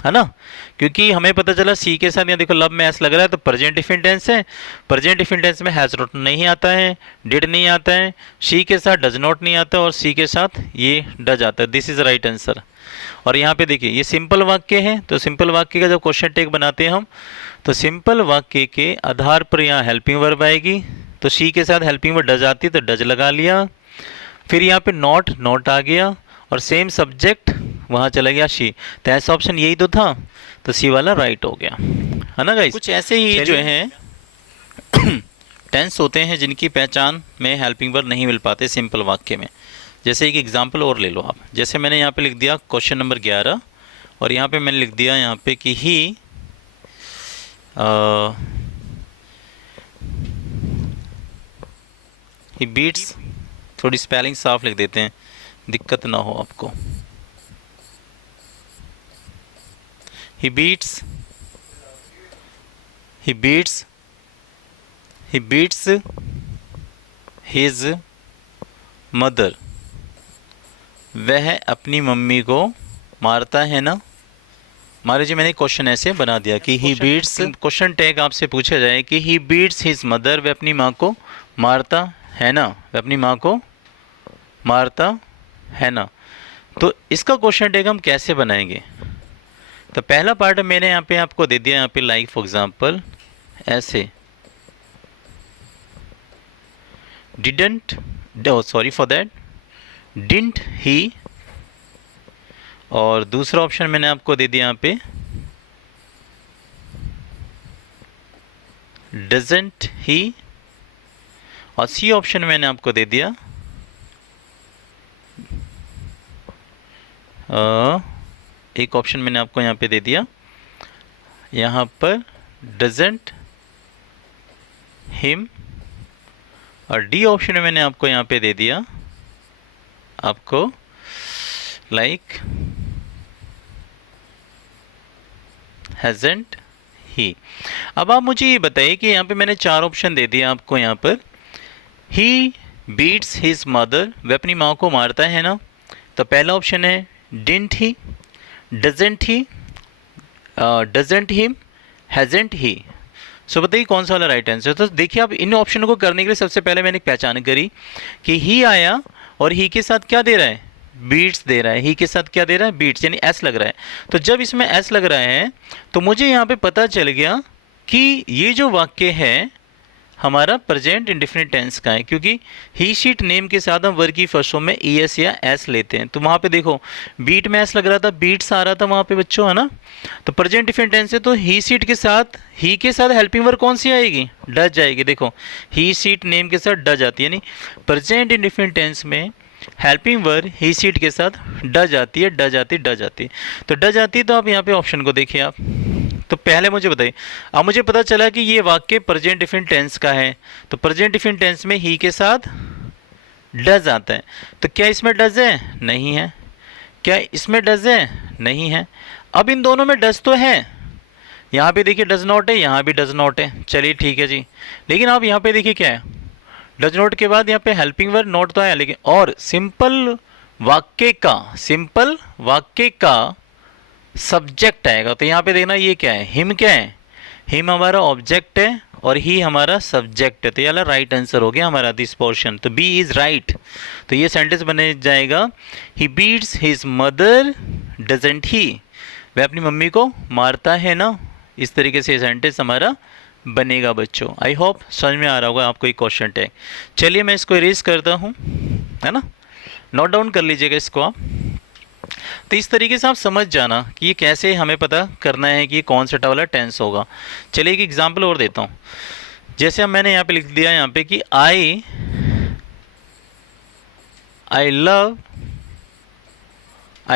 है ना। क्योंकि हमें पता चला सी के साथ यहाँ देखो लब में एस लग रहा है तो प्रेजेंट डिफिनिट टेंस है, प्रेजेंट डिफिनिट टेंस में हैज नॉट नहीं आता है, डिड नहीं आता है, शी के साथ डज नॉट नहीं आता और सी के साथ ये डज आता है। This is right answer. और यहाँ पे देखिए ये सिंपल वाक्य है, तो सिंपल वाक्य का जब क्वेश्चन टैग बनाते हैं हम तो सिंपल वाक्य के आधार पर यहाँ हेल्पिंग वर्ब आएगी, तो शी के साथ हेल्पिंग वर्ब डज आती है तो डज लगा लिया, फिर यहाँ पे नॉट आ गया और सेम सब्जेक्ट वहाँ चला गया शी। तो ऐसा ऑप्शन यही तो था, तो सी वाला राइट हो गया, है ना गाइस। कुछ ऐसे ही जो हैं टेंस होते हैं जिनकी पहचान में हेल्पिंग वर्ब नहीं मिल पाते सिंपल वाक्य में। जैसे एक एग्जांपल और ले लो आप, जैसे मैंने यहाँ पे लिख दिया क्वेश्चन नंबर 11 और यहाँ पे मैंने लिख दिया यहाँ पे कि ही बीट्स, थोड़ी स्पेलिंग साफ लिख देते हैं दिक्कत ना हो आपको। he beats his mother। वह अपनी मम्मी को मारता है ना। मान लीजिए मैंने क्वेश्चन ऐसे बना दिया कि ही बीट्स, क्वेश्चन टैग आपसे पूछा जाए कि ही बीट्स हिज मदर, वह अपनी माँ को मारता है ना, वह अपनी माँ को मारता है ना। तो इसका क्वेश्चन टैग हम कैसे बनाएंगे, तो पहला पार्ट मैंने यहाँ पे आपको दे दिया, यहाँ पे लाइक फॉर एग्जांपल ऐसे didn't, sorry for that, didn't he, और दूसरा ऑप्शन मैंने आपको दे दिया यहाँ पे डजंट ही, और सी ऑप्शन मैंने आपको दे दिया एक ऑप्शन मैंने आपको यहाँ पे दे दिया यहाँ पर डजंट हिम, और डी ऑप्शन में मैंने आपको यहाँ पे दे दिया आपको लाइक हैजंट ही। अब आप मुझे ये बताइए कि यहाँ पे मैंने 4 ऑप्शन दे दिया आपको यहाँ पर, ही बीट्स हिज मदर, वह अपनी माँ को मारता है ना। तो पहला ऑप्शन है didn't he, doesn't he, doesn't him, hasn't he. So बताइए कौन सा वाला राइट आंसर। तो देखिए अब इन ऑप्शनों को करने के लिए सबसे पहले मैंने पहचान करी कि ही आया और ही के साथ क्या दे रहा है, बीट्स दे रहा है, ही के साथ क्या दे रहा है, बीट्स, यानी एस लग रहा है। तो जब इसमें एस लग रहा है तो मुझे यहाँ पे पता चल गया कि ये जो वाक्य है हमारा प्रेजेंट इंडेफिनिट टेंस का है, क्योंकि ही शीट नेम के साथ हम वर्ब की फर्स्ट फॉर्म में एस या एस लेते हैं। तो वहाँ पे देखो बीट में एस लग रहा था, बीट्स आ रहा था वहाँ पे बच्चों, है ना। तो प्रेजेंट इंडेफिनिट टेंस है तो ही शीट के साथ, ही के साथ हेल्पिंग वर्ब कौन सी आएगी, डज आएगी। देखो ही शीट नेम के साथ डज आती है, यानी प्रेजेंट इंडेफिनिट टेंस में हेल्पिंग वर्ब ही शीट के साथ डज आती है, डज आती है, डज आती है। तो डज आती है तो आप यहाँ पे ऑप्शन को देखिए आप। तो पहले मुझे बताइए, अब मुझे पता चला कि ये वाक्य प्रेजेंट डिफिनिट टेंस का है। तो प्रेजेंट डिफिनिट टेंस में ही के साथ डज आता है। तो क्या इसमें डज है, नहीं है। क्या इसमें डज है, नहीं है। अब इन दोनों में डज तो है, यहाँ पे देखिए डज नॉट है, यहाँ भी डज नॉट है, चलिए ठीक है जी। लेकिन आप यहाँ पे देखिए क्या है, डज नॉट के बाद यहाँ पे हेल्पिंग वर्ब नॉट तो आया, लेकिन और सिंपल वाक्य का सब्जेक्ट आएगा। तो यहाँ पे देखना ये क्या है, हिम क्या है, हिम हमारा ऑब्जेक्ट है और ही हमारा सब्जेक्ट है। तो ये वाला राइट आंसर हो गया हमारा दिस पोर्शन। तो बी इज राइट। तो ये सेंटेंस बने जाएगा, he beats his mother doesn't he, वह अपनी मम्मी को मारता है ना। इस तरीके से ये सेंटेंस हमारा बनेगा बच्चों। आई होप समझ में आ रहा होगा आपको ये क्वेश्चन टैग। चलिए मैं इसको इरेज करता हूँ, है ना, नोट डाउन कर लीजिएगा इसको आप। तो इस तरीके से आप समझ जाना कि ये कैसे हमें पता करना है कि ये कौन सा वाला टेंस होगा। चलिए एक एग्जांपल और देता हूँ। जैसे अब मैंने यहाँ पे लिख दिया यहाँ पे कि आई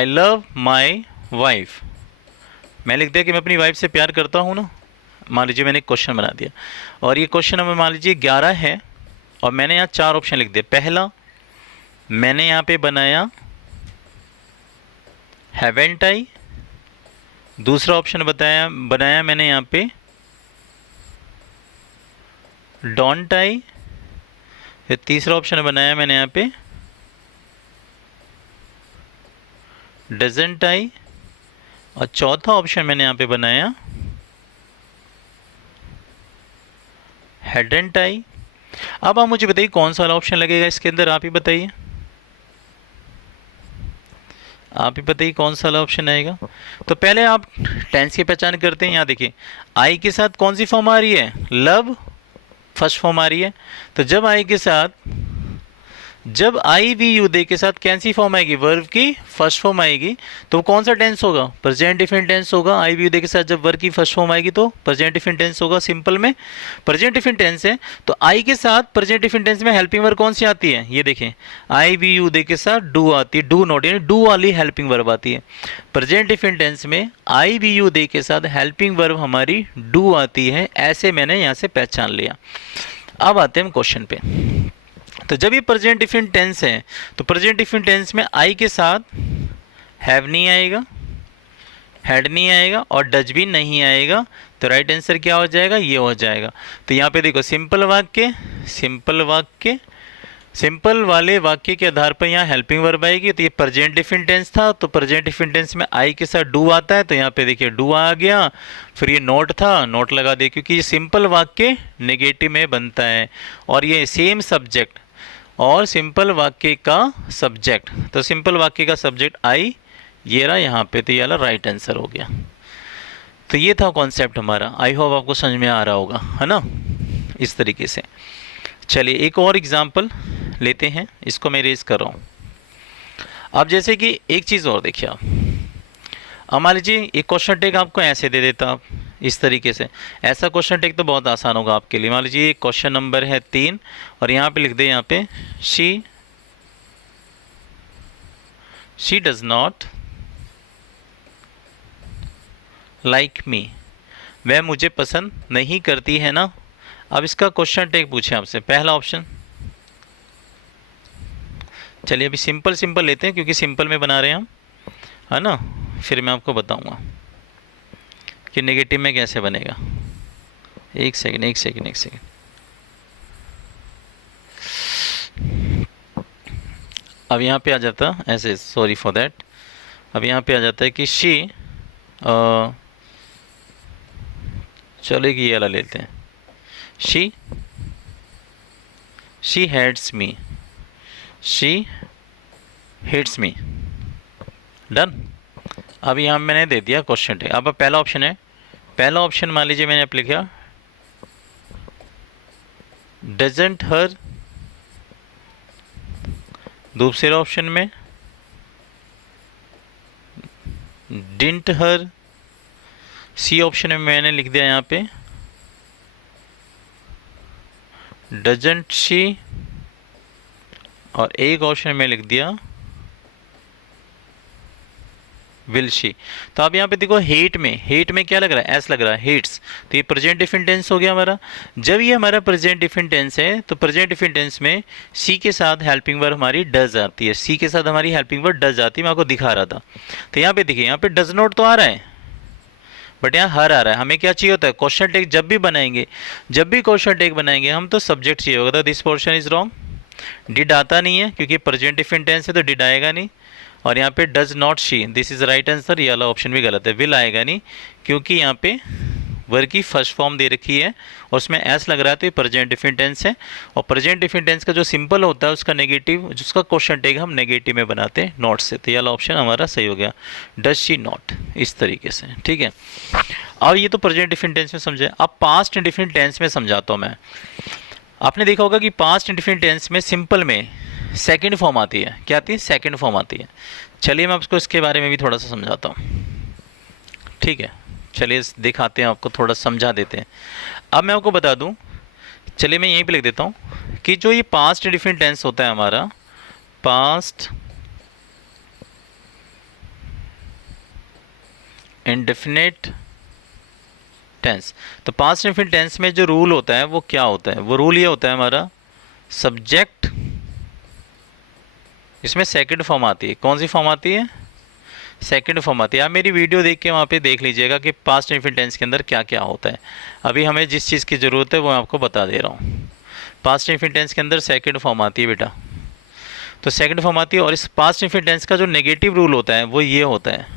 लव माई वाइफ। मैं लिख दिया कि मैं अपनी वाइफ से प्यार करता हूँ ना। मान लीजिए मैंने एक क्वेश्चन बना दिया और ये क्वेश्चन हमें मान लीजिए 11 है और मैंने यहाँ 4 ऑप्शन लिख दिए। पहला मैंने यहाँ पे बनाया हैवेंट आई, दूसरा ऑप्शन बनाया मैंने यहाँ पे डोंट आई, फिर तीसरा ऑप्शन बनाया मैंने यहाँ पे डजंट आई और चौथा ऑप्शन मैंने यहाँ पे बनाया हैडंट आई। अब आप मुझे बताइए कौन सा वाला ऑप्शन लगेगा इसके अंदर, आप ही बताइए, आप ही बताइए कौन सा वाला ऑप्शन आएगा। तो पहले आप टेंस की पहचान करते हैं। यहाँ देखिए आई के साथ कौन सी फॉर्म आ रही है, लव फर्स्ट फॉर्म आ रही है। तो जब आई वी यू दे के साथ कौन सी फॉर्म आएगी, वर्ब की फर्स्ट फॉर्म आएगी, तो कौन सा टेंस होगा, प्रेजेंट डिफिनिट टेंस होगा। आई वी यू दे के साथ जब वर्ब की फर्स्ट फॉर्म आएगी तो प्रेजेंट डिफिनिट टेंस होगा। सिंपल में प्रेजेंट डिफिनिट टेंस है तो आई के साथ प्रेजेंट डिफिनिट टेंस में हेल्पिंग वर्ब कौन सी आती है, ये देखें आई वी यू दे के साथ डू आती है, डू नॉट यानी डू वाली हेल्पिंग वर्ब आती है। प्रेजेंट डिफिनिट टेंस में आई वी यू दे के साथ हेल्पिंग वर्ब हमारी डू आती है। ऐसे मैंने यहाँ से पहचान लिया। अब आते हैं हम क्वेश्चन पे। तो जब ये प्रेजेंट डिफिनिट टेंस है तो प्रेजेंट डिफिनिट टेंस में आई के साथ हैव नहीं आएगा, हैड नहीं आएगा और डज भी नहीं आएगा। तो राइट आंसर क्या हो जाएगा, ये हो जाएगा। तो यहाँ पे देखो सिंपल वाले वाक्य के आधार पर यहाँ हेल्पिंग वर्ब आएगी। तो ये प्रेजेंट डिफिनिट टेंस था तो प्रेजेंट डिफिनिट टेंस में आई के साथ डू आता है तो यहाँ पे देखिए डू आ गया। फिर ये नोट था, नोट लगा दिया क्योंकि ये सिंपल वाक्य नेगेटिव में बनता है और ये सेम सब्जेक्ट और सिंपल वाक्य का सब्जेक्ट। तो सिंपल वाक्य का सब्जेक्ट आई, ये रहा यहाँ पे, तो ये वाला राइट आंसर हो गया। तो ये था कॉन्सेप्ट हमारा। आई होप आपको समझ में आ रहा होगा, है ना, इस तरीके से। चलिए एक और एग्जांपल लेते हैं, इसको मैं रेज कर रहा हूँ। अब जैसे कि एक चीज़ और देखिए आप, अब मान लीजिए एक क्वेश्चन टेक आपको ऐसे दे देता आप इस तरीके से। ऐसा क्वेश्चन टेक तो बहुत आसान होगा आपके लिए। मान लीजिए क्वेश्चन नंबर है 3 और यहाँ पे लिख दे यहाँ पे she does not like me, वह मुझे पसंद नहीं करती है ना। अब इसका क्वेश्चन टेक पूछे आपसे, पहला ऑप्शन। चलिए अभी सिंपल लेते हैं क्योंकि सिंपल में बना रहे हैं हम, है ना, फिर मैं आपको बताऊंगा कि नेगेटिव में कैसे बनेगा। एक सेकंड। अब यहाँ पे आ जाता ऐसे, सॉरी फॉर दैट। अब यहाँ पे आ जाता है कि शी, चलो कि ये वाला लेते हैं, she hates me, she hates me. Done. अब यहाँ मैंने दे दिया क्वेश्चन टैग। अब पहला ऑप्शन है, पहला ऑप्शन मान लीजिए मैंने आप लिखा डजंट हर, दूसरे ऑप्शन में डिंट हर, सी ऑप्शन में मैंने लिख दिया यहाँ पे डजंट शी, और एक ऑप्शन में लिख दिया विल शी। तो आप यहाँ पे देखो हेट में क्या लग रहा है, एस लग रहा है, हेट्स। तो ये प्रेजेंट डिफिनिट टेंस हो गया हमारा। जब ये हमारा प्रेजेंट डिफिनिट टेंस है तो प्रेजेंट डिफिनिट टेंस में सी के साथ हेल्पिंग वर्ब हमारी डज आती है, सी के साथ हमारी हेल्पिंग वर्ब डज आती है, मैं आपको दिखा रहा था। तो यहाँ पे देखिए, यहाँ पे डज नॉट तो आ रहा है बट यहाँ हर आ रहा है। हमें क्या चाहिए होता है, क्वेश्चन टैग जब भी बनाएंगे, जब भी क्वेश्चन टैग बनाएंगे हम तो सब्जेक्ट चाहिए होगा। तो this portion is wrong, did आता नहीं है क्योंकि प्रेजेंट डिफिनिट टेंस है तो डिड आएगा नहीं। और यहाँ पे does not she, this is right answer, ये वाला ऑप्शन भी गलत है। विल आएगा नहीं क्योंकि यहाँ पे वर्ब की फर्स्ट फॉर्म दे रखी है और उसमें एस लग रहा है तो ये प्रेजेंट डिफिनिट टेंस है। और प्रेजेंट डिफिनिट टेंस का जो सिंपल होता है उसका नेगेटिव, जिसका क्वेश्चन टैग हम नेगेटिव में बनाते हैं नॉट से। तो ये वाला ऑप्शन हमारा सही हो गया, डज शी नॉट, इस तरीके से। ठीक है, अब ये तो प्रेजेंट डिफिनिट टेंस में समझे। अब पास्ट डिफिनिट टेंस में समझाता हूँ मैं। आपने देखा होगा कि पास्ट डिफिनिट टेंस में सिंपल में सेकंड फॉर्म आती है। क्या आती है, सेकंड फॉर्म आती है। चलिए मैं आपको इसके बारे में भी थोड़ा सा समझाता हूँ। ठीक है, चलिए दिखाते हैं आपको, थोड़ा समझा देते हैं। अब मैं आपको बता दूं, चलिए मैं यहीं पे लिख देता हूँ कि जो ये पास्ट डिफिनिट टेंस होता है हमारा, पास्ट इंडेफिनिट टेंस। तो पास्ट इंडेफिनिट टेंस में जो रूल होता है वो क्या होता है, वो रूल ये होता है हमारा सब्जेक्ट, इसमें सेकंड फॉर्म आती है। कौन सी फॉर्म आती है, सेकंड फॉर्म आती है। आप मेरी वीडियो देख के वहाँ पे देख लीजिएगा कि पास्ट इंडेफिनिट टेंस के अंदर क्या क्या होता है। अभी हमें जिस चीज़ की ज़रूरत है वो मैं आपको बता दे रहा हूँ। पास्ट इंडेफिनिट टेंस के अंदर सेकंड फॉर्म आती है बेटा, तो सेकंड फॉर्म आती है। और इस पास्ट इंडेफिनिट टेंस का जो नेगेटिव रूल होता है वो ये होता है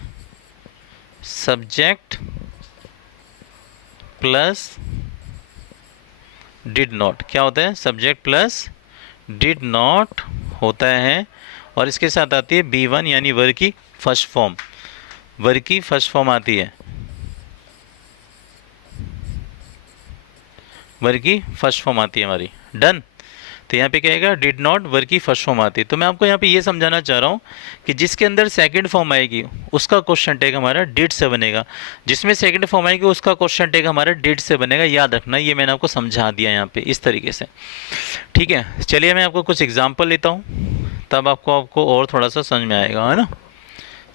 सब्जेक्ट प्लस डिड नॉट। क्या होता है, सब्जेक्ट प्लस डिड नॉट होता है। और इसके साथ आती है B1 यानी वर्ब की फर्स्ट फॉर्म, वर्ब की फर्स्ट फॉर्म आती है, वर्ब की फर्स्ट फॉर्म आती है हमारी। डन। तो यहाँ पे क्या आएगा, डिड नॉट, वर्ब की फर्स्ट फॉर्म आती है। तो मैं आपको यहाँ पे ये समझाना चाह रहा हूँ कि जिसके अंदर सेकंड फॉर्म आएगी उसका क्वेश्चन टैग हमारा डिड से बनेगा, जिसमें सेकंड फॉर्म आएगी उसका क्वेश्चन टैग हमारा डिड से बनेगा। याद रखना, ये मैंने आपको समझा दिया यहाँ पे इस तरीके से। ठीक है, चलिए मैं आपको कुछ एग्जाम्पल लेता हूँ, तब आपको और थोड़ा सा समझ में आएगा, है ना।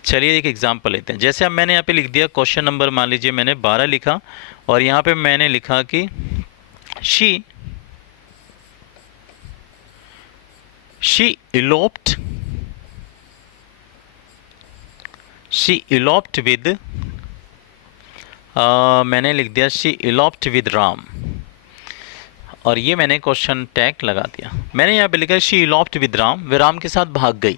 चलिए एक एग्जाम्पल लेते हैं। जैसे अब मैंने यहाँ पे लिख दिया क्वेश्चन नंबर, मान लीजिए मैंने 12 लिखा और यहाँ पे मैंने लिखा कि शी eloped with, मैंने लिख दिया शी eloped with राम, और ये मैंने क्वेश्चन टैग लगा दिया। मैंने यहाँ पे लिखा शी eloped with राम, वे राम के साथ भाग गई।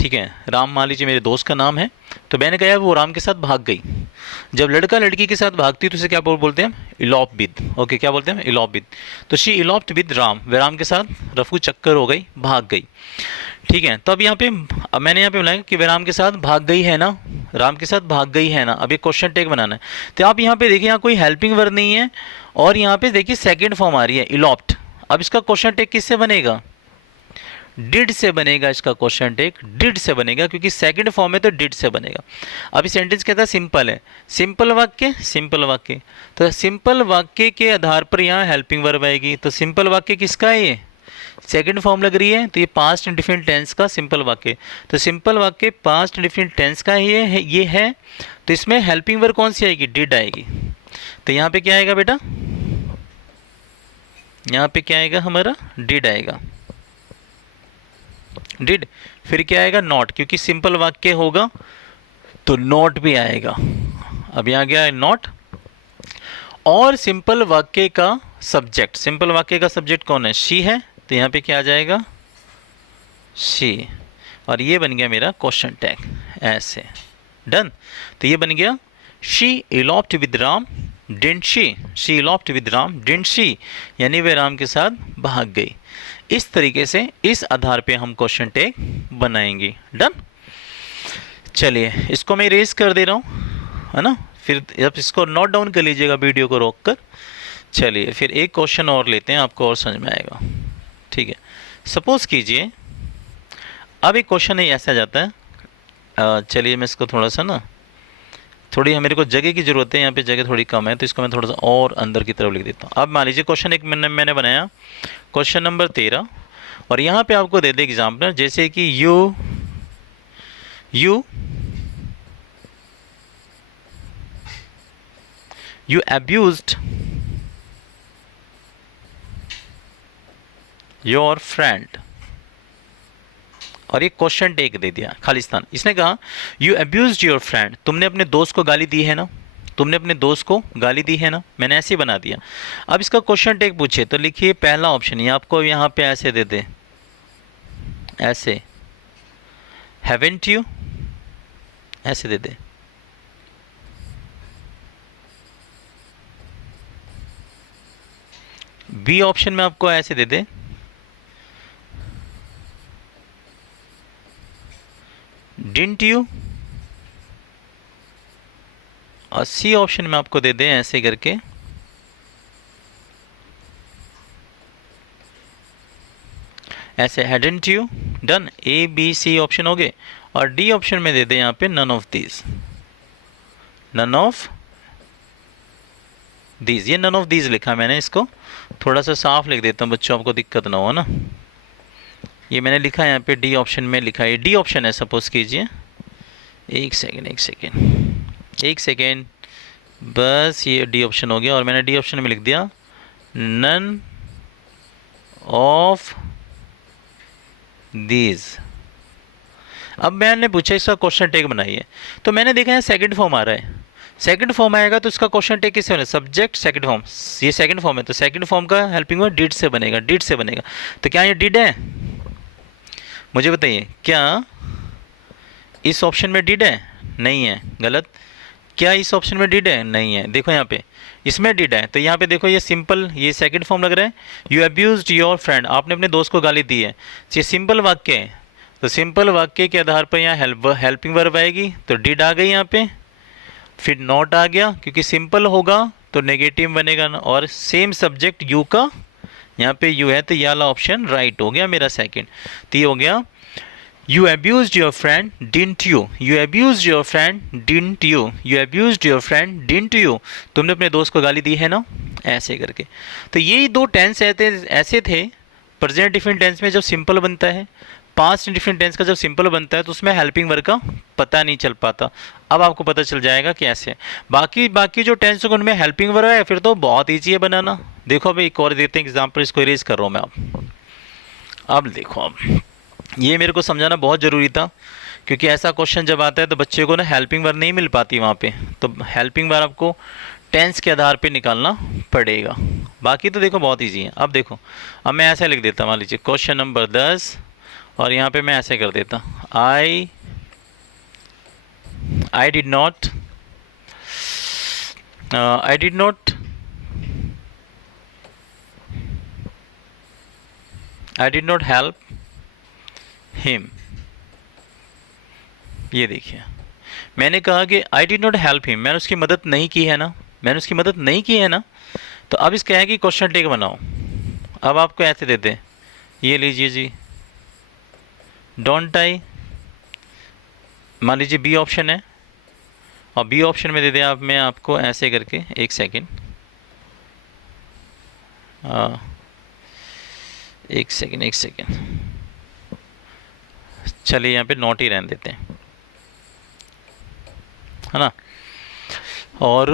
ठीक है, राम मान लीजिए मेरे दोस्त का नाम है, तो मैंने कहा वो राम के साथ भाग गई। जब लड़का लड़की के साथ भागती है तो उसे क्या बोलते हैं, इलॉप विद। ओके, क्या बोलते हैं, इलॉप विद। तो शी इलॉप्ड विद राम, वे राम के साथ रफू चक्कर हो गई, भाग गई। ठीक है, तो अब यहाँ पे मैंने यहाँ पे बोला कि वे राम के साथ भाग गई है ना, राम के साथ भाग गई है ना। अब ये क्वेश्चन टैग बनाना है। तो आप यहाँ पे देखिए, यहाँ कोई हेल्पिंग वर्ब नहीं है और यहाँ पे देखिए सेकेंड फॉर्म आ रही है इलॉप्ड। अब इसका क्वेश्चन टैग किससे बनेगा, डिड से बनेगा। इसका क्वेश्चन टैग डिड से बनेगा क्योंकि सेकंड फॉर्म है तो डिड से बनेगा। अभी सेंटेंस कहता है सिंपल है, सिंपल वाक्य, सिंपल वाक्य। तो सिंपल वाक्य के आधार पर यहाँ हेल्पिंग वर्ब आएगी। तो सिंपल वाक्य किसका है, ये सेकंड फॉर्म लग रही है, तो ये पास्ट इंडेफिनिट टेंस का सिंपल वाक्य। तो सिंपल वाक्य पास्ट इंडेफिनिट टेंस का ये है। तो इसमें हेल्पिंग वर्ब कौन सी आएगी, डिड आएगी। तो यहाँ पे क्या आएगा बेटा, यहाँ पे क्या आएगा हमारा, डिड आएगा, डिड। फिर क्या आएगा, नॉट, क्योंकि सिंपल वाक्य होगा तो नॉट भी आएगा। अब यहाँ गया है नॉट। और सिंपल वाक्य का सब्जेक्ट, सिंपल वाक्य का सब्जेक्ट कौन है, शी है, तो यहाँ पे क्या आ जाएगा, शी। और ये बन गया मेरा क्वेश्चन टैग, ऐसे। डन। तो ये बन गया she eloped with Ram, didn't she, she eloped with Ram, didn't she, यानी वे राम के साथ भाग गई। इस तरीके से इस आधार पे हम क्वेश्चन टैग बनाएंगे। डन। चलिए इसको मैं इरेज कर दे रहा हूँ, है ना। फिर अब इसको नोट डाउन कर लीजिएगा वीडियो को रोक कर। चलिए फिर एक क्वेश्चन और लेते हैं, आपको और समझ में आएगा। ठीक है, सपोज कीजिए अब एक क्वेश्चन ही ऐसा जाता है। चलिए मैं इसको थोड़ा सा ना, थोड़ी मेरे को जगह की ज़रूरत है, यहाँ पे जगह थोड़ी कम है, तो इसको मैं थोड़ा सा और अंदर की तरफ लिख देता हूँ। अब मान लीजिए क्वेश्चन एक मैंने बनाया, क्वेश्चन नंबर 13, और यहाँ पे आपको दे दे एग्जाम्पल, जैसे कि यू abused योर फ्रेंड, और ये क्वेश्चन टेक दे दिया खालिस्तान। इसने कहा यू अब्यूज्ड योर फ्रेंड, तुमने अपने दोस्त को गाली दी है ना, तुमने अपने दोस्त को गाली दी है ना, मैंने ऐसे ही बना दिया। अब इसका क्वेश्चन टेक पूछे तो लिखिए पहला ऑप्शन, ये आपको यहाँ पे ऐसे दे दे, ऐसे हैवेंट यू, ऐसे दे दे। बी ऑप्शन में आपको ऐसे दे दे, डिडंट यू, और सी ऑप्शन में आपको दे दें ऐसे करके, ऐसे hadn't you. Done, A B C option हो गए। और डी ऑप्शन में दे दें यहाँ पे none of these, none of these. ये नन ऑफ दीज लिखा मैंने, इसको थोड़ा सा साफ लिख देता हूँ बच्चों, आपको दिक्कत ना हो ना। ये मैंने लिखा है यहाँ पे, डी ऑप्शन में लिखा है, डी ऑप्शन है, सपोज कीजिए। एक सेकेंड बस, ये डी ऑप्शन हो गया, और मैंने डी ऑप्शन में लिख दिया नन ऑफ दीज। अब मैंने पूछा इसका क्वेश्चन टेक बनाइए, तो मैंने देखा है सेकंड फॉर्म आ रहा है। सेकंड फॉर्म आएगा तो इसका क्वेश्चन टेक किससे बनेगा, सब्जेक्ट सेकंड फॉर्म, ये सेकंड फॉर्म है तो सेकंड फॉर्म का हेल्पिंग वर्ब डिड से बनेगा, डिड से बनेगा। तो क्या ये डिड है, मुझे बताइए, क्या इस ऑप्शन में डिड है? नहीं है, गलत। क्या इस ऑप्शन में डिड है? नहीं है। देखो यहाँ पे इसमें डिड है, तो यहाँ पे देखो ये सिंपल, ये सेकंड फॉर्म लग रहा है, यू अब्यूज्ड योर फ्रेंड, आपने अपने दोस्त को गाली दी है। ये सिंपल वाक्य है, तो सिंपल वाक्य के आधार पर यहाँ हेल्पिंग वर्ब आएगी, तो डिड आ गई यहाँ पे, फिर नॉट आ गया, क्योंकि सिंपल होगा तो नेगेटिव बनेगा ना, और सेम सब्जेक्ट यू का यहाँ पे यू है, तो ये वाला ऑप्शन राइट हो गया मेरा सेकंड। तो ये हो गया you abused your friend didn't you, you abused your friend didn't you, you abused your friend didn't you, तुमने अपने दोस्त को गाली दी है ना, ऐसे करके। तो यही दो टेंस ऐसे थे प्रेजेंट डिफरेंट टेंस में जब सिंपल बनता है, पास्ट डिफरेंट टेंस का जब सिंपल बनता है तो उसमें हेल्पिंग वर्ब का पता नहीं चल पाता। अब आपको पता चल जाएगा कैसे। बाकी जो टेंस होगा उनमें हेल्पिंग वर्ब है, फिर तो बहुत ईजी है बनाना। देखो अभी एक और देते हैं एग्जाम्पल, इसको इरेज कर रहा हूँ मैं। अब देखो, अब ये मेरे को समझाना बहुत ज़रूरी था, क्योंकि ऐसा क्वेश्चन जब आता है तो बच्चे को ना हेल्पिंग वर्ब नहीं मिल पाती वहाँ पे, तो हेल्पिंग वर्ब आपको टेंस के आधार पे निकालना पड़ेगा। बाकी तो देखो बहुत इजी है। अब देखो, अब मैं ऐसे लिख देता, मान लीजिए क्वेश्चन नंबर 10, और यहाँ पे मैं ऐसे कर देता, I did not help him. ये देखिए, मैंने कहा कि I did not help him, मैंने उसकी मदद नहीं की है ना, मैंने उसकी मदद नहीं की है ना। तो अब इसका है कि क्वेश्चन टेक बनाओ। अब आपको ऐसे देते हैं, ये लीजिए जी, डोंट आई, मान लीजिए बी ऑप्शन है, और बी ऑप्शन में दे दें आप, मैं आपको ऐसे करके, एक सेकेंड, एक सेकेंड, चलिए यहाँ पे नोट ही रहने देते हैं, है ना, और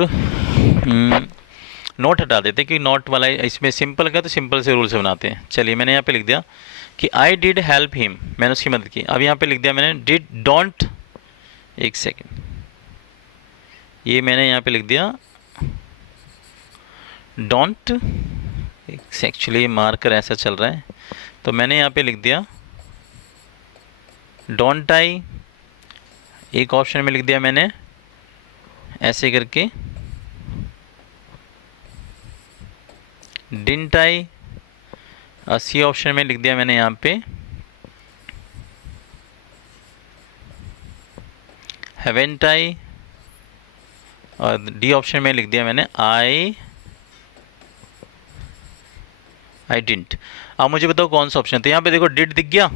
नोट हटा देते हैं, क्योंकि नोट वाला इसमें सिंपल का, तो सिंपल से रूल से बनाते हैं। चलिए मैंने यहाँ पे लिख दिया कि आई डिड हेल्प हिम, मैंने उसकी मदद की। अब यहाँ पे लिख दिया मैंने डिड डोंट, एक सेकेंड, ये मैंने यहाँ पे लिख दिया डोंट, एक्चुअली मार्कर ऐसा चल रहा है, तो मैंने यहाँ पे लिख दिया डोंट आई, एक ऑप्शन में लिख दिया मैंने ऐसे करके डिडंट आई, और सी ऑप्शन में लिख दिया मैंने यहाँ पे हैवेंट आई, और डी ऑप्शन में लिख दिया मैंने आई डिडंट। अब मुझे बताओ कौन सा ऑप्शन, तो यहाँ पे देखो डिड दिख गया,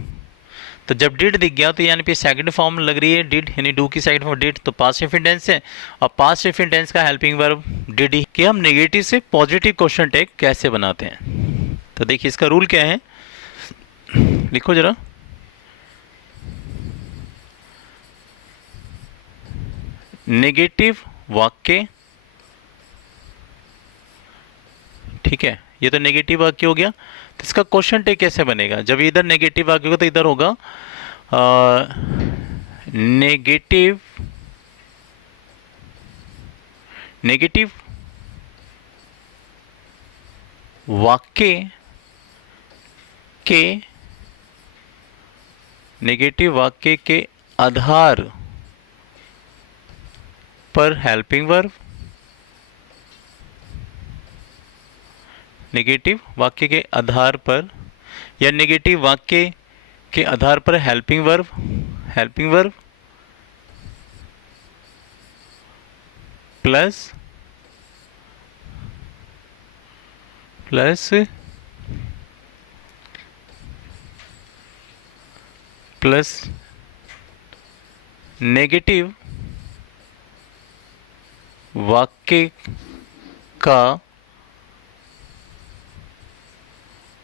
तो जब डिड दिख गया तो यानी पे सेकंड फॉर्म लग रही है डिड, यानी डू की सेकंड फॉर्म डिड, तो पास्ट इंफिनिटेंस है, और पास्ट इंफिनिटेंस का हेल्पिंग वर्ब डिड ही। कि हम नेगेटिव से पॉजिटिव क्वेश्चन टैग कैसे बनाते हैं, तो देखिए इसका रूल क्या है, लिखो जरा। नेगेटिव वाक्य, ठीक है, ये तो नेगेटिव वाक्य हो गया, तो इसका क्वेश्चन टैग कैसे बनेगा, जब इधर नेगेटिव वाक्य होगा तो इधर होगा नेगेटिव नेगेटिव वाक्य के नेगेटिव वाक्य के आधार पर हेल्पिंग वर्ब, नेगेटिव वाक्य के आधार पर या नेगेटिव वाक्य के आधार पर हेल्पिंग वर्ब प्लस नेगेटिव वाक्य का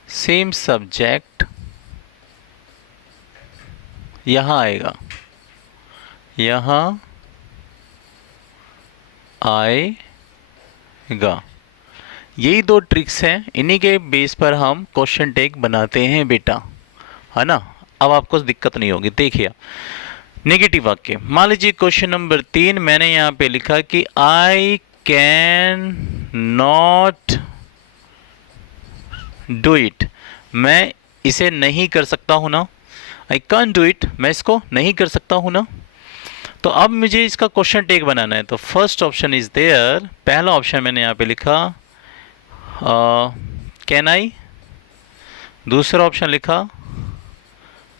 सेम सब्जेक्ट यहाँ आएगा, यहाँ आएगा। यही दो ट्रिक्स हैं, इन्हीं के बेस पर हम क्वेश्चन टैग बनाते हैं बेटा, है ना। अब आपको दिक्कत नहीं होगी। देखिए नेगेटिव वाक्य, मान लीजिए क्वेश्चन नंबर 3 मैंने यहाँ पे लिखा कि आई कैन नॉट डू इट, मैं इसे नहीं कर सकता हूँ ना, आई कैन डू इट, मैं इसको नहीं कर सकता हूँ ना। तो अब मुझे इसका क्वेश्चन टैग बनाना है, तो फर्स्ट ऑप्शन इज देयर, पहला ऑप्शन मैंने यहाँ पे लिखा कैन आई, दूसरा ऑप्शन लिखा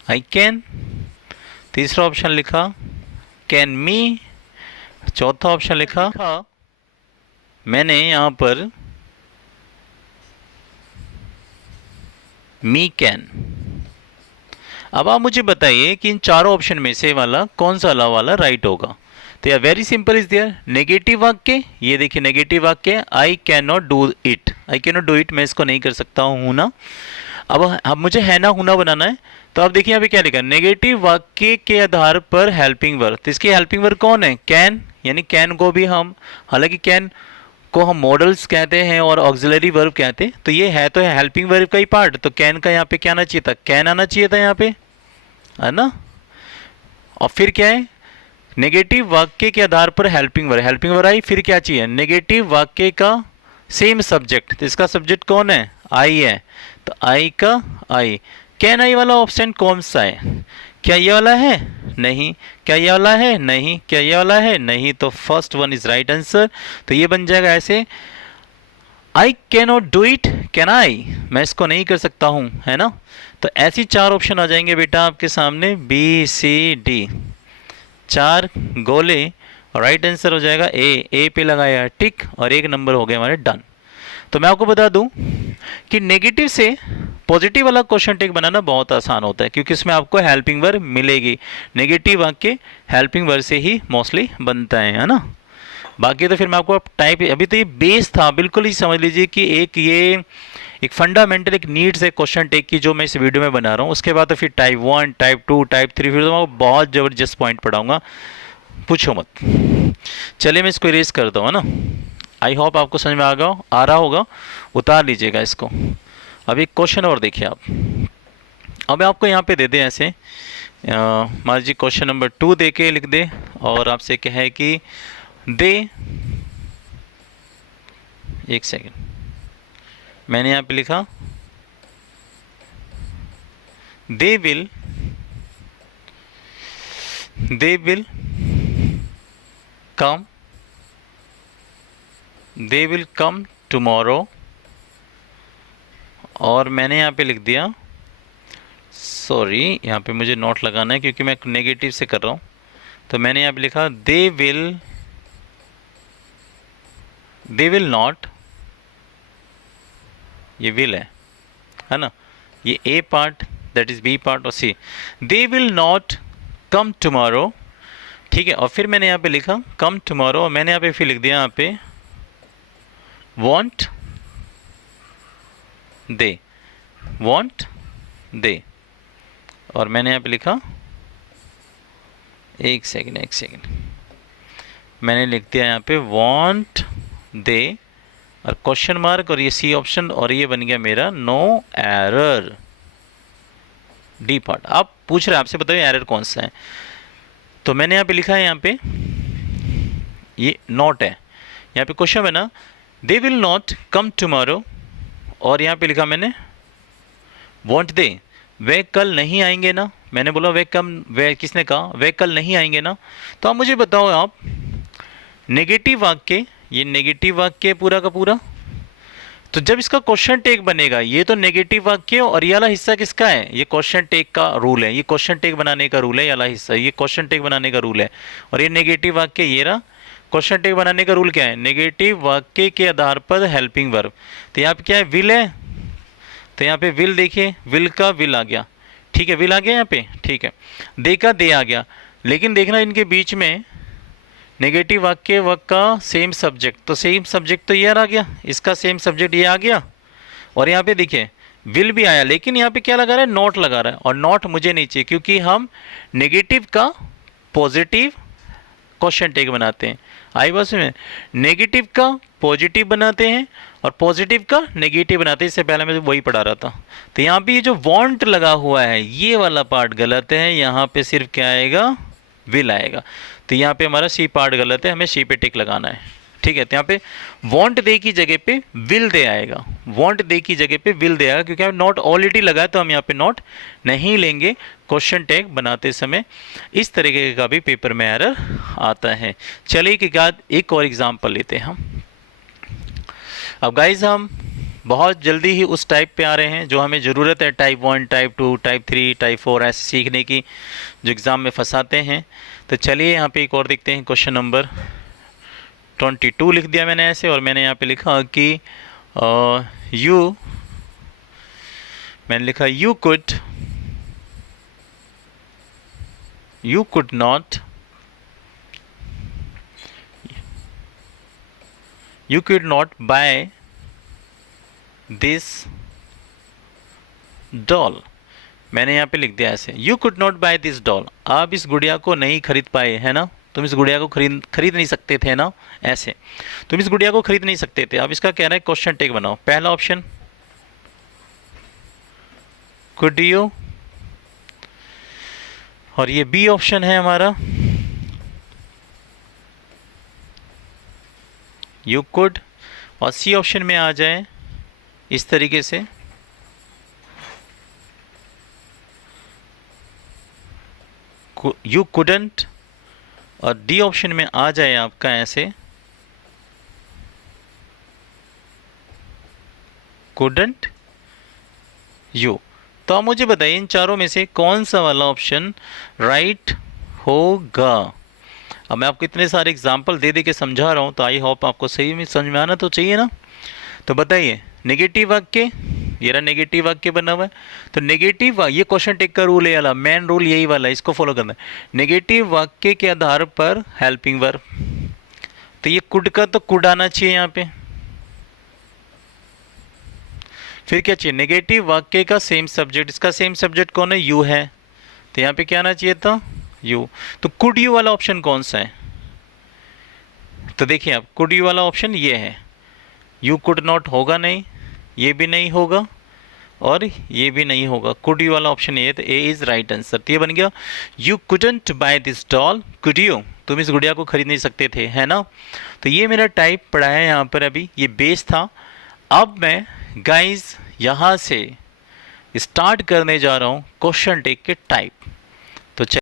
आई कैन, तीसरा ऑप्शन लिखा कैन मी, चौथा ऑप्शन लिखा मैंने यहाँ पर मी कैन। अब आप मुझे बताइए कि इन चारों ऑप्शन में से वाला कौन सा वाला राइट होगा। तो यार very simple is there, negative वाक्य, ये देखिए नेगेटिव वाक्य I can not do it, I can not do it, मैं इसको नहीं कर सकता हूँ ना। अब मुझे है ना होना बनाना है, तो आप देखिए यहाँ पे क्या लिखा, नेगेटिव वाक्य के आधार पर हेल्पिंग वर्ब, तो इसकी हेल्पिंग वर्ब कौन है, कैन, यानी कैन को भी हम, हालांकि कैन को हम मॉडल्स कहते हैं और ऑक्सिलरी वर्ब कहते हैं, तो ये है तो है हेल्पिंग वर्ब का ही पार्ट, तो कैन का यहाँ पे क्या आना चाहिए था, कैन आना चाहिए था यहाँ पे, है ना। और फिर क्या है, नेगेटिव वाक्य के आधार पर हेल्पिंग वर्ब आई, फिर क्या चाहिए, नेगेटिव वाक्य का सेम सब्जेक्ट, तो इसका सब्जेक्ट कौन है, आई है, तो आई का आई, कैन आई वाला ऑप्शन कौन सा है, क्या ये वाला है, नहीं, क्या ये वाला है, नहीं, क्या ये वाला है, नहीं, तो first one is right answer. तो ये बन जाएगा ऐसे, आई can not do it, can I, मैं इसको नहीं कर सकता हूं, है ना। तो ऐसी चार ऑप्शन आ जाएंगे बेटा आपके सामने, बी सी डी, चार गोले, और राइट आंसर हो जाएगा ए पे लगाया टिक, और एक नंबर हो गए हमारे डन। तो मैं आपको बता दूं कि नेगेटिव से पॉजिटिव वाला क्वेश्चन टैग बनाना बहुत आसान होता है, क्योंकि इसमें आपको हेल्पिंग वर्ब मिलेगी, नेगेटिव वाक्य हेल्पिंग वर्ब से ही मोस्टली बनता है ना। बाकी तो फिर मैं आपको टाइप, अभी तो ये बेस था, बिल्कुल ही समझ लीजिए कि एक फंडामेंटल एक नीड्स है क्वेश्चन टैग की जो मैं इस वीडियो में बना रहा हूँ। उसके बाद तो फिर टाइप 1, टाइप 2, टाइप 3, फिर तो मैं आपको बहुत ज़बरदस्त पॉइंट पढ़ाऊँगा, पूछो मत। चलिए मैं इसको इरेज करता हूँ ना, आई होप आपको समझ में आ रहा होगा, उतार लीजिएगा इसको। अब एक क्वेश्चन और देखिए आप, अब आपको यहाँ पे दे दे ऐसे, मान लीजिए क्वेश्चन नंबर 2 दे के लिख दे, और आपसे कहे कि दे, एक सेकेंड, मैंने यहाँ पे लिखा दे विल कम टुमारो, और मैंने यहाँ पे लिख दिया, सॉरी यहाँ पे मुझे नोट लगाना है क्योंकि मैं नेगेटिव से कर रहा हूँ, तो मैंने यहाँ पे लिखा दे विल नॉट, ये विल है ना, ये A part that is B part और C, they will not come tomorrow, ठीक है। और फिर मैंने यहाँ पे लिखा कम टुमारो, और मैंने यहाँ पे फिर लिख दिया यहाँ पे वॉन्ट दे, और मैंने यहाँ पे लिखा एक सेकेंड मैंने लिख दिया यहाँ पे वॉन्ट दे और क्वेश्चन मार्क और ये सी ऑप्शन, और ये बन गया मेरा नो एरर, डी पार्ट। आप पूछ रहे हैं, आपसे बताइए एरर कौन सा है। तो मैंने यहाँ पे लिखा है, यहाँ पे ये नॉट है, यहाँ पे क्वेश्चन है ना, दे विल नॉट कम टुमारो, और यहाँ पे लिखा मैंने वॉन्ट दे, वे कल नहीं आएंगे ना। मैंने बोला वे किसने कहा, वे कल नहीं आएंगे ना। तो आप मुझे बताओ, आप नेगेटिव वाक्य, ये नेगेटिव वाक्य पूरा का पूरा, तो जब इसका क्वेश्चन टेक बनेगा, ये तो नेगेटिव वाक्य और ये वाला हिस्सा किसका है, ये क्वेश्चन टेक का रूल है, ये क्वेश्चन टेक बनाने का रूल है, ये वाला हिस्सा ये क्वेश्चन टेक बनाने का रूल है, और ये नेगेटिव वाक्य ये रहा। क्वेश्चन टेक बनाने का रूल क्या है, नेगेटिव वाक्य के आधार पर हेल्पिंग वर्ब। तो यहाँ पे क्या है, विल है, तो यहाँ पे विल देखिए, विल का विल आ गया, ठीक है, विल आ गया यहाँ पे, ठीक है, दे का दे आ गया। लेकिन देखना इनके बीच में नेगेटिव वाक्य व का सेम सब्जेक्ट, तो सेम सब्जेक्ट तो ये आ गया, इसका सेम सब्जेक्ट ये आ गया, और यहाँ पे देखिए विल भी आया, लेकिन यहाँ पे क्या लगा रहा है, नॉट लगा रहा है, और नॉट मुझे नहीं चाहिए, क्योंकि हम नेगेटिव का पॉजिटिव क्वेश्चन टेक बनाते हैं। आई बस में नेगेटिव का पॉजिटिव बनाते हैं और पॉजिटिव का नेगेटिव बनाते हैं, इससे पहले मैं वही पढ़ा रहा था। तो यहाँ पे ये जो वांट लगा हुआ है, ये वाला पार्ट गलत है, यहाँ पे सिर्फ क्या आएगा, विल आएगा। तो यहाँ पे हमारा सी पार्ट गलत है, हमें सी पे टिक लगाना है, ठीक है। तो यहाँ पे वांट दे की जगह पे विल दे आएगा, वांट दे की जगह पे विल दे आएगा, क्योंकि हम नॉट ऑलरेडी लगा है, तो हम यहाँ पे नॉट नहीं लेंगे क्वेश्चन टैग बनाते समय। इस तरीके का भी पेपर में एरर आता है। चलिए के बाद एक और एग्जाम्पल लेते हैं हम। अब गाइज हम बहुत जल्दी ही उस टाइप पे आ रहे हैं जो हमें ज़रूरत है, टाइप 1, टाइप 2, टाइप 3, टाइप 4 ऐसे सीखने की, जो एग्ज़ाम में फंसाते हैं। तो चलिए यहाँ पे एक और देखते हैं, क्वेश्चन नंबर 22 लिख दिया मैंने ऐसे, और मैंने यहाँ पे लिखा कि मैंने लिखा you could not buy this doll. मैंने यहाँ पे लिख दिया ऐसे, you could not buy this doll, आप इस गुड़िया को नहीं खरीद पाए, है ना, तुम इस गुड़िया को खरीद नहीं सकते थे ना, ऐसे तुम इस गुड़िया को खरीद नहीं सकते थे। अब इसका कह रहा है क्वेश्चन टेक बनाओ। पहला ऑप्शन कुड यू, और ये बी ऑप्शन है हमारा यू कुड, और सी ऑप्शन में आ जाए इस तरीके से यू कुडंट, और डी ऑप्शन में आ जाए आपका ऐसे कुडंट यू। तो आप मुझे बताइए इन चारों में से कौन सा वाला ऑप्शन राइट होगा। अब मैं आपको इतने सारे एग्जाम्पल दे के समझा रहा हूँ, तो आई होप आपको सही में समझ में आना तो चाहिए ना। तो बताइए, नेगेटिव वाक्य, ये रहा नेगेटिव वाक्य बना हुआ है, तो नेगेटिव ये क्वेश्चन टेक का रूल है वाला, मेन रूल यही वाला है, इसको फॉलो करना है। नेगेटिव वाक्य के आधार पर हेल्पिंग वर्ब, तो ये कुड का तो कुड आना चाहिए यहाँ पे। फिर क्या चाहिए, नेगेटिव वाक्य का सेम सब्जेक्ट, इसका सेम सब्जेक्ट कौन है, यू है, तो यहाँ पे क्या आना चाहिए था, यू। तो कुड यू वाला ऑप्शन कौन सा है, तो देखिए आप कुड यू वाला ऑप्शन ये है। यू कुड नॉट होगा नहीं, ये भी नहीं होगा, और ये भी नहीं होगा, कुड यू वाला ऑप्शन ये, तो ए इज राइट आंसर। तो ये बन गया you couldn't buy this doll, could you, तुम इस गुड़िया को खरीद नहीं सकते थे, है ना। तो ये मेरा टाइप पड़ा है यहाँ पर, अभी ये बेस था। अब मैं गाइज यहाँ से स्टार्ट करने जा रहा हूँ क्वेश्चन टेक के टाइप।